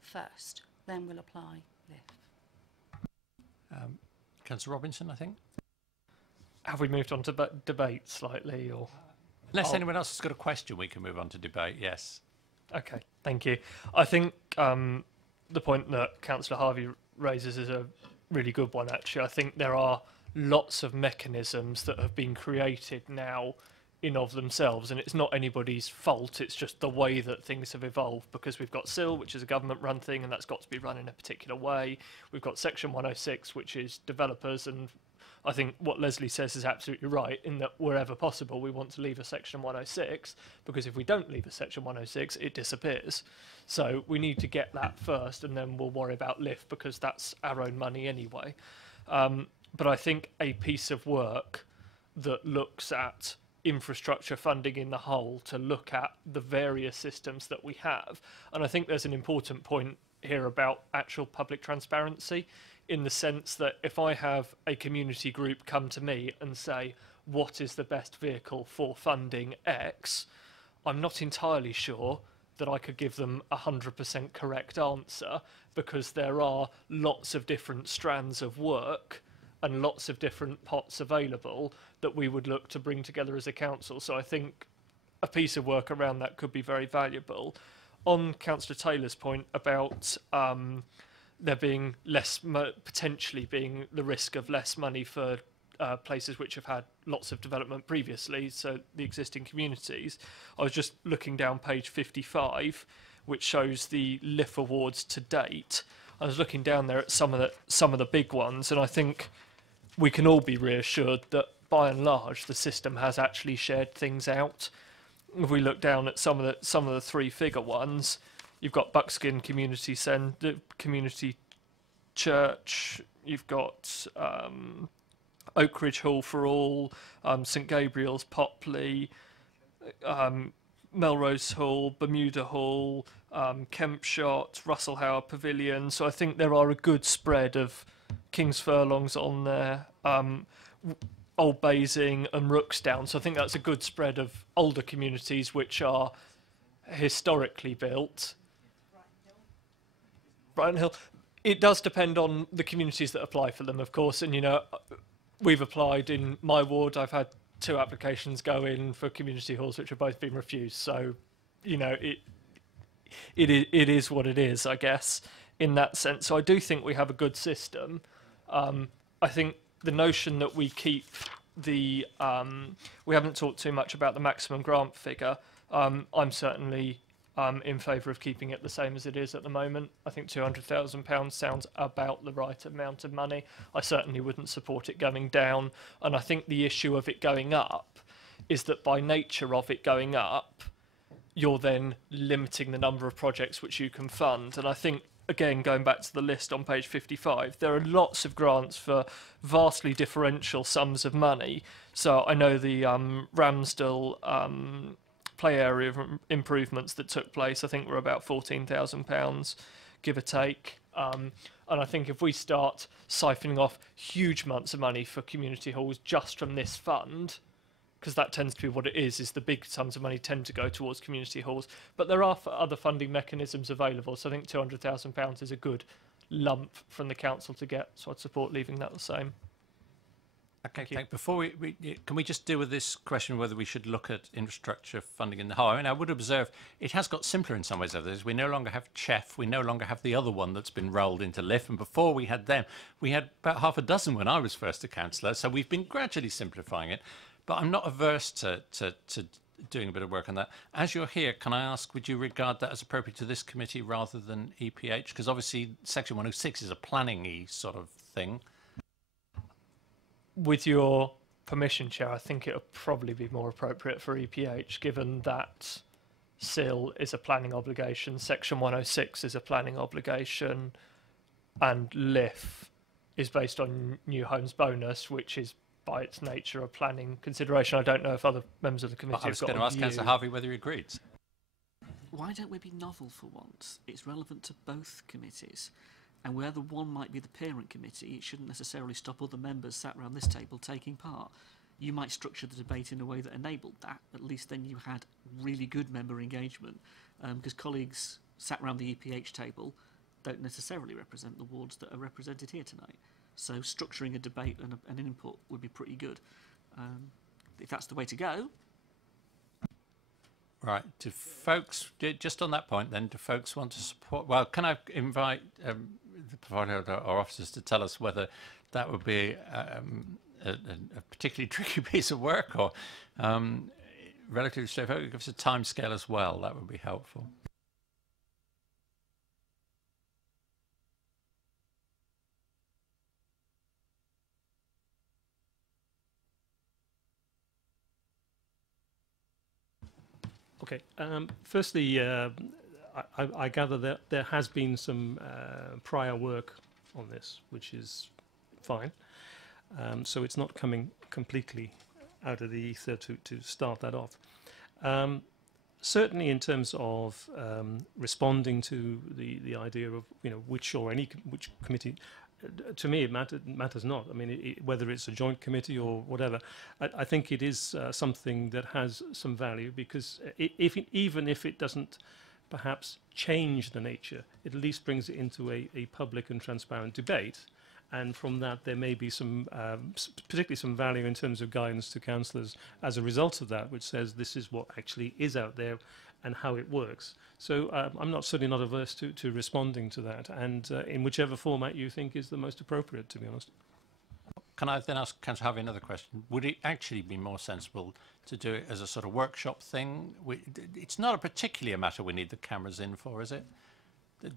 first, then we'll apply LIF. Councillor Robinson, I think. Have we moved on to debate slightly, or Unless anyone else has got a question, we can move on to debate. Yes. Okay, thank you. I think the point that Councillor Harvey raises is a really good one, actually. I think there are lots of mechanisms that have been created now in of themselves, and it's not anybody's fault, it's just the way that things have evolved, because we've got SIL, which is a government-run thing, and that's got to be run in a particular way. We've got Section 106, which is developers, and I think what Leslie says is absolutely right, in that wherever possible we want to leave a Section 106, because if we don't leave a Section 106, it disappears. So we need to get that first, and then we'll worry about LIF, because that's our own money anyway. But I think a piece of work that looks at infrastructure funding in the whole, to look at the various systems that we have, and I think there's an important point here about actual public transparency, in the sense that if I have a community group come to me and say, what is the best vehicle for funding X, I'm not entirely sure that I could give them 100% correct answer, because there are lots of different strands of work and lots of different pots available that we would look to bring together as a council. So I think a piece of work around that could be very valuable. On Councillor Taylor's point about there being less, potentially being the risk of less money for places which have had lots of development previously, so the existing communities, I was just looking down page 55, which shows the LIF awards to date. I was looking down there at some of the big ones, and I think we can all be reassured that by and large the system has actually shared things out. If we look down at some of the three-figure ones, you've got Buckskin Community Centre, Community Church, you've got Oak Ridge Hall for All, St Gabriel's Popley, Melrose Hall, Bermuda Hall, Kempshot, Russell Howard Pavilion. So I think there are a good spread of King's Furlongs on there, Old Basing and Rooksdown. So I think that's a good spread of older communities which are historically built. Brighton Hill. It does depend on the communities that apply for them, of course. And, you know, we've applied in my ward. I've had 2 applications go in for community halls which have both been refused. So, you know, it is what it is, I guess, in that sense. So I do think we have a good system. I think the notion that we keep the... we haven't talked too much about the maximum grant figure. I'm certainly in favour of keeping it the same as it is at the moment. I think £200,000 sounds about the right amount of money. I certainly wouldn't support it going down. And I think the issue of it going up is that by nature of it going up, you're then limiting the number of projects which you can fund. And I think, again, going back to the list on page 55, there are lots of grants for vastly differential sums of money. So I know the Ramsdale play area improvements that took place, I think were about £14,000, give or take. And I think if we start siphoning off huge amounts of money for community halls just from this fund, because that tends to be what it is the big sums of money tend to go towards community halls. But there are other funding mechanisms available, so I think £200,000 is a good lump from the council to get, so I'd support leaving that the same. Okay, thank you. Before can we just deal with this question whether we should look at infrastructure funding in the whole? I mean, I would observe it has got simpler in some ways. Others, we no longer have CHEF, we no longer have the other one that's been rolled into LIF, and before we had them, we had about half a dozen when I was first a councillor. So we've been gradually simplifying it, but I'm not averse to doing a bit of work on that. As you're here, can I ask, would you regard that as appropriate to this committee rather than EPH? Because obviously Section 106 is a planning-y sort of thing. With your permission, Chair, I think it would probably be more appropriate for EPH, given that SIL is a planning obligation, Section 106 is a planning obligation, and LIF is based on new homes bonus, which is by its nature a planning consideration. I don't know if other members of the committee I was have got going to a ask view. Councillor Harvey whether he agreed. Why don't we be novel for once? It's relevant to both committees. And where the one might be the parent committee, it shouldn't necessarily stop other members sat around this table taking part. You might structure the debate in a way that enabled that. At least then you had really good member engagement, because colleagues sat around the EPH table don't necessarily represent the wards that are represented here tonight. So structuring a debate and an input would be pretty good. If that's the way to go. Right. Do folks, just on that point then, do folks want to support? Well, can I invite the provider or officers to tell us whether that would be a particularly tricky piece of work or relatively straightforward? Give us a time scale as well. That would be helpful. Okay. Firstly, I gather that there has been some prior work on this, which is fine. So it's not coming completely out of the ether to start that off. Certainly, in terms of responding to the idea of which committee. To me, it matters not. I mean, whether it's a joint committee or whatever, I think it is something that has some value because even if it doesn't perhaps change the nature, it at least brings it into a public and transparent debate. And from that, there may be some, particularly some value in terms of guidance to councillors as a result of that, which says this is what actually is out there and how it works. So I'm certainly not averse to responding to that, and in whichever format you think is the most appropriate, to be honest. Can I then ask Councillor Harvey another question? Would it actually be more sensible to do it as a sort of workshop thing? It's not particularly a matter we need the cameras in for, is it?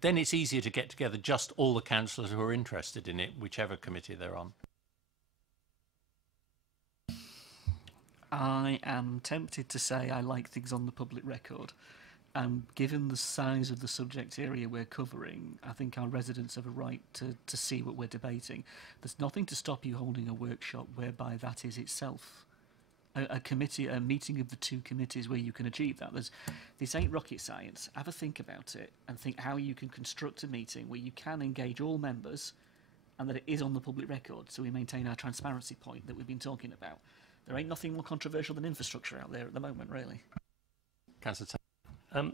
Then it's easier to get together just all the councillors who are interested in it, whichever committee they're on. I am tempted to say I like things on the public record. Given the size of the subject area we're covering, I think our residents have a right to see what we're debating. There's nothing to stop you holding a workshop whereby that is itself a committee, a meeting of the two committees where you can achieve that. This ain't rocket science. Have a think about it and think how you can construct a meeting where you can engage all members and that it is on the public record, so we maintain our transparency point that we've been talking about. There ain't nothing more controversial than infrastructure out there at the moment, really. Councillor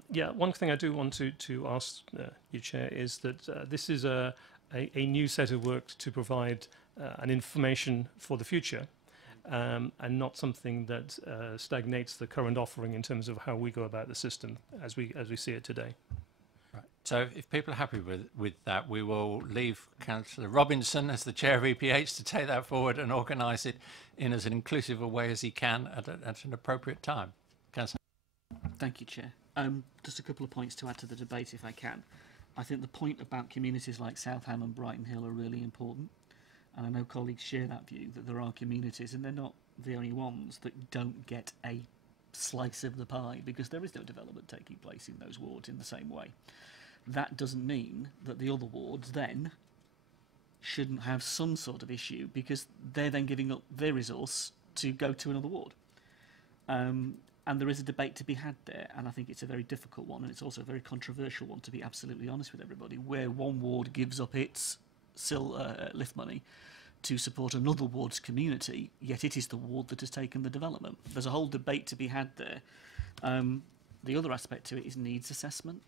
yeah, one thing I do want to ask you, Chair, is that this is a new set of work to provide an information for the future, and not something that stagnates the current offering in terms of how we go about the system as we see it today. Right. So if people are happy with that, we will leave Councillor Robinson as the Chair of EPH to take that forward and organise it in as an inclusive a way as he can at an appropriate time. Councillor. Thank you, Chair. Just a couple of points to add to the debate, if I can. I think the point about communities like Southam and Brighton Hill are really important. And I know colleagues share that view, that there are communities, and they're not the only ones, that don't get a slice of the pie because there is no development taking place in those wards in the same way. That doesn't mean that the other wards then shouldn't have some sort of issue because they're then giving up their resource to go to another ward. And there is a debate to be had there, and I think it's a very difficult one, and it's also a very controversial one, to be absolutely honest with everybody, where one ward gives up its lift money to support another ward's community, yet it is the ward that has taken the development. There's a whole debate to be had there. The other aspect to it is needs assessment.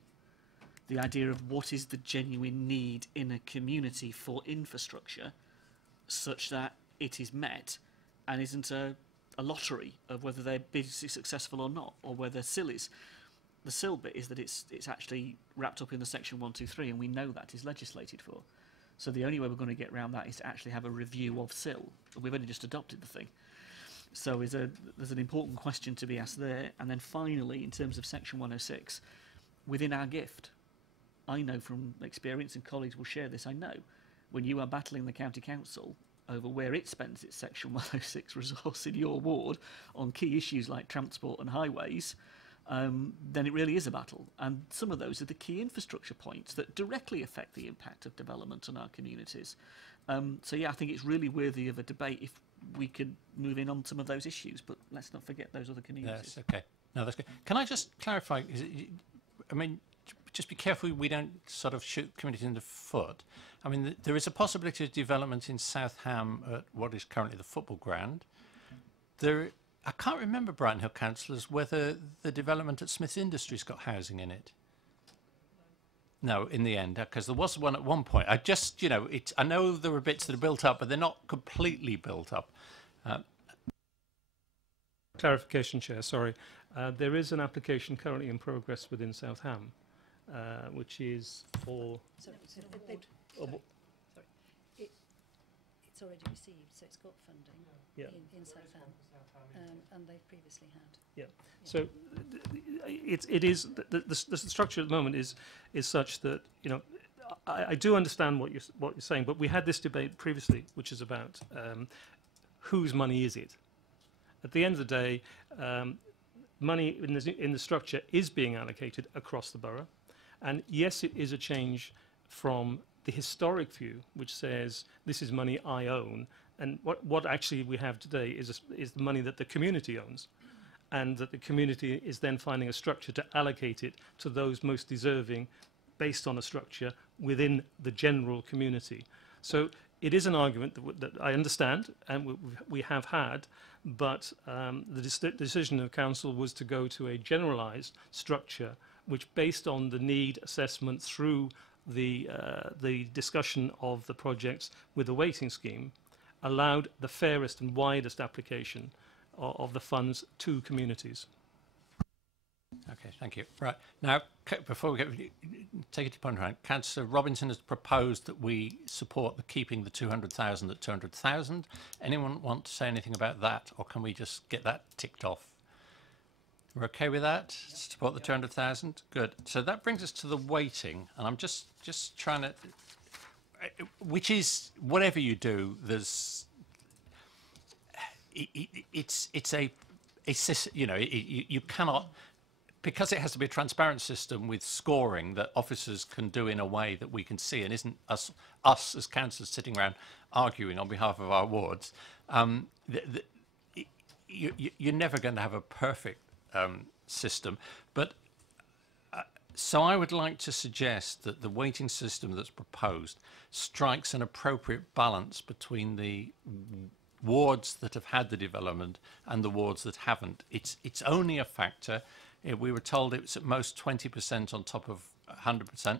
The idea of what is the genuine need in a community for infrastructure such that it is met and isn't a lottery of whether they're business successful or not, or whether SIL is. The SIL bit is that it's actually wrapped up in the section 123, and we know that is legislated for. So the only way we're going to get around that is to actually have a review of SIL. We've only just adopted the thing. So there's an important question to be asked there. And then finally, in terms of section 106, within our gift, I know from experience, and colleagues will share this, I know, when you are battling the county council over where it spends its section 106 resource in your ward on key issues like transport and highways, then it really is a battle. And some of those are the key infrastructure points that directly affect the impact of development on our communities. So yeah, I think it's really worthy of a debate if we could move in on some of those issues, but let's not forget those other communities. Yes, okay. No, that's good. Can I just clarify? I mean, just be careful we don't sort of shoot communities in the foot. I mean, there is a possibility of development in South Ham at what is currently the football ground. I can't remember, Brighton Hill councillors, whether the development at Smith Industries got housing in it. No, in the end, because there was one at one point. I just, you know, I know there were bits that are built up, but they're not completely built up. Clarification, Chair, sorry. There is an application currently in progress within South Ham, which is for... It's already received, so it's got funding in South Ham, and they've previously had. Yeah. So it is the structure at the moment is such that, you know, I do understand what you're saying, but we had this debate previously, which is about whose money is it. At the end of the day, money in the structure is being allocated across the borough, and yes, it is a change from the historic view, which says this is money I own, and what actually we have today is the money that the community owns, and that the community is then finding a structure to allocate it to those most deserving based on a structure within the general community. So it is an argument that I understand and we have had, but the decision of council was to go to a generalised structure which, based on the need assessment through the discussion of the projects with the weighting scheme, allowed the fairest and widest application of the funds to communities. Okay, thank you. Right, now, before we take it to point around, Councillor Robinson has proposed that we support keeping the 200,000 at 200,000. Anyone want to say anything about that, or can we just get that ticked off? We're okay with that? Support the 200,000? Good. So that brings us to the weighting, and I'm just trying to, which is, whatever you do, there's, it's a you know, you cannot, because it has to be a transparent system with scoring that officers can do in a way that we can see, and isn't us as councillors sitting around arguing on behalf of our wards, you're never going to have a perfect system. But so I would like to suggest that the weighting system that's proposed strikes an appropriate balance between the wards that have had the development and the wards that haven't. It's only a factor. We were told it was at most 20% on top of 100%. Yes, 20 on top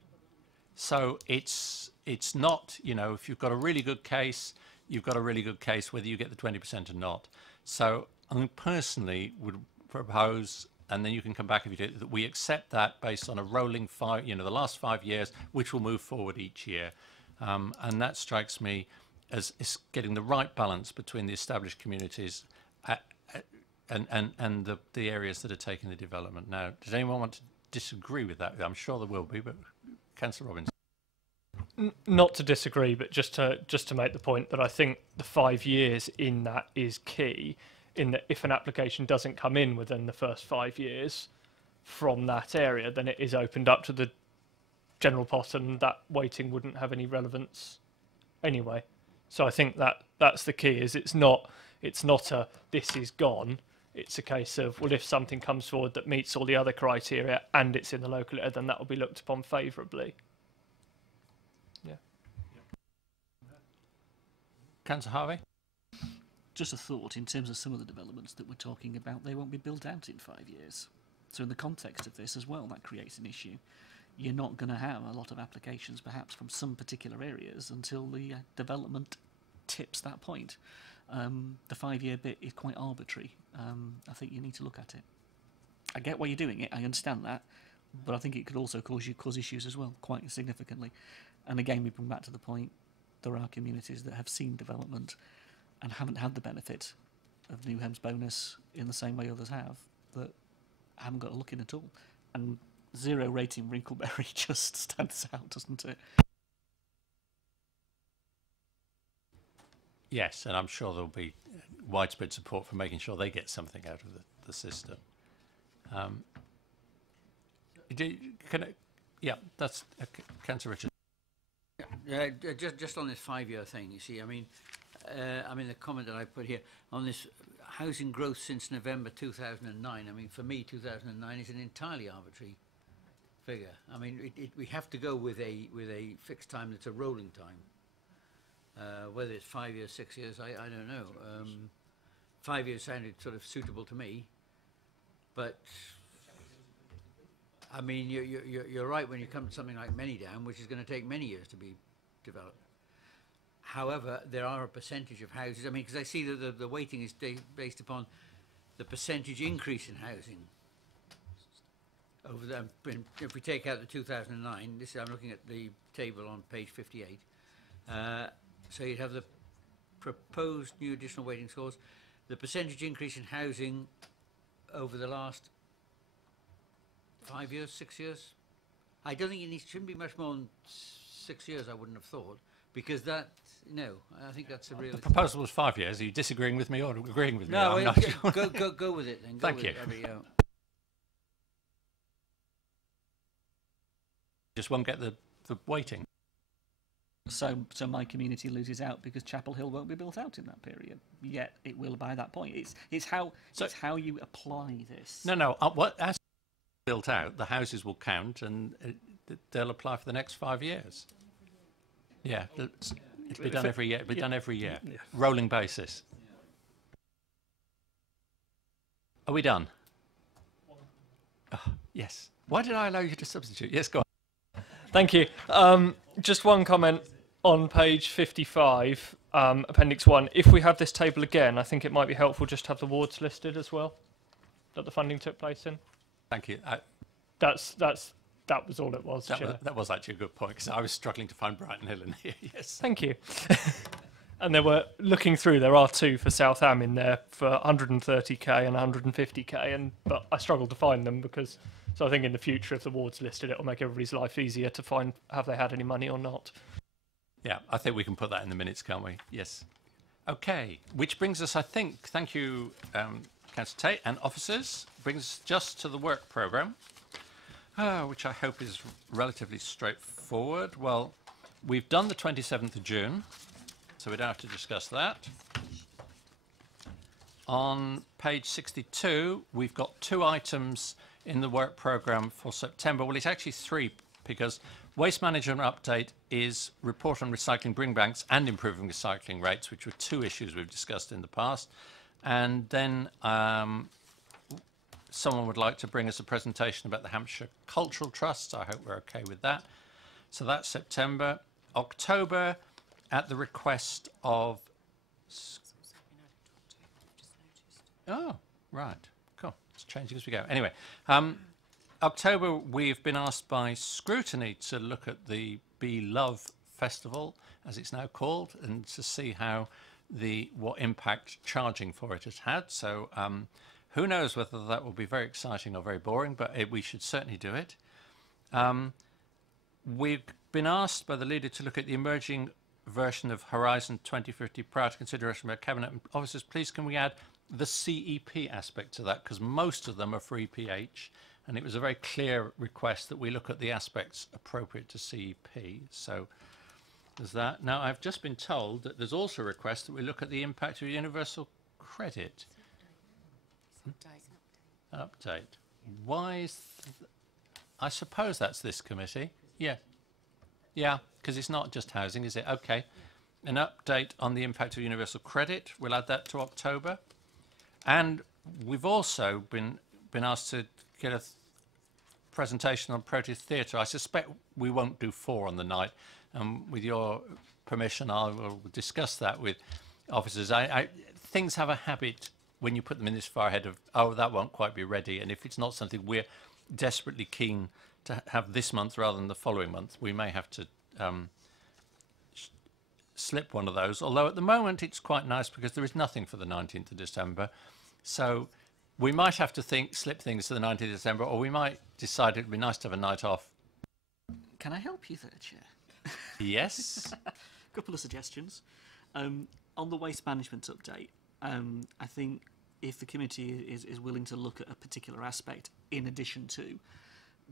of 100. So it's not, you know, if you've got a really good case, you've got a really good case whether you get the 20% or not. So I personally would propose, and then you can come back if you do, that we accept that based on a rolling the last 5 years, which will move forward each year. And that strikes me as getting the right balance between the established communities and the areas that are taking the development. Now, does anyone want to disagree with that? I'm sure there will be, but Councillor Robinson. Not to disagree, but just to make the point that I think the 5 years in that is key, in that if an application doesn't come in within the first 5 years from that area, then it is opened up to the general pot, and that weighting wouldn't have any relevance anyway. So I think that's the key. Is it's not a this is gone. It's a case of, well, if something comes forward that meets all the other criteria and it's in the local area, then that will be looked upon favourably. Yeah. Councillor Harvey? Just a thought, in terms of some of the developments that we're talking about, they won't be built out in 5 years. So in the context of this as well, that creates an issue. You're not going to have a lot of applications, perhaps, from some particular areas until the development tips that point. The 5 year bit is quite arbitrary. I think you need to look at it. I get why you're doing it, I understand that, but I think it could also cause issues as well, quite significantly. And again, we bring back to the point, there are communities that have seen development and haven't had the benefit of New Hems bonus in the same way others have, that haven't got a look in at all. And 0 rating Wrinkleberry just stands out, doesn't it? Yes, and I'm sure there'll be widespread support for making sure they get something out of the system. Yeah, that's Councillor Richard. Just on this 5-year thing, you see, I mean, the comment that I put here on this housing growth since November 2009. I mean, for me, 2009 is an entirely arbitrary figure. I mean, we have to go with a fixed time that's a rolling time. Whether it's 5 years, 6 years, I don't know. 5 years sounded sort of suitable to me, but I mean, you're right when you come to something like Manydown, which is going to take many years to be developed. However, there are a percentage of houses. I mean, because I see that the weighting is based upon the percentage increase in housing. Over the, if we take out the 2009, I'm looking at the table on page 58. So you'd have the proposed new additional weighting scores, the percentage increase in housing over the last 5 years, 6 years. I don't think it shouldn't be much more than 6 years, I wouldn't have thought, because that, no, I think that's a real... The proposal was 5 years. Are you disagreeing with me or agreeing with me? No, I'm not go with it then. Go Thank with you. It. I mean, Just won't get the weighting. So my community loses out because Chapel Hill won't be built out in that period. Yet it will by that point. It's how you apply this. No. As built out, the houses will count and they'll apply for the next 5 years. Yeah, it'll be done every year. It'll be done every year, rolling basis. Are we done? Oh, yes. Why did I allow you to substitute? Yes, go on. Thank you. Just one comment on page 55, Appendix 1. If we have this table again, I think it might be helpful just to have the wards listed as well that the funding took place in. Thank you. That was all it was, Chair. That was actually a good point, because I was struggling to find Brighton Hill in here, yes. Thank you. And there were, looking through, there are two for South Ham in there for 130k and 150k, but I struggled to find them because, so I think in the future, if the ward's listed, it'll make everybody's life easier to find, have they had any money or not. Yeah, I think we can put that in the minutes, can't we? Yes. Okay, which brings us, I think, thank you, Councillor Tate and officers, brings us just to the work programme, which I hope is relatively straightforward. Well, we've done the 27th of June, so we don't have to discuss that. On page 62, we've got 2 items in the work programme for September. Well, it's actually 3, because Waste Management Update is report on recycling bring banks and improving recycling rates, which were 2 issues we've discussed in the past. And then someone would like to bring us a presentation about the Hampshire Cultural Trust. I hope we're okay with that. So that's September. October, at the request of... Oh, right. Cool. It's changing as we go. Anyway, October, we've been asked by Scrutiny to look at the Be Love Festival, as it's now called, and to see how what impact charging for it has had. So who knows whether that will be very exciting or very boring, but we should certainly do it. We've been asked by the leader to look at the emerging version of Horizon 2050 prior to consideration by Cabinet officers. Please can we add the CEP aspect to that, because most of them are for EPH, and it was a very clear request that we look at the aspects appropriate to CEP. So there's that. Now, I've just been told that there's also a request that we look at the impact of universal credit. Update. Why is... I suppose that's this committee. Yeah. Yeah, because it's not just housing, is it? Okay. An update on the impact of universal credit. We'll add that to October. And we've also been asked to get a presentation on Proteus Theatre. I suspect we won't do 4 on the night. With your permission, I will discuss that with officers. Things have a habit, when you put them in this far ahead, of, oh, that won't quite be ready. And if it's not something we're desperately keen to have this month rather than the following month, we may have to slip one of those. Although at the moment it's quite nice because there is nothing for the 19th of December. So we might have to slip things to the 19th of December, or we might decide it would be nice to have a night off. Can I help you there, Chair? Yes. A couple of suggestions. On the waste management update, I think if the committee is willing to look at a particular aspect in addition to,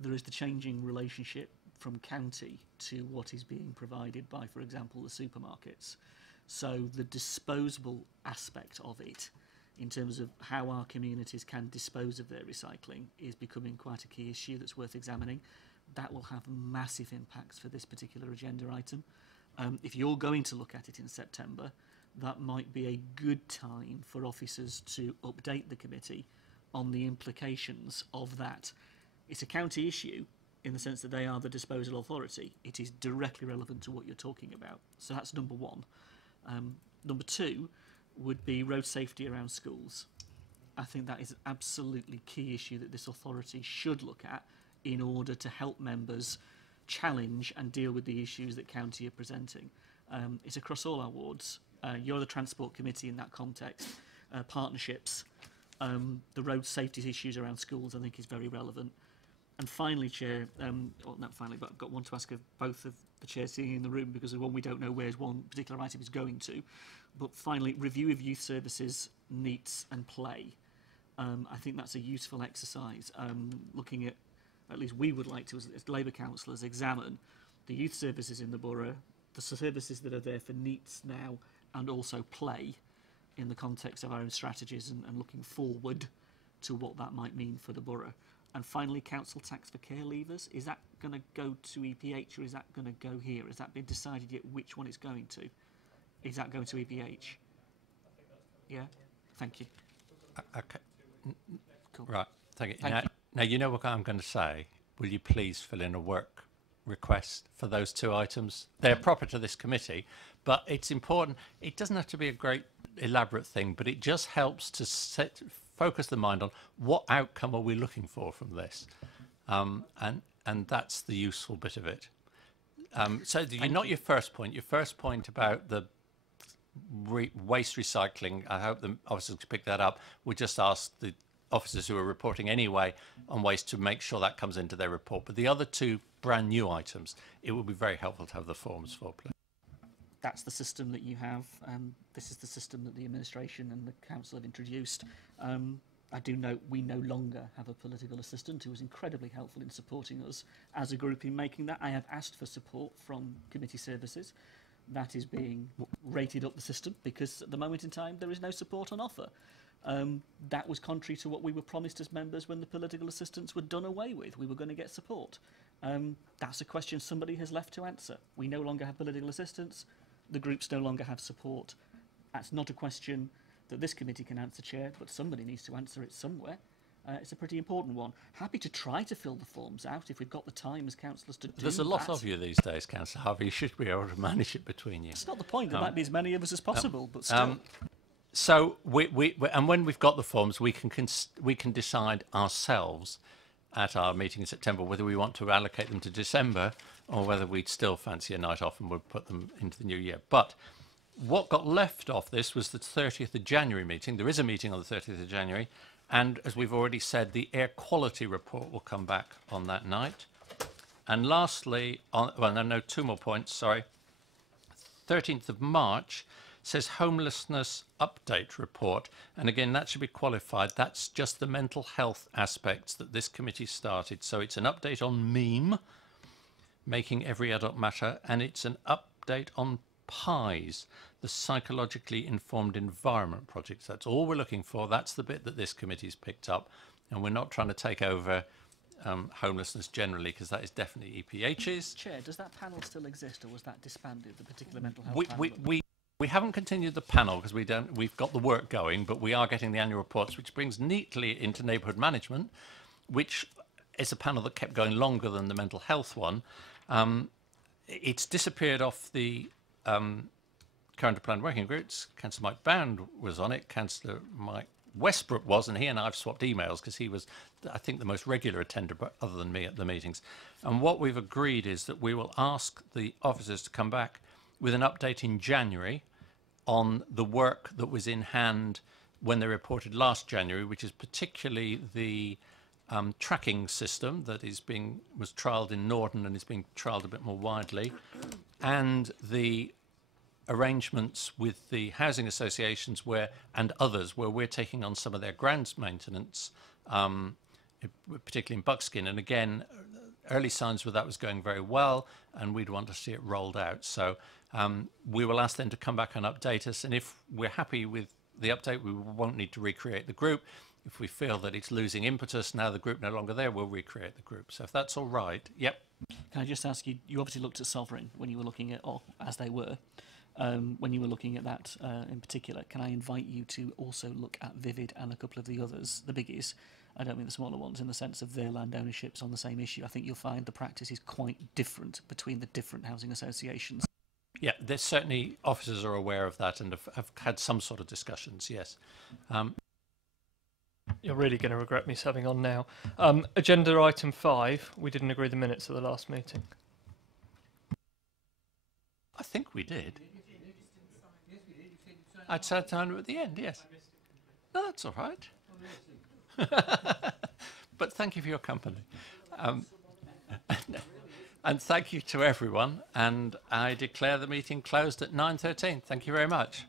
there is the changing relationship from county to what is being provided by, for example, the supermarkets. So the disposable aspect of it, in terms of how our communities can dispose of their recycling, is becoming quite a key issue that's worth examining. That will have massive impacts for this particular agenda item. If you're going to look at it in September, that might be a good time for officers to update the committee on the implications of that. It's a county issue in the sense that they are the disposal authority. It is directly relevant to what you're talking about. So that's number one. Number two would be road safety around schools. I think that is an absolutely key issue that this authority should look at in order to help members challenge and deal with the issues that county are presenting. It's across all our wards. You're the Transport Committee in that context. Partnerships, the road safety issues around schools, I think, is very relevant. And finally, Chair, well, not finally, but I've got one to ask of both of the chairs sitting in the room, because the one we don't know where one particular item is going to. But finally, review of youth services, NEETs and play. I think that's a useful exercise, looking at least we would like to, as Labour councillors, examine the youth services in the borough, the services that are there for NEETs now, and also play in the context of our own strategies and looking forward to what that might mean for the borough. And finally, council tax for care leavers. Is that going to go to EPH or is that going to go here? Has that been decided yet which one it's going to? Is that going to EPH? Yeah? Thank you. Okay. Cool. Right. Thank you. Thank you. Now, you know what I'm going to say. Will you please fill in a work request for those two items? They're proper to this committee, but it's important. It doesn't have to be a great elaborate thing, but it just helps to focus the mind on what outcome are we looking for from this, and that's the useful bit of it. So not your first point. Your first point about the waste recycling, I hope the officers can pick that up. We just ask the officers who are reporting anyway on waste to make sure that comes into their report. But the other two brand new items, it would be very helpful to have the forms for, please. That's the system that you have. This is the system that the administration and the council have introduced. I do note we no longer have a political assistant who was incredibly helpful in supporting us as a group in making that. I have asked for support from committee services. That is being rated up the system because at the moment in time there is no support on offer. That was contrary to what we were promised as members when the political assistants were done away with. We were going to get support. That's a question somebody has left to answer. We no longer have political assistants. The groups no longer have support. That's not a question that this committee can answer, Chair, but somebody needs to answer it somewhere. It's a pretty important one. Happy to try to fill the forms out if we've got the time as councillors to do that. There's a lot of you these days, Councillor Harvey. You should be able to manage it between you. It's not the point. There might be as many of us as possible, but still. So and when we've got the forms, we can decide ourselves at our meeting in September whether we want to allocate them to December or whether we'd still fancy a night off and would put them into the new year. But what got left off this was the 30th of January meeting. There is a meeting on the 30th of January. And as we've already said, the air quality report will come back on that night. And lastly, no, two more points, sorry. 13th of March says homelessness update report. And again, that should be qualified. That's just the mental health aspects that this committee started. So it's an update on MEME, Making Every Adult Matter, and it's an update on PIES, the Psychologically Informed Environment Project. That's all we're looking for. That's the bit that this committee's picked up. And we're not trying to take over homelessness generally, because that is definitely EPH's. Chair, does that panel still exist, or was that disbanded, the particular mental health panel? We haven't continued the panel because we've got the work going, but we are getting the annual reports, which brings neatly into neighbourhood management, which is a panel that kept going longer than the mental health one. It's disappeared off the current planned working groups. Councillor Mike Bound was on it. Councillor Mike Westbrook was, and he and I have swapped emails because he was, I think, the most regular attender, but other than me, at the meetings. And what we've agreed is that we will ask the officers to come back with an update in January on the work that was in hand when they reported last January, which is particularly the tracking system that was trialled in Norden and is being trialled a bit more widely, and the arrangements with the housing associations and others where we're taking on some of their grounds maintenance, particularly in Buckskin. And again, early signs were that was going very well, and we'd want to see it rolled out. So we will ask them to come back and update us, and if we're happy with the update, we won't need to recreate the group. If we feel that it's losing impetus, now the group no longer there, we'll recreate the group. So if that's all right, yep. Can I just ask you, you obviously looked at Sovereign when you were looking at, or as they were, when you were looking at that in particular. Can I invite you to also look at Vivid and a couple of the others, the biggies? I don't mean the smaller ones in the sense of their land ownerships on the same issue. I think you'll find the practice is quite different between the different housing associations. Yeah, there's certainly officers are aware of that and have had some sort of discussions, yes. You're really going to regret me having on now. Agenda item 5, we didn't agree the minutes at the last meeting. I think we did. I'd sat down at the end, yes. No, that's all right. But thank you for your company. And thank you to everyone. And I declare the meeting closed at 9:13. Thank you very much.